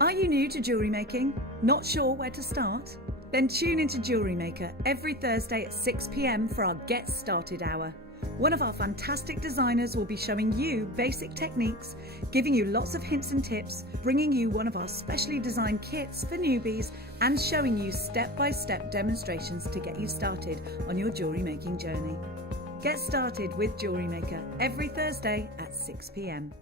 Are you new to jewellery making? Not sure where to start? Then tune into JewelleryMaker every Thursday at 6 p.m. for our Get Started Hour. One of our fantastic designers will be showing you basic techniques, giving you lots of hints and tips, bringing you one of our specially designed kits for newbies, and showing you step-by-step demonstrations to get you started on your jewellery making journey. Get started with JewelleryMaker every Thursday at 6 p.m.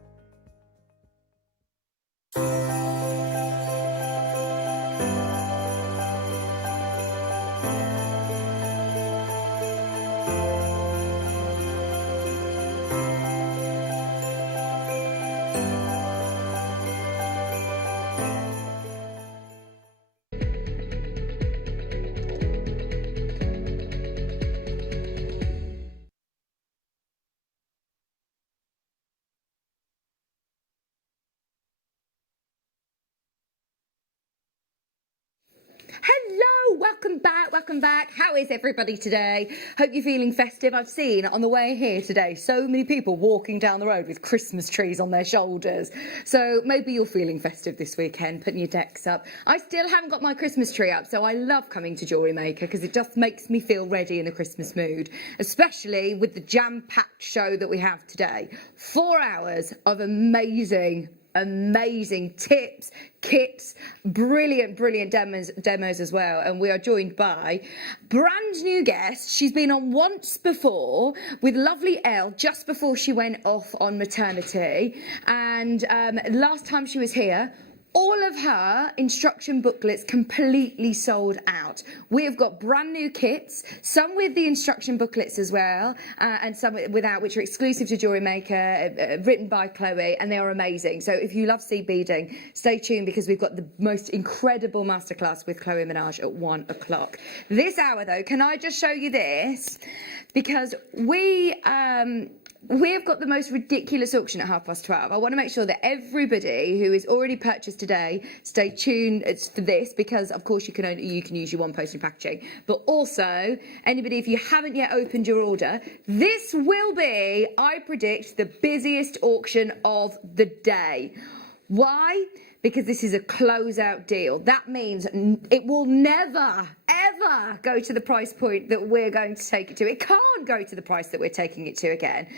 Hello, welcome back. How is everybody today? Hope you're feeling festive. I've seen on the way here today so many people walking down the road with Christmas trees on their shoulders. So maybe you're feeling festive this weekend, putting your decks up. I still haven't got my Christmas tree up, so I love coming to JewelleryMaker because it just makes me feel ready in the Christmas mood, especially with the jam-packed show that we have today. 4 hours of amazing tips, kits, brilliant demos as well. And we are joined by brand new guest. She's been on once before with lovely Elle just before she went off on maternity, and last time she was here, all of her instruction booklets completely sold out. We have got brand new kits, some with the instruction booklets as well, and some without, which are exclusive to JewelleryMaker, written by Chloe, and they are amazing. So if you love seed beading, stay tuned because we've got the most incredible masterclass with Chloe Minaj at 1 o'clock. This hour though, can I just show you this? Because we have got the most ridiculous auction at 12:30. I want to make sure that everybody who is already purchased today, stay tuned for this, because of course you can use your one posting packaging. But also, anybody, if you haven't yet opened your order, this will be, I predict, the busiest auction of the day. Why? Because this is a closeout deal. That means it will never, ever go to the price point that we're going to take it to. It can't go to the price that we're taking it to again.